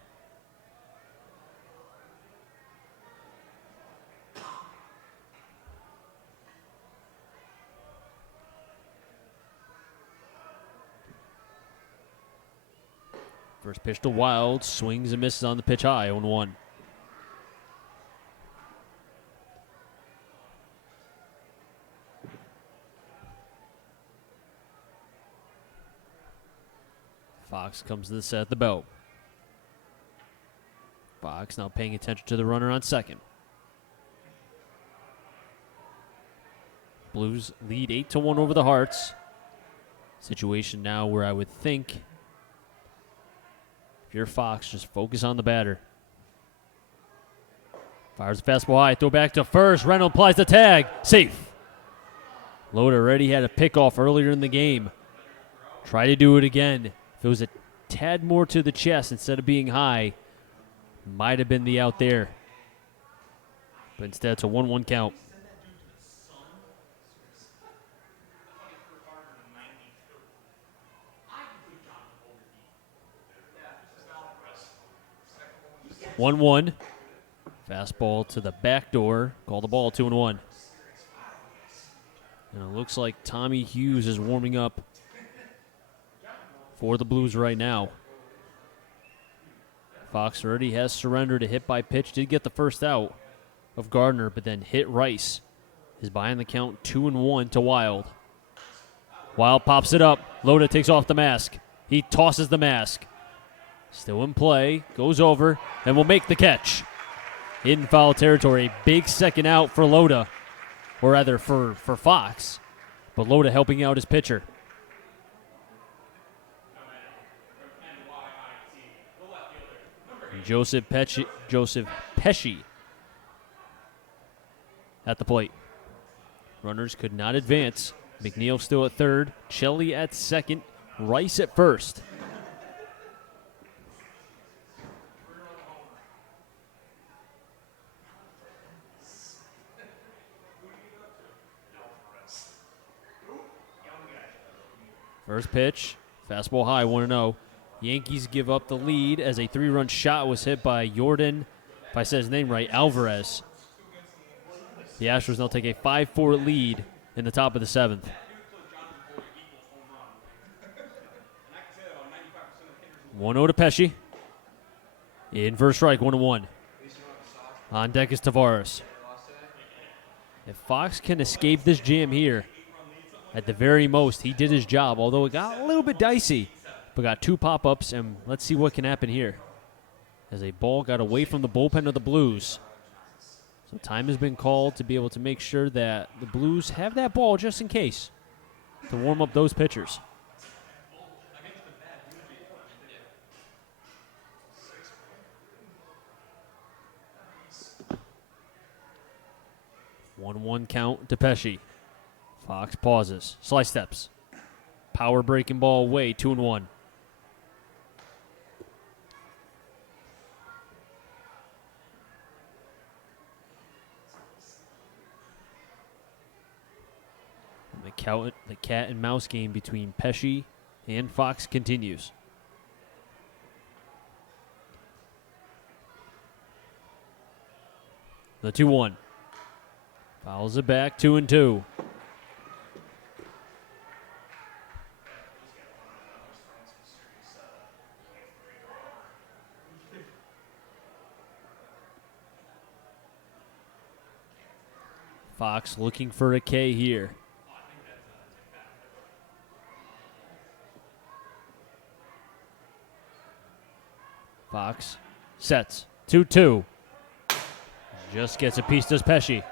First pitch to Wild, swings and misses on the pitch high, 0-1. Fox comes to the set at the belt. Fox now paying attention to the runner on second. Blues lead 8-1 over the Hearts. Situation now where I would think if you're Fox, just focus on the batter. Fires the fastball high, throw back to first. Reynolds applies the tag. Safe. Loda already had a pickoff earlier in the game. Try to do it again. If it was a tad more to the chest instead of being high, might have been the out there. But instead, it's a 1-1 count. One. Fastball to the back door. Call the ball 2-1. And it looks like Tommy Hughes is warming up for the Blues right now. Fox already has surrendered a hit by pitch. Did get the first out of Gardner, but then hit Rice. Is behind the count 2-1 to Wild. Wild pops it up. Loda takes off the mask. He tosses the mask. Still in play. Goes over and will make the catch. In foul territory. Big second out for Loda. Or rather for Fox. But Loda helping out his pitcher. Joseph Pesci at the plate. Runners could not advance. McNeil still at third. Chelly at second. Rice at first. First pitch. Fastball high, 1-0. Yankees give up the lead as a 3-run shot was hit by Jordan, if I said his name right, Alvarez. The Astros now take a 5-4 lead in the top of the 7th. 1-0 to Pesci. In for a strike, 1-1. On deck is Tavares. If Fox can escape this jam here, at the very most, he did his job, although it got a little bit dicey. But got 2 pop-ups, and let's see what can happen here. As a ball got away from the bullpen of the Blues. So time has been called to be able to make sure that the Blues have that ball just in case to warm up those pitchers. One count to Pesci. Fox pauses. Slice steps. Power breaking ball away, 2-1. The cat and mouse game between Pesci and Fox continues. The 2-1. Fouls it back, 2-2. Fox looking for a K here. Fox sets 2-2. Just gets a piece, does Pesci.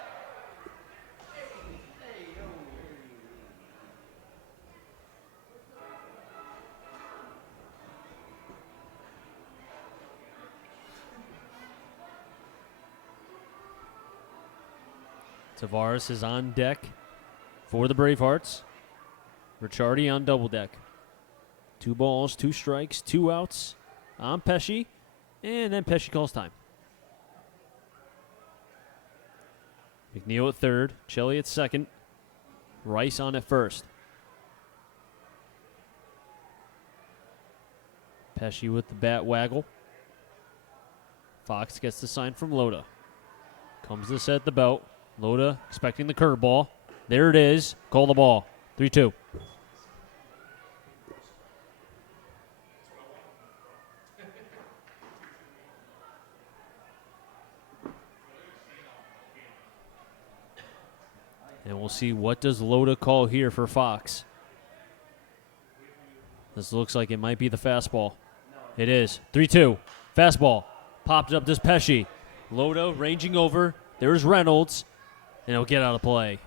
Tavares is on deck for the Bravehearts. Ricciardi on double deck. 2 balls, 2 strikes, 2 outs on Pesci, and then Pesci calls time. McNeil at third, Chelly at second, Rice on at first. Pesci with the bat waggle. Fox gets the sign from Loda. Comes to set the belt. Loda expecting the curveball. There it is. Call the ball. 3-2. And we'll see what does Loda call here for Fox. This looks like it might be the fastball. It is. 3-2. Fastball. Popped up to Pesci. Loda ranging over. There's Reynolds. And he'll get out of play.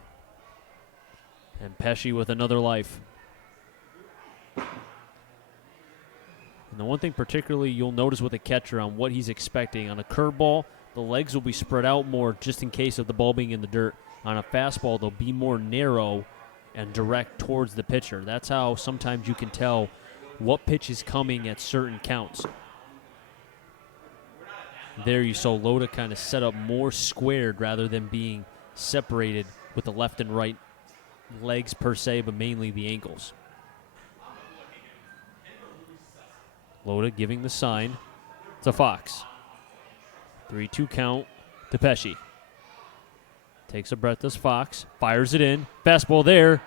And Pesci with another life. And the one thing particularly you'll notice with a catcher on what he's expecting, on a curveball, the legs will be spread out more just in case of the ball being in the dirt. On a fastball, they'll be more narrow and direct towards the pitcher. That's how sometimes you can tell what pitch is coming at certain counts. There you saw Loda kind of set up more squared rather than being separated with the left and right legs per se, but mainly the ankles. Loda giving the sign to Fox. 3-2 count to Pesci. Takes a breath, does Fox. Fires it in. Fastball there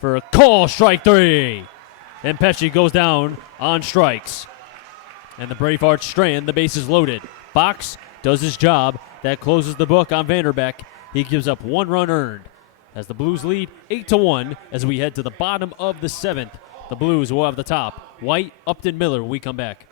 for a call, strike 3. And Pesci goes down on strikes. And the Bravehearts strand, the bases loaded. Fox does his job. That closes the book on Vanderbeck. He gives up 1 run earned as the Blues lead 8-1 as we head to the bottom of the 7th. The Blues will have the top. White, Upton, Miller when we come back.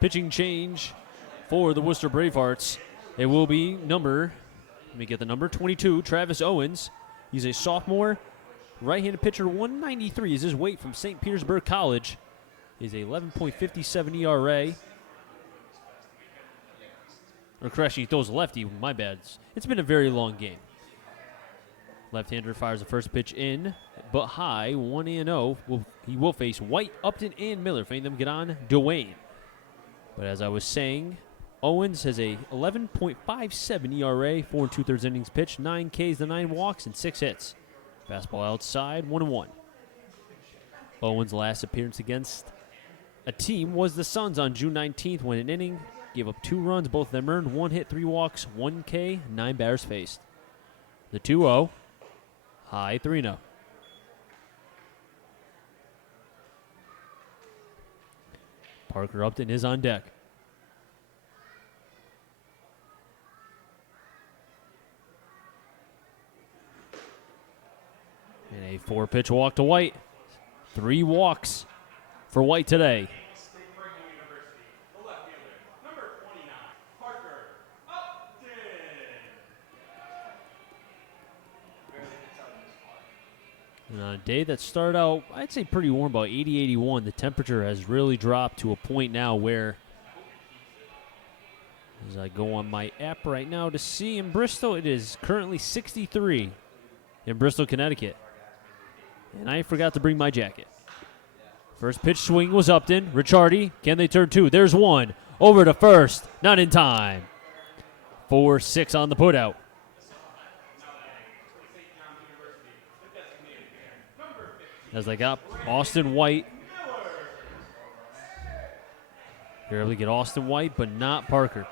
Pitching change for the Worcester Bravehearts. It will be number 22, Travis Owens. He's a sophomore, right-handed pitcher, 193 is his weight from St. Petersburg College. He's a 11.57 ERA. Or correction, he throws lefty, my bad. It's been a very long game. Left-hander fires the first pitch in, but high, 1-0. He will face White, Upton, and Miller. Fame them get on Dwayne. But as I was saying, Owens has a 11.57 ERA, 4 2/3 innings pitched, 9 Ks to 9 walks, and 6 hits. Fastball outside, 1-1. Owens' last appearance against a team was the Suns on June 19th when an inning gave up 2 runs. Both of them earned 1 hit, 3 walks, 1 K, 9 batters faced. The 2-0, high 3-0. Parker Upton is on deck. And a 4-pitch walk to White. 3 walks for White today. And on a day that started out, I'd say pretty warm, about 80, 81, the temperature has really dropped to a point now where, as I go on my app right now to see in Bristol, it is currently 63 in Bristol, Connecticut. And I forgot to bring my jacket. First pitch swing was Upton. Ricciardi, can they turn 2? There's 1. Over to first, not in time. 4-6 on the putout. As they got Austin White. They're able to get Austin White, but not Parker.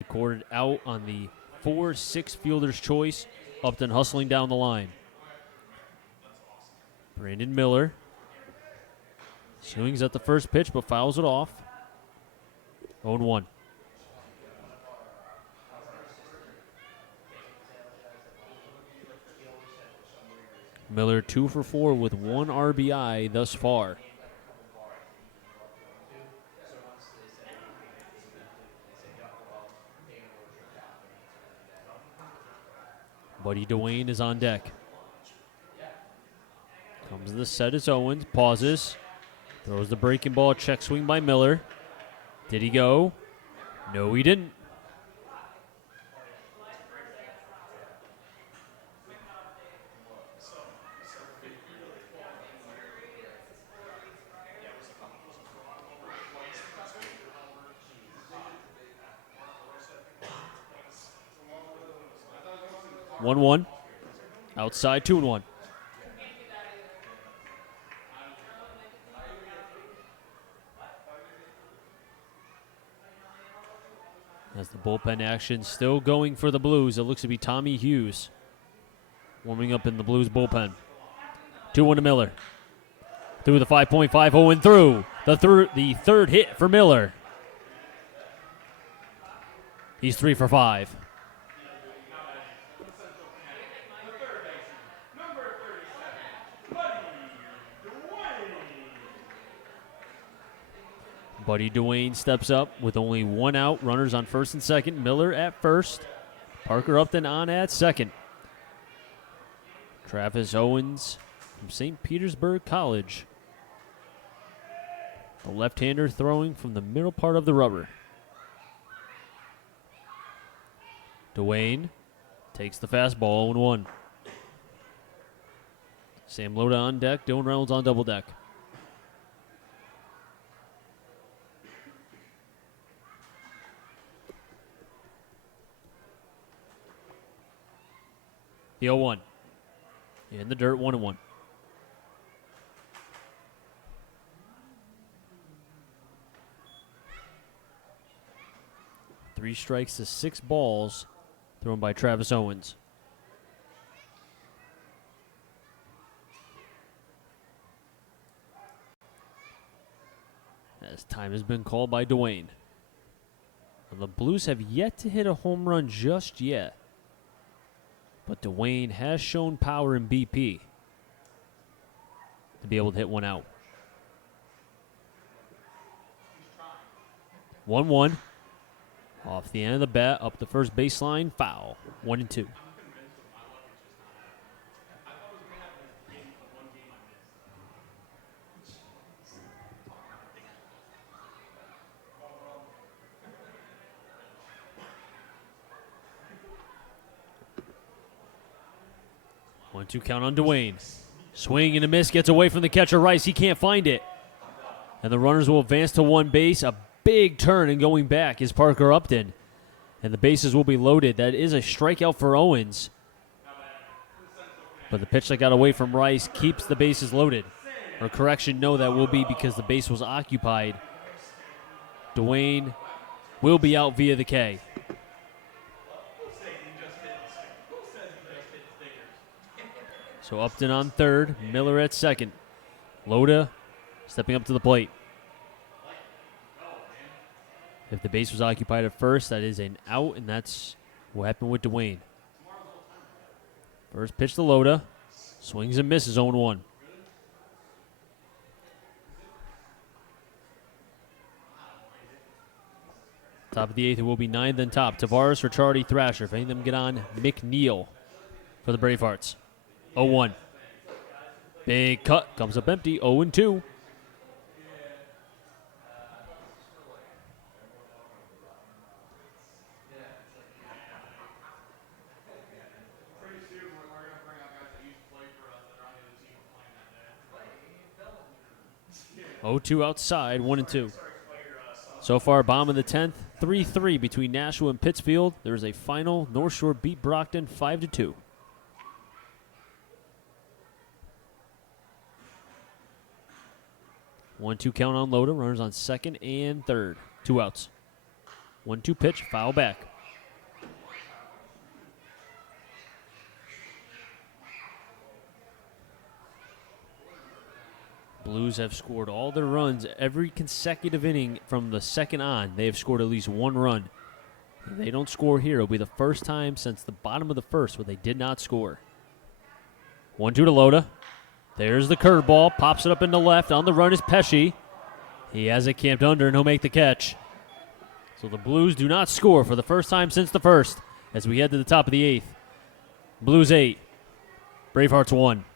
Recorded out on the 4-6 fielder's choice. Upton hustling down the line. Brandon Miller swings at the first pitch but fouls it off. 0-1. Miller 2 for 4 with 1 RBI thus far. Buddy Dwayne is on deck. Comes the set as Owens, pauses, throws the breaking ball, check swing by Miller. Did he go? No, he didn't. One. Outside 2-1. As the bullpen action still going for the Blues, it looks to be Tommy Hughes warming up in the Blues bullpen. 2-1 to Miller. Through the 5.50 and through. The third hit for Miller. He's 3 for 5. Buddy Dwayne steps up with only 1 out. Runners on first and second. Miller at first. Parker Upton on at second. Travis Owens from St. Petersburg College. The left-hander throwing from the middle part of the rubber. Dwayne takes the fastball 0-1. Sam Loda on deck. Dylan Reynolds on double deck. The 0-1. In the dirt, 1-1. Three strikes to 6 balls thrown by Travis Owens. As time has been called by Dwayne. And the Blues have yet to hit a home run just yet. But Dwayne has shown power in BP to be able to hit 1 out. 1-1. Off the end of the bat, up the first baseline, foul. 1-2. One-two count on Dwayne. Swing and a miss, gets away from the catcher Rice. He can't find it. And the runners will advance to one base. A big turn and going back is Parker Upton. And the bases will be loaded. That is a strikeout for Owens. But the pitch that got away from Rice keeps the bases loaded. Or correction, no, that will be because the base was occupied. Dwayne will be out via the K. So Upton on third, Miller at second. Loda stepping up to the plate. If the base was occupied at first, that is an out, and that's what happened with Dwayne. First pitch to Loda. Swings and misses, 0-1. Top of the eighth, it will be ninth and top. Tavares, Ricciardi, Thrasher. If any of them get on, McNeil for the Bravehearts. 0-1. Big cut. Comes up empty. 0-2. Pretty soon we're going to bring out guys that used to play for us that are on the other team playing that day. 0-2 outside, 1-2. So far, bottom of the 10th, 3-3 between Nashua and Pittsfield. There is a final. North Shore beat Brockton 5-2. One-two count on Loda. Runners on second and third. 2 outs. 1-2 pitch, foul back. Blues have scored all their runs every consecutive inning from the second on. They have scored at least 1 run. If they don't score here, it'll be the first time since the bottom of the first where they did not score. 1-2 to Loda. There's the curveball. Pops it up into left. On the run is Pesci. He has it camped under, and he'll make the catch. So the Blues do not score for the first time since the first as we head to the top of the 8th. Blues 8. Bravehearts 1.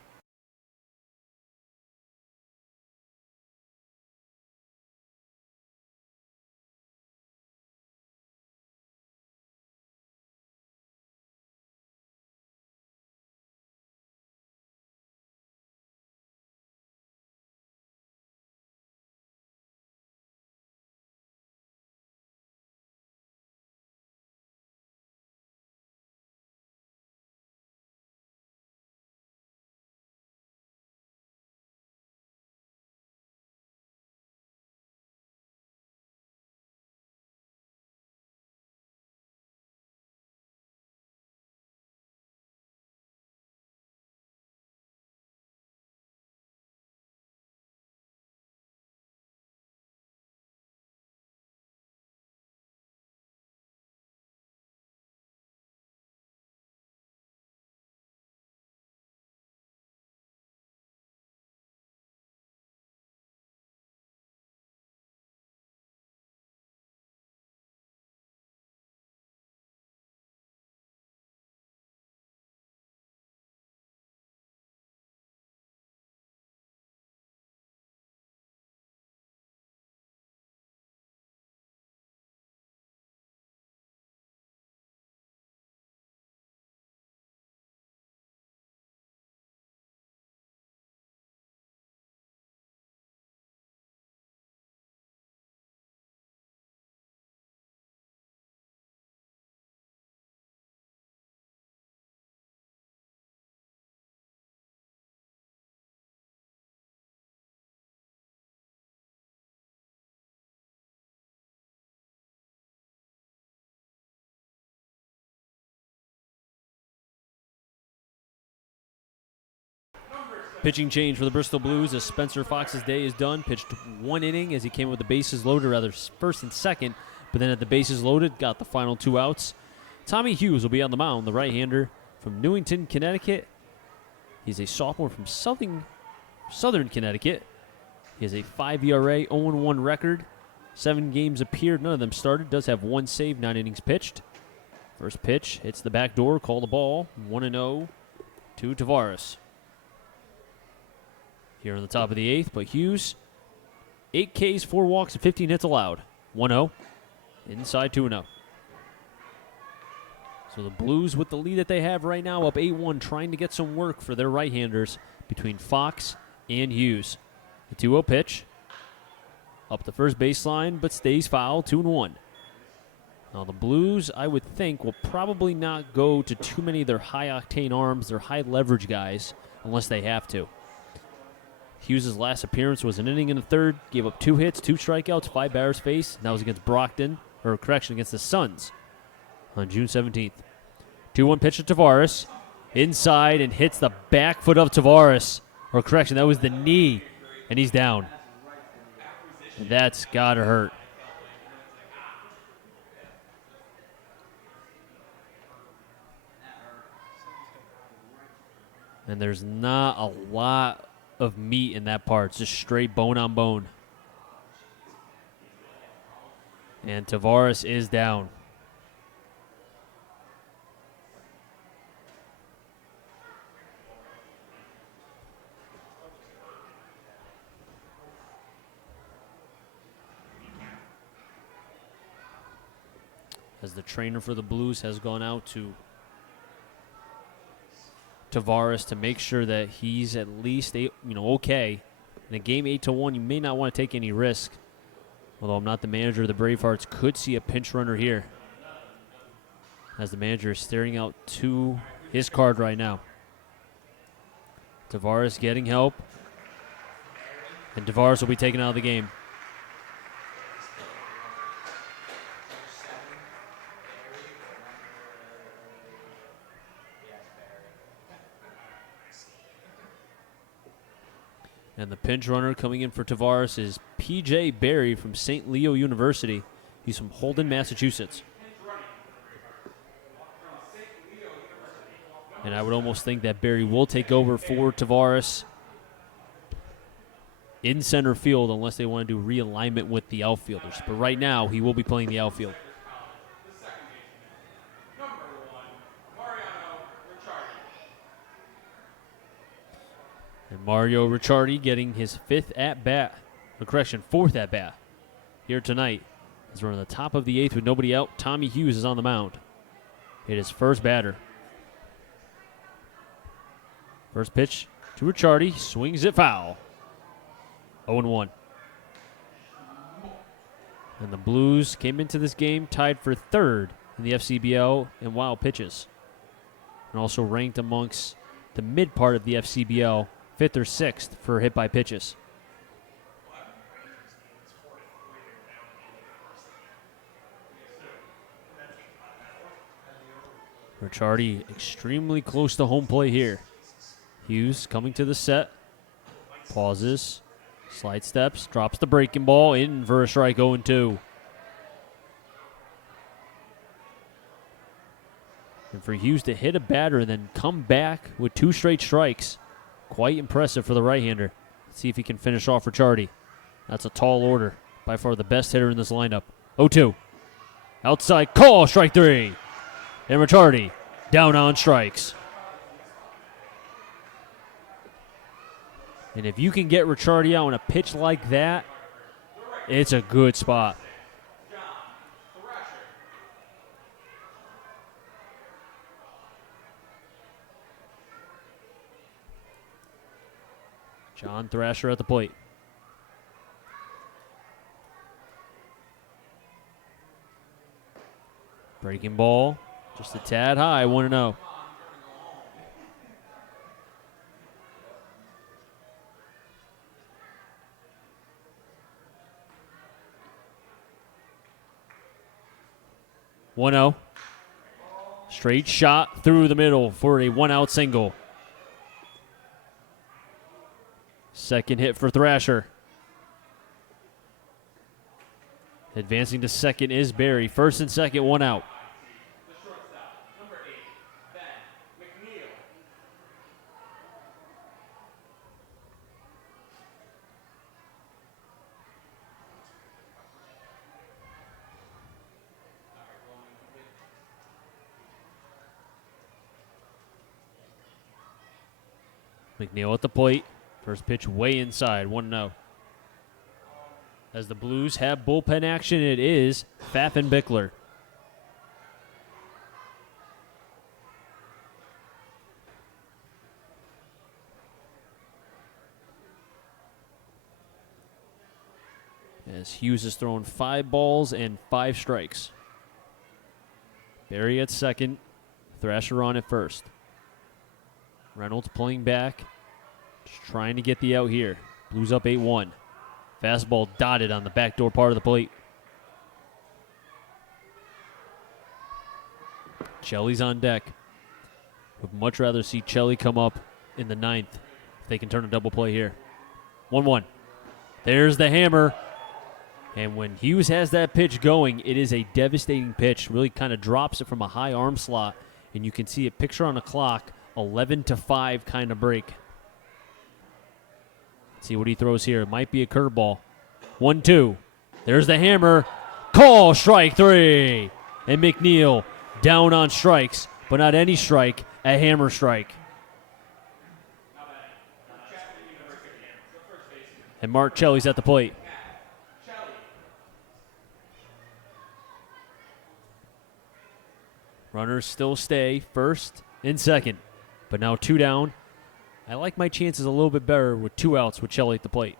Pitching change for the Bristol Blues as Spencer Fox's day is done. Pitched 1 inning as he came with the bases loaded, rather first and second, but then at the bases loaded, got the final 2 outs. Tommy Hughes will be on the mound, the right-hander from Newington, Connecticut. He's a sophomore from Southern Connecticut. He has a 5 ERA, 0-1 record. 7 games appeared, none of them started. Does have 1 save, 9 innings pitched. First pitch hits the back door, call the ball. 1-0 to Tavares. Here on the top of the 8th, but Hughes, 8 Ks, 4 walks, and 15 hits allowed. 1-0, inside 2-0. So the Blues with the lead that they have right now, up 8-1, trying to get some work for their right-handers between Fox and Hughes. The 2-0 pitch. Up the first baseline, but stays foul, 2-1. Now the Blues, I would think, will probably not go to too many of their high-octane arms, their high-leverage guys, unless they have to. Hughes' last appearance was an inning in the third, gave up 2 hits, 2 strikeouts, 5 batters faced. And that was against against the Suns on June 17th. 2-1 pitch to Tavares, inside, and hits the back foot of Tavares. That was the knee, and he's down. And that's got to hurt. And there's not a lot of meat in that part. It's just straight bone on bone. And Tavares is down. As the trainer for the Blues has gone out to Tavares to make sure that he's at least okay. In a game 8-1, you may not want to take any risk. Although I'm not the manager of the Bravehearts, could see a pinch runner here. As the manager is staring out to his card right now. Tavares getting help. And Tavares will be taken out of the game. And the pinch runner coming in for Tavares is P.J. Barry from St. Leo University. He's from Holden, Massachusetts. And I would almost think that Barry will take over for Tavares in center field unless they want to do realignment with the outfielders. But right now, he will be playing the outfield. And Mario Ricciardi getting his fourth at-bat here tonight. As we're on the top of the 8th with nobody out, Tommy Hughes is on the mound. It is first batter. First pitch to Ricciardi, swings it foul. 0-1. And the Blues came into this game tied for 3rd in the FCBL in wild pitches. And also ranked amongst the mid part of the FCBL, 5th or 6th for hit by pitches. Ricciardi extremely close to home plate here. Hughes coming to the set, pauses, slide steps, drops the breaking ball, in for a strike, 0-2. And for Hughes to hit a batter and then come back with 2 straight strikes, quite impressive for the right-hander. Let's see if he can finish off Ricciardi. That's a tall order. By far the best hitter in this lineup. 0-2. Outside call, strike 3. And Ricciardi down on strikes. And if you can get Ricciardi out on a pitch like that, it's a good spot. John Thrasher at the plate. Breaking ball, just a tad high, 1-0. Straight shot through the middle for a 1-out single. Second hit for Thrasher. Advancing to second is Barry. First and second, 1 out. McNeil at the plate. First pitch way inside, 1-0. As the Blues have bullpen action, it is Pfaffenbickler. as Hughes has thrown 5 balls and 5 strikes. Barry at second, Thrasher on at first. Reynolds pulling back, just trying to get the out here. Blues up 8-1. Fastball dotted on the backdoor part of the plate. Chelly's on deck. Would much rather see Chelly come up in the 9th if they can turn a double play here. 1-1. There's the hammer. And when Hughes has that pitch going, it is a devastating pitch. Really kind of drops it from a high arm slot. And you can see a picture on the clock, 11-5 kind of break. Let's see what he throws here. It might be a curveball. 1-2. There's the hammer. Call, strike 3. And McNeil down on strikes, but not any strike, a hammer strike. And Mark Chelly's at the plate. Runners still stay first and second, but now 2 down. I like my chances a little bit better with 2 outs with Chelly at the plate.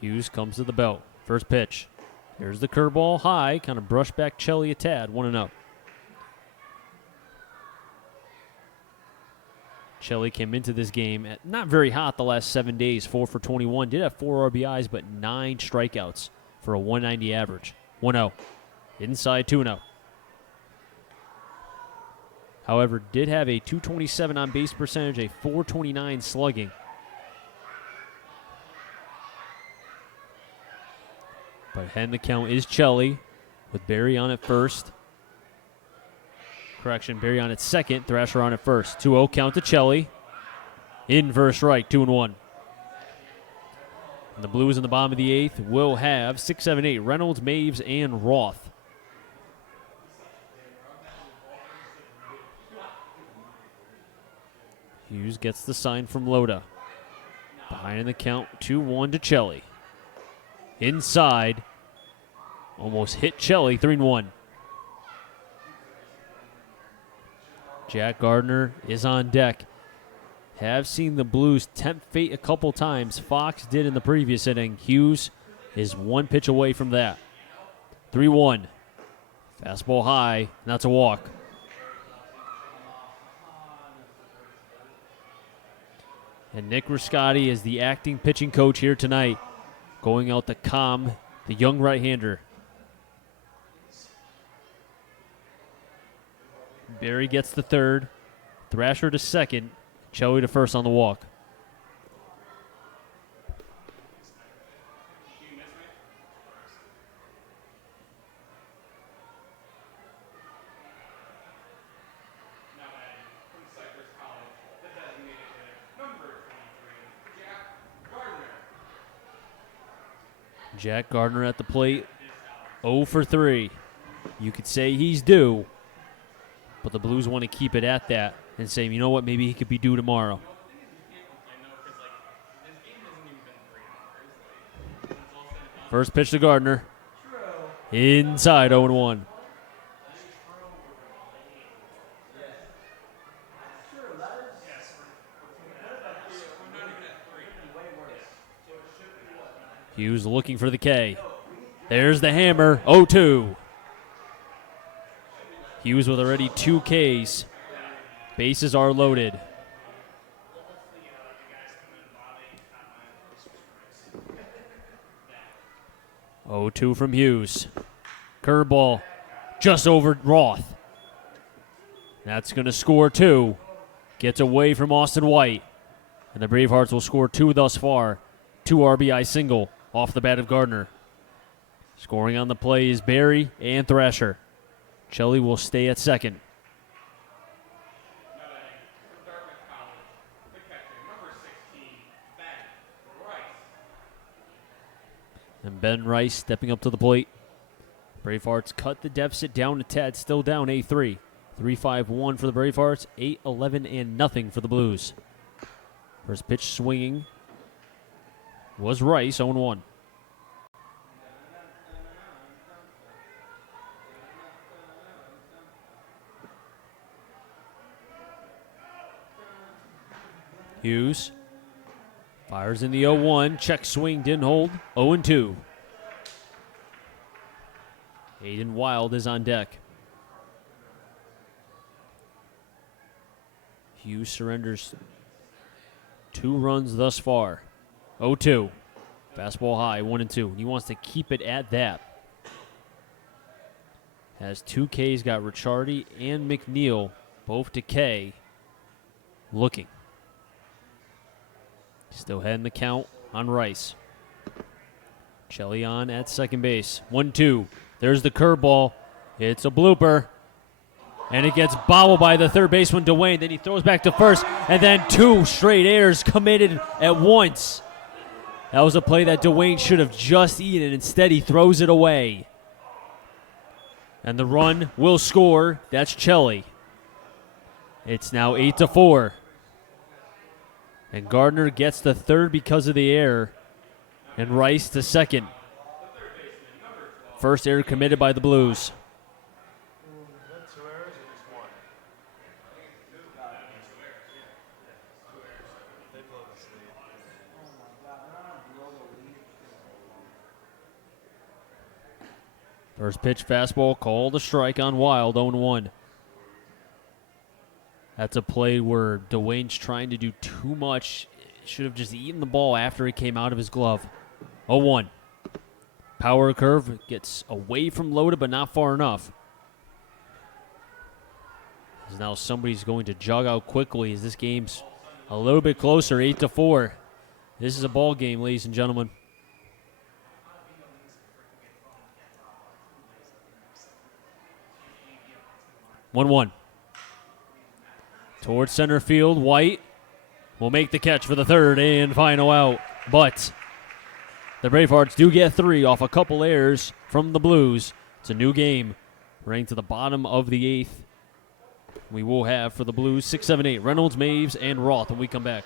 Hughes comes to the belt. First pitch. There's the curveball high, kind of brushed back Chelly a tad, 1-0. Chelly came into this game at not very hot the last 7 days, 4 for 21. Did have 4 RBIs, but 9 strikeouts for a 190 average. 1-0. Inside 2-0. However, did have a 227 on base percentage, a 429 slugging. But ahead in the count is Chelly with Barry on at first. Correction, Barry on at second, Thrasher on at first. 2-0 count to Chelly. In for a strike, 2-1. And the Blues in the bottom of the 8th will have 6, 7, 8. Reynolds, Maves, and Roth. Hughes gets the sign from Loda. Behind in the count, 2-1 to Chelly. Inside. Almost hit Chelly, 3-1. Jack Gardner is on deck. Have seen the Blues tempt fate a couple times. Fox did in the previous inning. Hughes is 1 pitch away from that. 3-1. Fastball high, and that's a walk. And Nick Riscotti is the acting pitching coach here tonight, going out to calm the young right-hander. Barry gets the third. Thrasher to second. Chelly to first on the walk. Jack Gardner at the plate, 0 for 3. You could say he's due, but the Blues want to keep it at that and say, you know what, maybe he could be due tomorrow. First pitch to Gardner. Inside, 0-1. Hughes looking for the K. There's the hammer, 0-2. Hughes with already 2 Ks. Bases are loaded. Oh, 2 from Hughes. Curveball just over Roth. That's going to score 2. Gets away from Austin White. And the Bravehearts will score 2 thus far. 2 RBI single off the bat of Gardner. Scoring on the play is Barry and Thrasher. Chelly will stay at second. And Ben Rice stepping up to the plate. Bravehearts cut the deficit down to Ted, still down 8-3. 3-5-1 for the Bravehearts, 8-11 and nothing for the Blues. First pitch swinging was Rice, 0-1. Hughes Fires in the 0-1. Check swing didn't hold. 0-2. Aiden Wild is on deck. Hughes surrenders 2 runs thus far. 0-2. Fastball high, 1-2. He wants to keep it at that. Has 2 Ks, got Ricciardi and McNeil, both to K, looking. Still heading the count on Rice. Chelly on at second base. 1-2. There's the curveball. It's a blooper. And it gets bobbled by the third baseman, Dwayne. Then he throws back to first. And then 2 straight errors committed at once. That was a play that Dwayne should have just eaten. Instead, he throws it away. And the run will score. That's Chelly. It's now 8-4. And Gardner gets the third because of the error. And Rice to second. First error committed by the Blues. First pitch fastball called a strike on Wild, 0-1. That's a play where Dwayne's trying to do too much. Should have just eaten the ball after it came out of his glove. 0-1. Power curve gets away from loaded, but not far enough. As now somebody's going to jog out quickly as this game's a little bit closer, 8-4. This is a ball game, ladies and gentlemen. 1-1. Towards center field, White will make the catch for the third and final out. But the Bravehearts do get 3 off a couple errors from the Blues. It's a new game, ranked to the bottom of the 8th. We will have for the Blues 6, 7, 8. Reynolds, Maves, and Roth when we come back.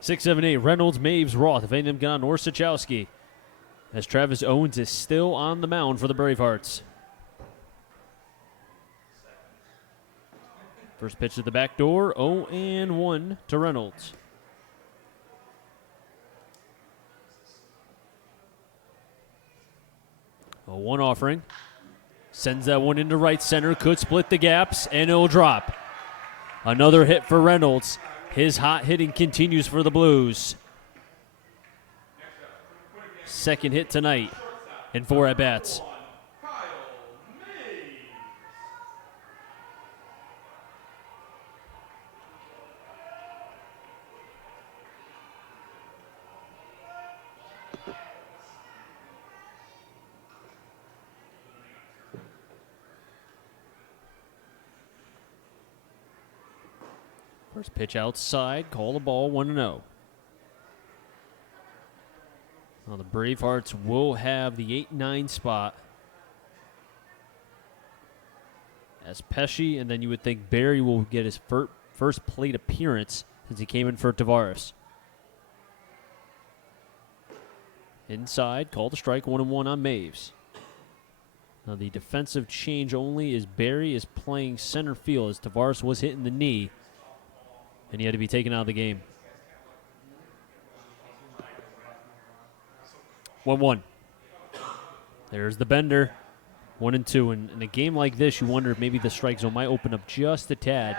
Six, 7, 8. Reynolds, Maves, Roth. If any of them get on, or Sachowski. As Travis Owens is still on the mound for the Bravehearts. First pitch to the back door, 0-1 to Reynolds. A 1 offering. Sends that one into right center. Could split the gaps, and it'll drop. Another hit for Reynolds. His hot hitting continues for the Blues. second hit tonight in 4 at-bats. First pitch outside, call the ball, 1-0. Now the Bravehearts will have the 8-9 spot as Pesci, and then you would think Barry will get his first plate appearance since he came in for Tavares. Inside, call the strike, 1-1 on Maves. Now the defensive change only is Barry is playing center field as Tavares was hitting the knee, and he had to be taken out of the game. 1-1. There's the bender. 1-2. And in a game like this, you wonder if maybe the strike zone might open up just a tad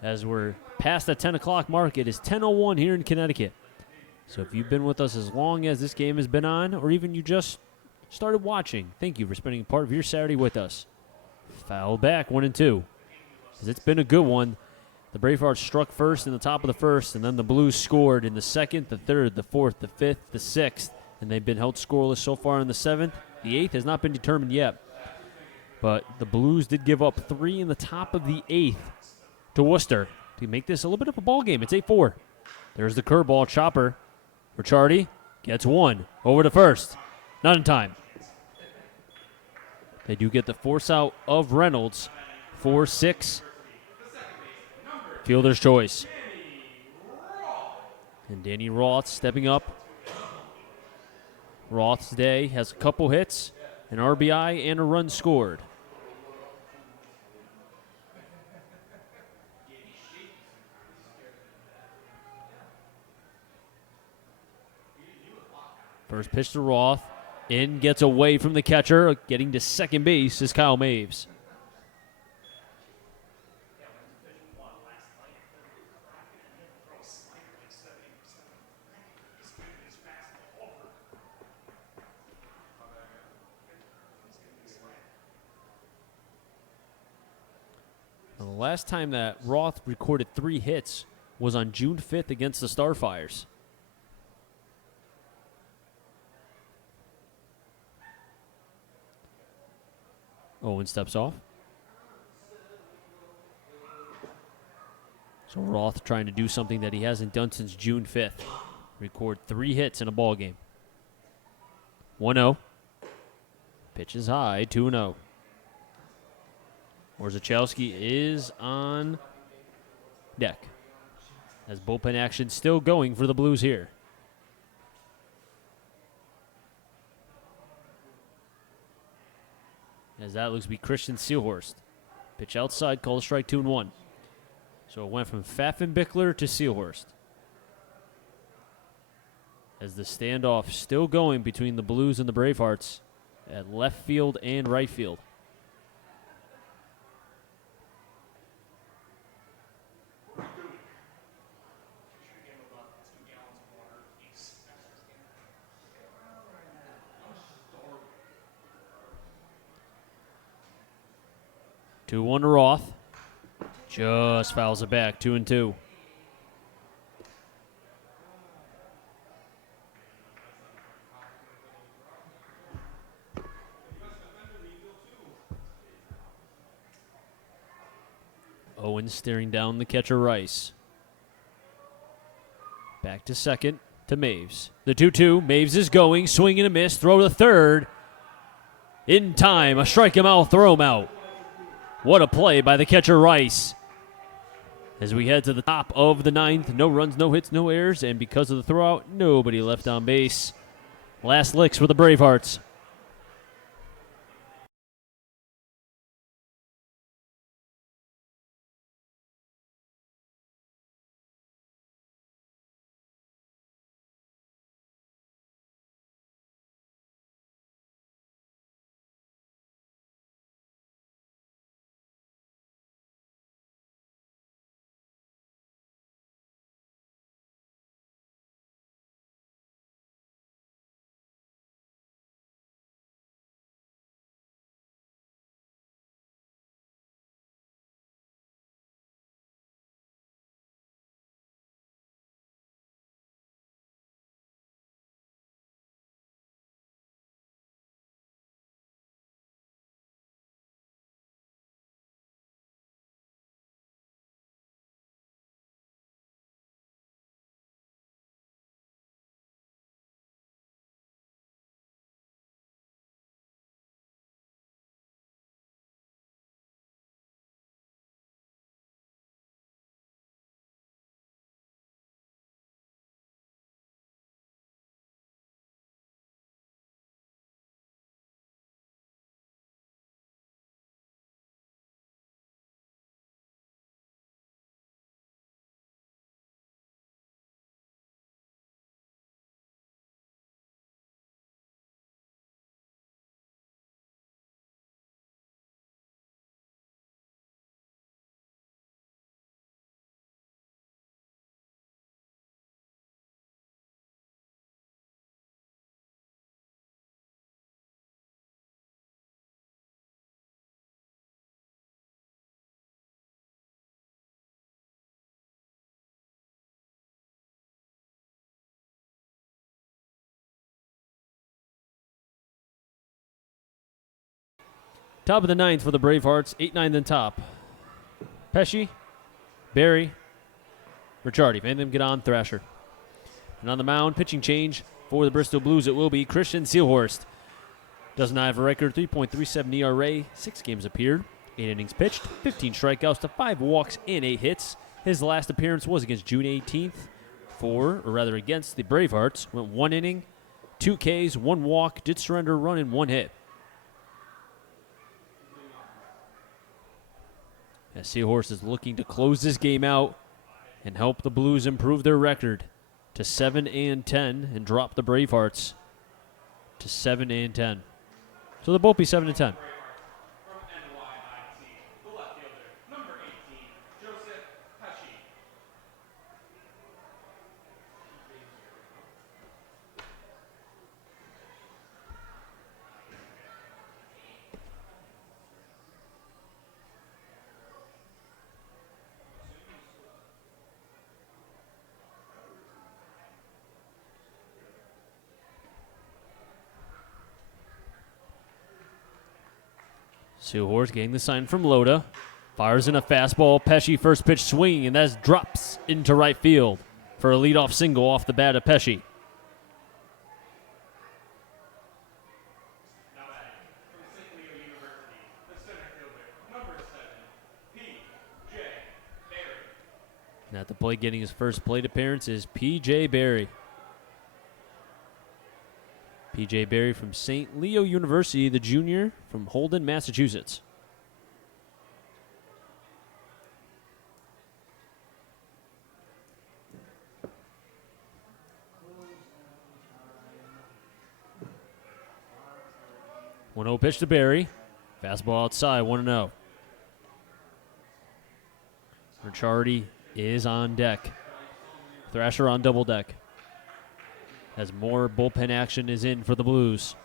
as we're past the 10 o'clock mark. It is 10:01 here in Connecticut. So if you've been with us as long as this game has been on, or even you just started watching, thank you for spending part of your Saturday with us. Foul back, 1-2. It's been a good one. The Bravehearts struck first in the top of the first, and then the Blues scored in the second, the third, the fourth, the fifth, the sixth, and they've been held scoreless so far in the seventh. The eighth has not been determined yet, but the Blues did give up 3 in the top of the eighth to Worcester to make this a little bit of a ball game. It's 8-4. There's the curveball chopper. Ricciardi gets 1 over to first. Not in time. They do get the force out of Reynolds. 4-6. Fielder's choice. And Danny Roth stepping up. Roth's day has a couple hits, an RBI, and a run scored. First pitch to Roth. In, gets away from the catcher. Getting to second base is Kyle Maves. Now, the last time that Roth recorded 3 hits was on June 5th against the Starfires. Owen steps off. So Roth trying to do something that he hasn't done since June 5th. Record 3 hits in a ball game. 1-0. Pitch is high, 2-0. Warzachowski is on deck as bullpen action still going for the Blues here. As that looks to be Christian Seelhorst. Pitch outside, call a strike, 2-1. So it went from Pfaffenbichler to Seelhorst. As the standoff still going between the Blues and the Bravehearts at left field and right field. Two one to Roth. Just fouls it back. 2-2. Owens staring down the catcher Rice. Back to second to Maves. The 2-2. Maves is going. Swing and a miss. Throw to third. In time. A strike him out. Throw him out. What a play by the catcher Rice. As we head to the top of the ninth, no runs, no hits, no errors, and because of the throwout, nobody left on base. Last licks for the Bravehearts. Top of the ninth for the Bravehearts. 8-9 then top. Pesci, Barry, Ricciardi. If any of them get on, Thrasher. And on the mound, pitching change for the Bristol Blues, it will be Christian Seelhorst. Does not have a record, 3.37 ERA, 6 games appeared, 8 innings pitched, 15 strikeouts to 5 walks and 8 hits. His last appearance was against June 18th against the Bravehearts. Went 1 inning, 2 Ks, 1 walk, did surrender a run and 1 hit. As Seahorse is looking to close this game out and help the Blues improve their record to 7-10 and drop the Bravehearts to 7-10. So they'll both be 7-10. From NYIT, the left fielder, number 18, Joseph Pesci. Seahorse getting the sign from Loda. Fires in a fastball. Pesci first pitch swinging, and that drops into right field for a leadoff single off the bat of Pesci. Now batting from St. Leo University, the center fielder, number 7, P.J. Barry. And at the plate getting his first plate appearance is P.J. Barry. P.J. Barry from St. Leo University, the junior from Holden, Massachusetts. One 0 pitch to Barry. Fastball outside, 1-0. Ricciardi is on deck. Thrasher on double deck. As more bullpen action is in for the Blues.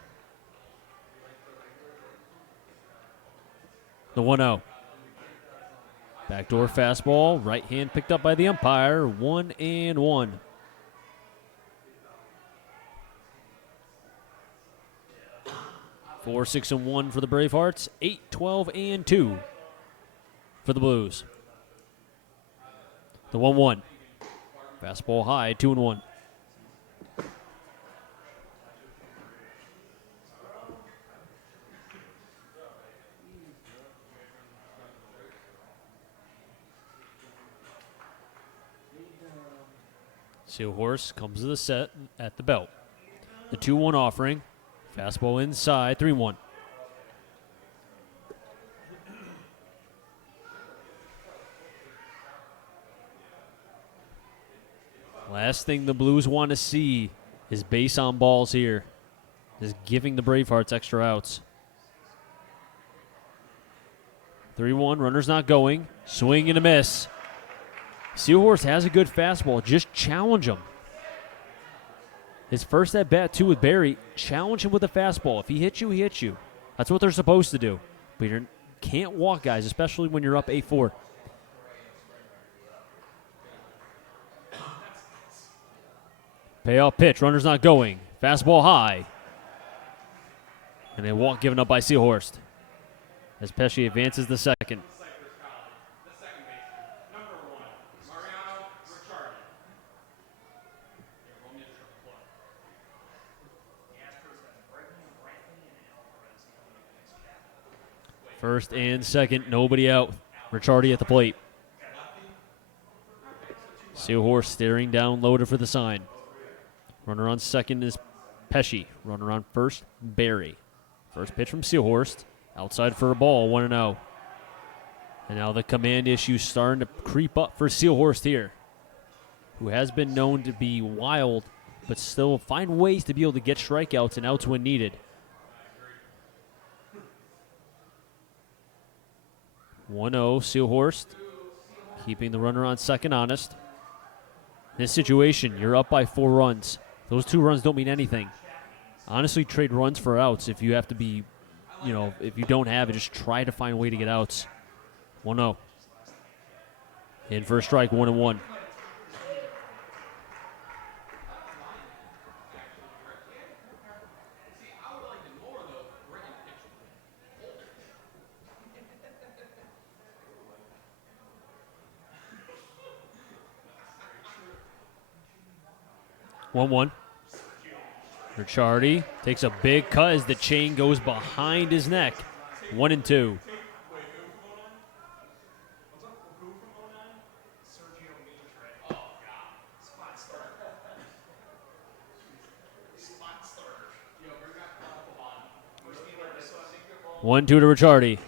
The 1-0. Backdoor fastball, right hand picked up by the umpire, 1-1. Four, 6, and 1 for the Bravehearts. 8, 12, and 2 for the Blues. The 1-1. Fastball high, 2-1. Seahorse comes to the set at the belt. The 2-1 offering. Fastball inside, 3-1. Last thing the Blues want to see is base on balls here. Is giving the Bravehearts extra outs. 3-1, runner's not going. Swing and a miss. Seahorse has a good fastball. Just challenge him. His first at bat, too, with Barry. Challenge him with a fastball. If he hits you, he hits you. That's what they're supposed to do. But you can't walk guys, especially when you're up 8-4. Payoff pitch. Runner's not going. Fastball high. And a walk given up by Seahorse. As Pesci advances the second. First and second, nobody out. Ricciardi at the plate. Seahorse staring down Loader for the sign. Runner on second is Pesci. Runner on first, Barry. First pitch from Seahorse. Outside for a ball, 1-0. And now the command issue starting to creep up for Seahorse here, who has been known to be wild, but still find ways to be able to get strikeouts and outs when needed. 1-0, Seahorse, keeping the runner on second honest. In this situation, you're up by 4 runs. Those 2 runs don't mean anything. Honestly, trade runs for outs if you have to be, if you don't have it, just try to find a way to get outs. 1-0. In for a strike, 1-1. 1-1. Ricciardi takes a big cut as the chain goes behind his neck. 1-2. One, two to Ricciardi.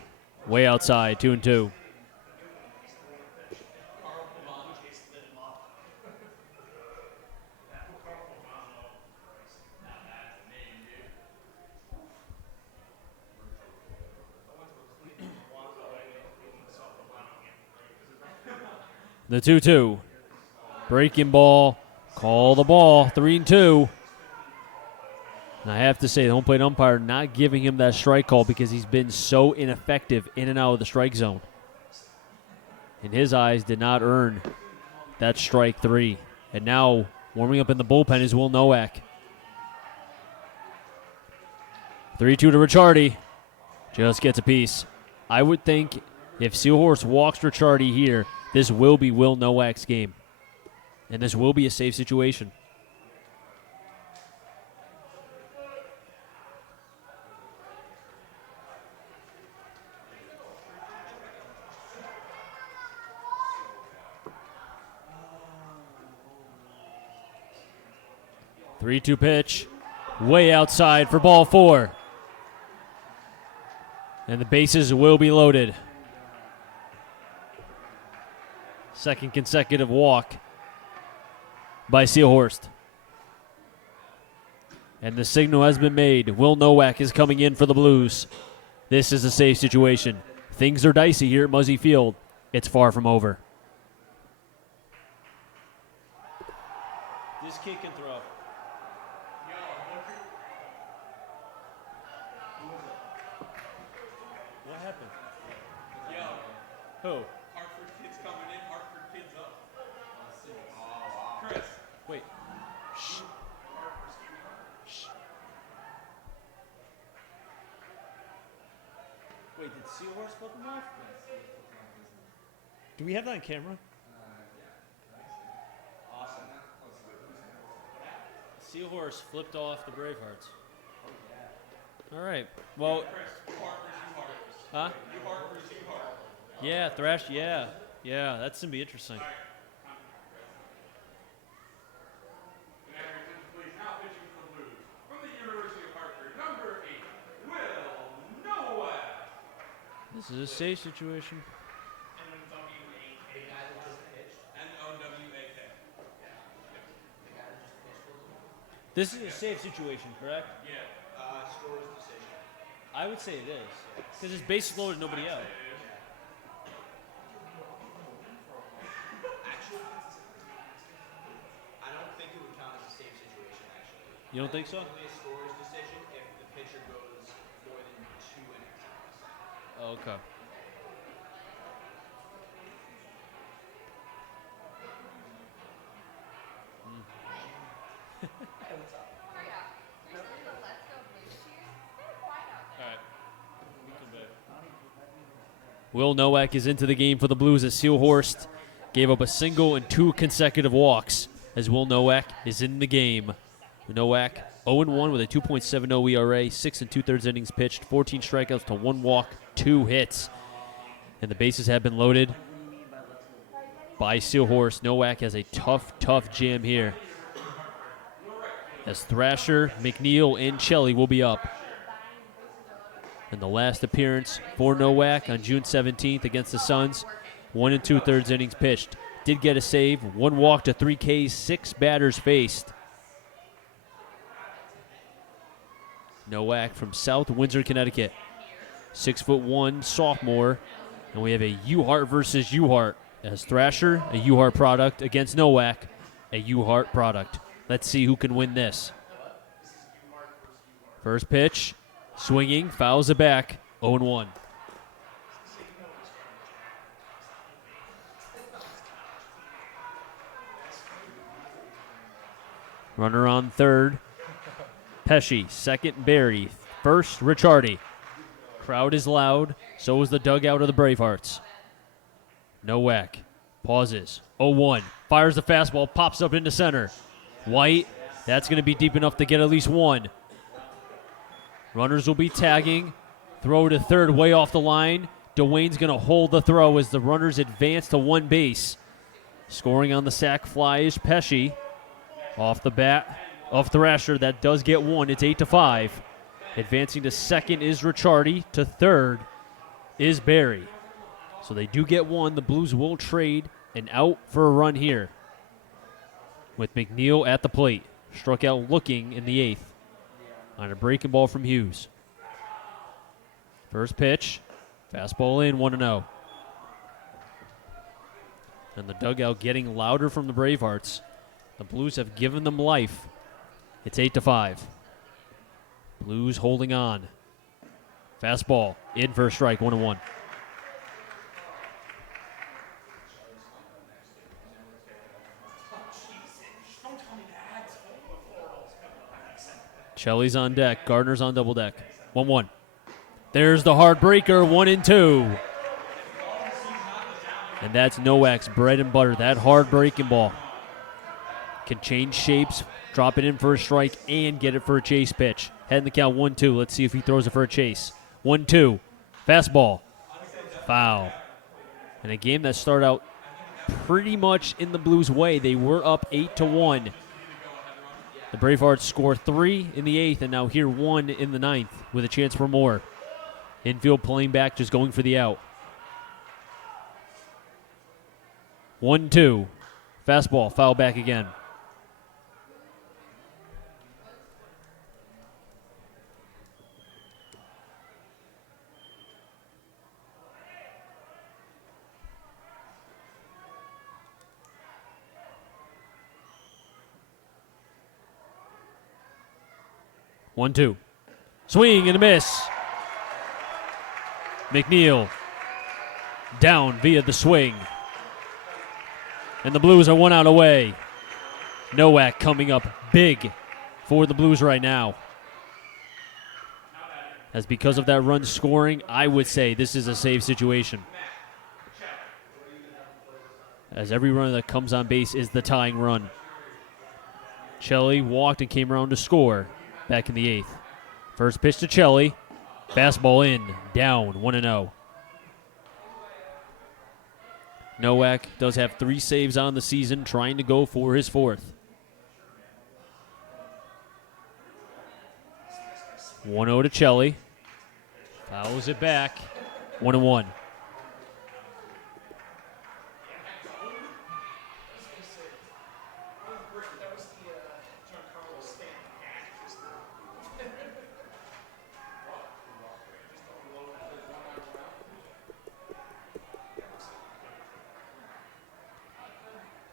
Way outside, 2-2. The 2-2. Breaking ball. Call the ball. 3-2. And I have to say, the home plate umpire not giving him that strike call because he's been so ineffective in and out of the strike zone. In his eyes, did not earn that strike 3. And now, warming up in the bullpen is Will Nowak. 3-2 to Ricciardi. Just gets a piece. I would think if Seahorse walks Ricciardi here, this will be Will Nowak's game. And this will be a safe situation. Three-two pitch. Way outside for ball 4. And the bases will be loaded. Second consecutive walk by Seahorst. And the signal has been made. Will Nowak is coming in for the Blues. This is a safe situation. Things are dicey here at Muzzy Field. It's far from over. This kid can throw. What happened? Yo, Who? Hartford kids coming in, Hartford kids up. Chris. Wait. Shh. Shh. Wait, did Seahorse flip him off? Do we have that on camera? Awesome. Seahorse flipped off the Bravehearts. All right. Well. Chris, you Hart versus you Hart. Huh? You Hart versus you Hart. Yeah, Thrash. Yeah. Yeah, that's going to be interesting. Please now pitching for the Blues. From the University of Hartford, number 8, Will Nowak. This is a safe situation. N-O-W-A-K. This is a safe situation, correct? Yeah. Scores decision. I would say it is. Because it's bases loaded, nobody out. Actually, I don't think it would count as a safe situation, actually. You don't think so? Only a scorer's decision if the pitcher goes more than 2 innings. Oh, okay. Will Nowak is into the game for the Blues as Seahorst gave up a single and 2 consecutive walks as Will Nowak is in the game. Nowak 0-1 with a 2.70 ERA, 6 2/3 innings pitched, 14 strikeouts to 1 walk, 2 hits. And the bases have been loaded by Seahorst. Nowak has a tough jam here as Thrasher, McNeil, and Shelley will be up. And the last appearance for Nowak on June 17th against the Suns, 1 2/3 innings pitched. Did get a save, 1 walk to 3 Ks, 6 batters faced. Nowak from South Windsor, Connecticut. 6'1", sophomore. And we have a U-Heart versus U-Heart. As Thrasher, a U-Heart product, against Nowak, a U-Heart product. Let's see who can win this. First pitch, swinging, fouls it back, 0-1. Runner on third, Pesci. Second, Barry. First, Ricciardi. Crowd is loud, so is the dugout of the Bravehearts. Nowak pauses, 0-1. Fires the fastball, pops up into center. White That's going to be deep enough to get at least one. Runners will be tagging. Throw to third, way off the line. Dwayne's going to hold the throw as the runners advance to one base. Scoring on the sac fly is Pesci. Off the bat of Thrasher, that does get one. It's 8-5. Advancing to second is Ricciardi. To third is Barry. So they do get one. The Blues will trade an out for a run here. With McNeil at the plate. Struck out looking in the 8th. On a breaking ball from Hughes. First pitch. Fastball in, 1-0. And the dugout getting louder from the Bravehearts. The Blues have given them life. It's 8-5. Blues holding on. Fastball in for a strike, 1-1. Chelly's on deck. Gardner's on double deck. 1-1. There's the hard breaker, 1-2. And that's Nowak's bread and butter. That hard breaking ball can change shapes, drop it in for a strike, and get it for a chase pitch. Heading the count 1-2. Let's see if he throws it for a chase. 1-2. Fastball. Foul. And a game that started out pretty much in the Blues' way. They were up 8-1. The Bravehearts score 3 in the 8th, and now here 1 in the 9th with a chance for more. Infield pulling back, just going for the out. 1-2. Fastball, foul back again. One, two. Swing and a miss. McNeil down via the swing. And the Blues are 1 out away. Nowak coming up big for the Blues right now. As because of that run scoring, I would say this is a save situation. As every runner that comes on base is the tying run. Chelly walked and came around to score back in the 8th. First pitch to Chelly. Fastball in, down, 1-0. Nowak does have 3 saves on the season, trying to go for his 4th. 1-0 to Chelly. Fouls it back, 1-1.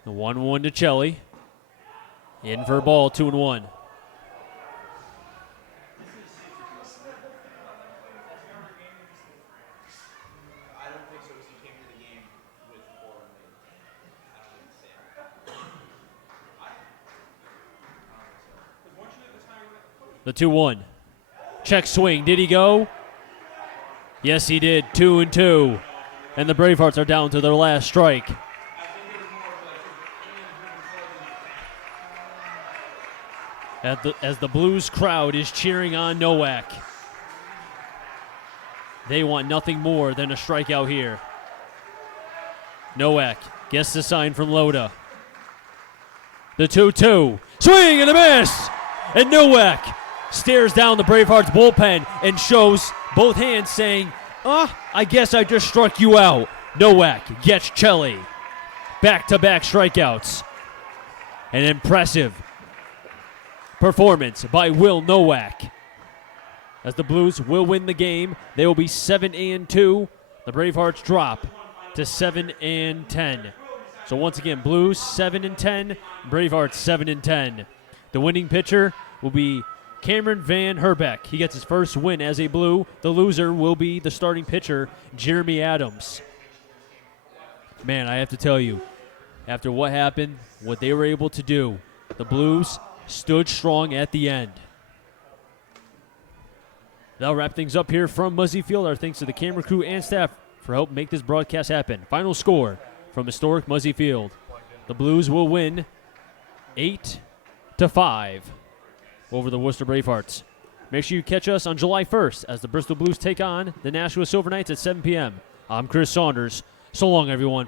The 1-1 to Chelly. In for a ball, 2-1. I don't think so because he came to the game with 4 The 2-1. Check swing. Did he go? Yes, he did. 2-2. And the Bravehearts are down to their last strike. As the Blues crowd is cheering on Nowak. They want nothing more than a strikeout here. Nowak gets the sign from Loda. The 2-2. Swing and a miss! And Nowak stares down the Bravehearts bullpen and shows both hands saying, I guess I just struck you out. Nowak gets Chelly. Back-to-back strikeouts. An impressive performance by Will Nowak. As the Blues will win the game, they will be 7-2. The Bravehearts drop to 7-10. So once again, Blues 7-10, Bravehearts 7-10. The winning pitcher will be Cameron Van Herbeck. He gets his first win as a Blue. The loser will be the starting pitcher, Jeremy Adams. Man, I have to tell you, after what happened, what they were able to do, the Blues stood strong at the end. That'll wrap things up here from Muzzy Field. Our thanks to the camera crew and staff for helping make this broadcast happen. Final score from historic Muzzy Field. The Blues will win 8 5 over the Worcester Bravehearts. Make sure you catch us on July 1st as the Bristol Blues take on the Nashua Silver Knights at 7 p.m. I'm Chris Saunders. So long, everyone.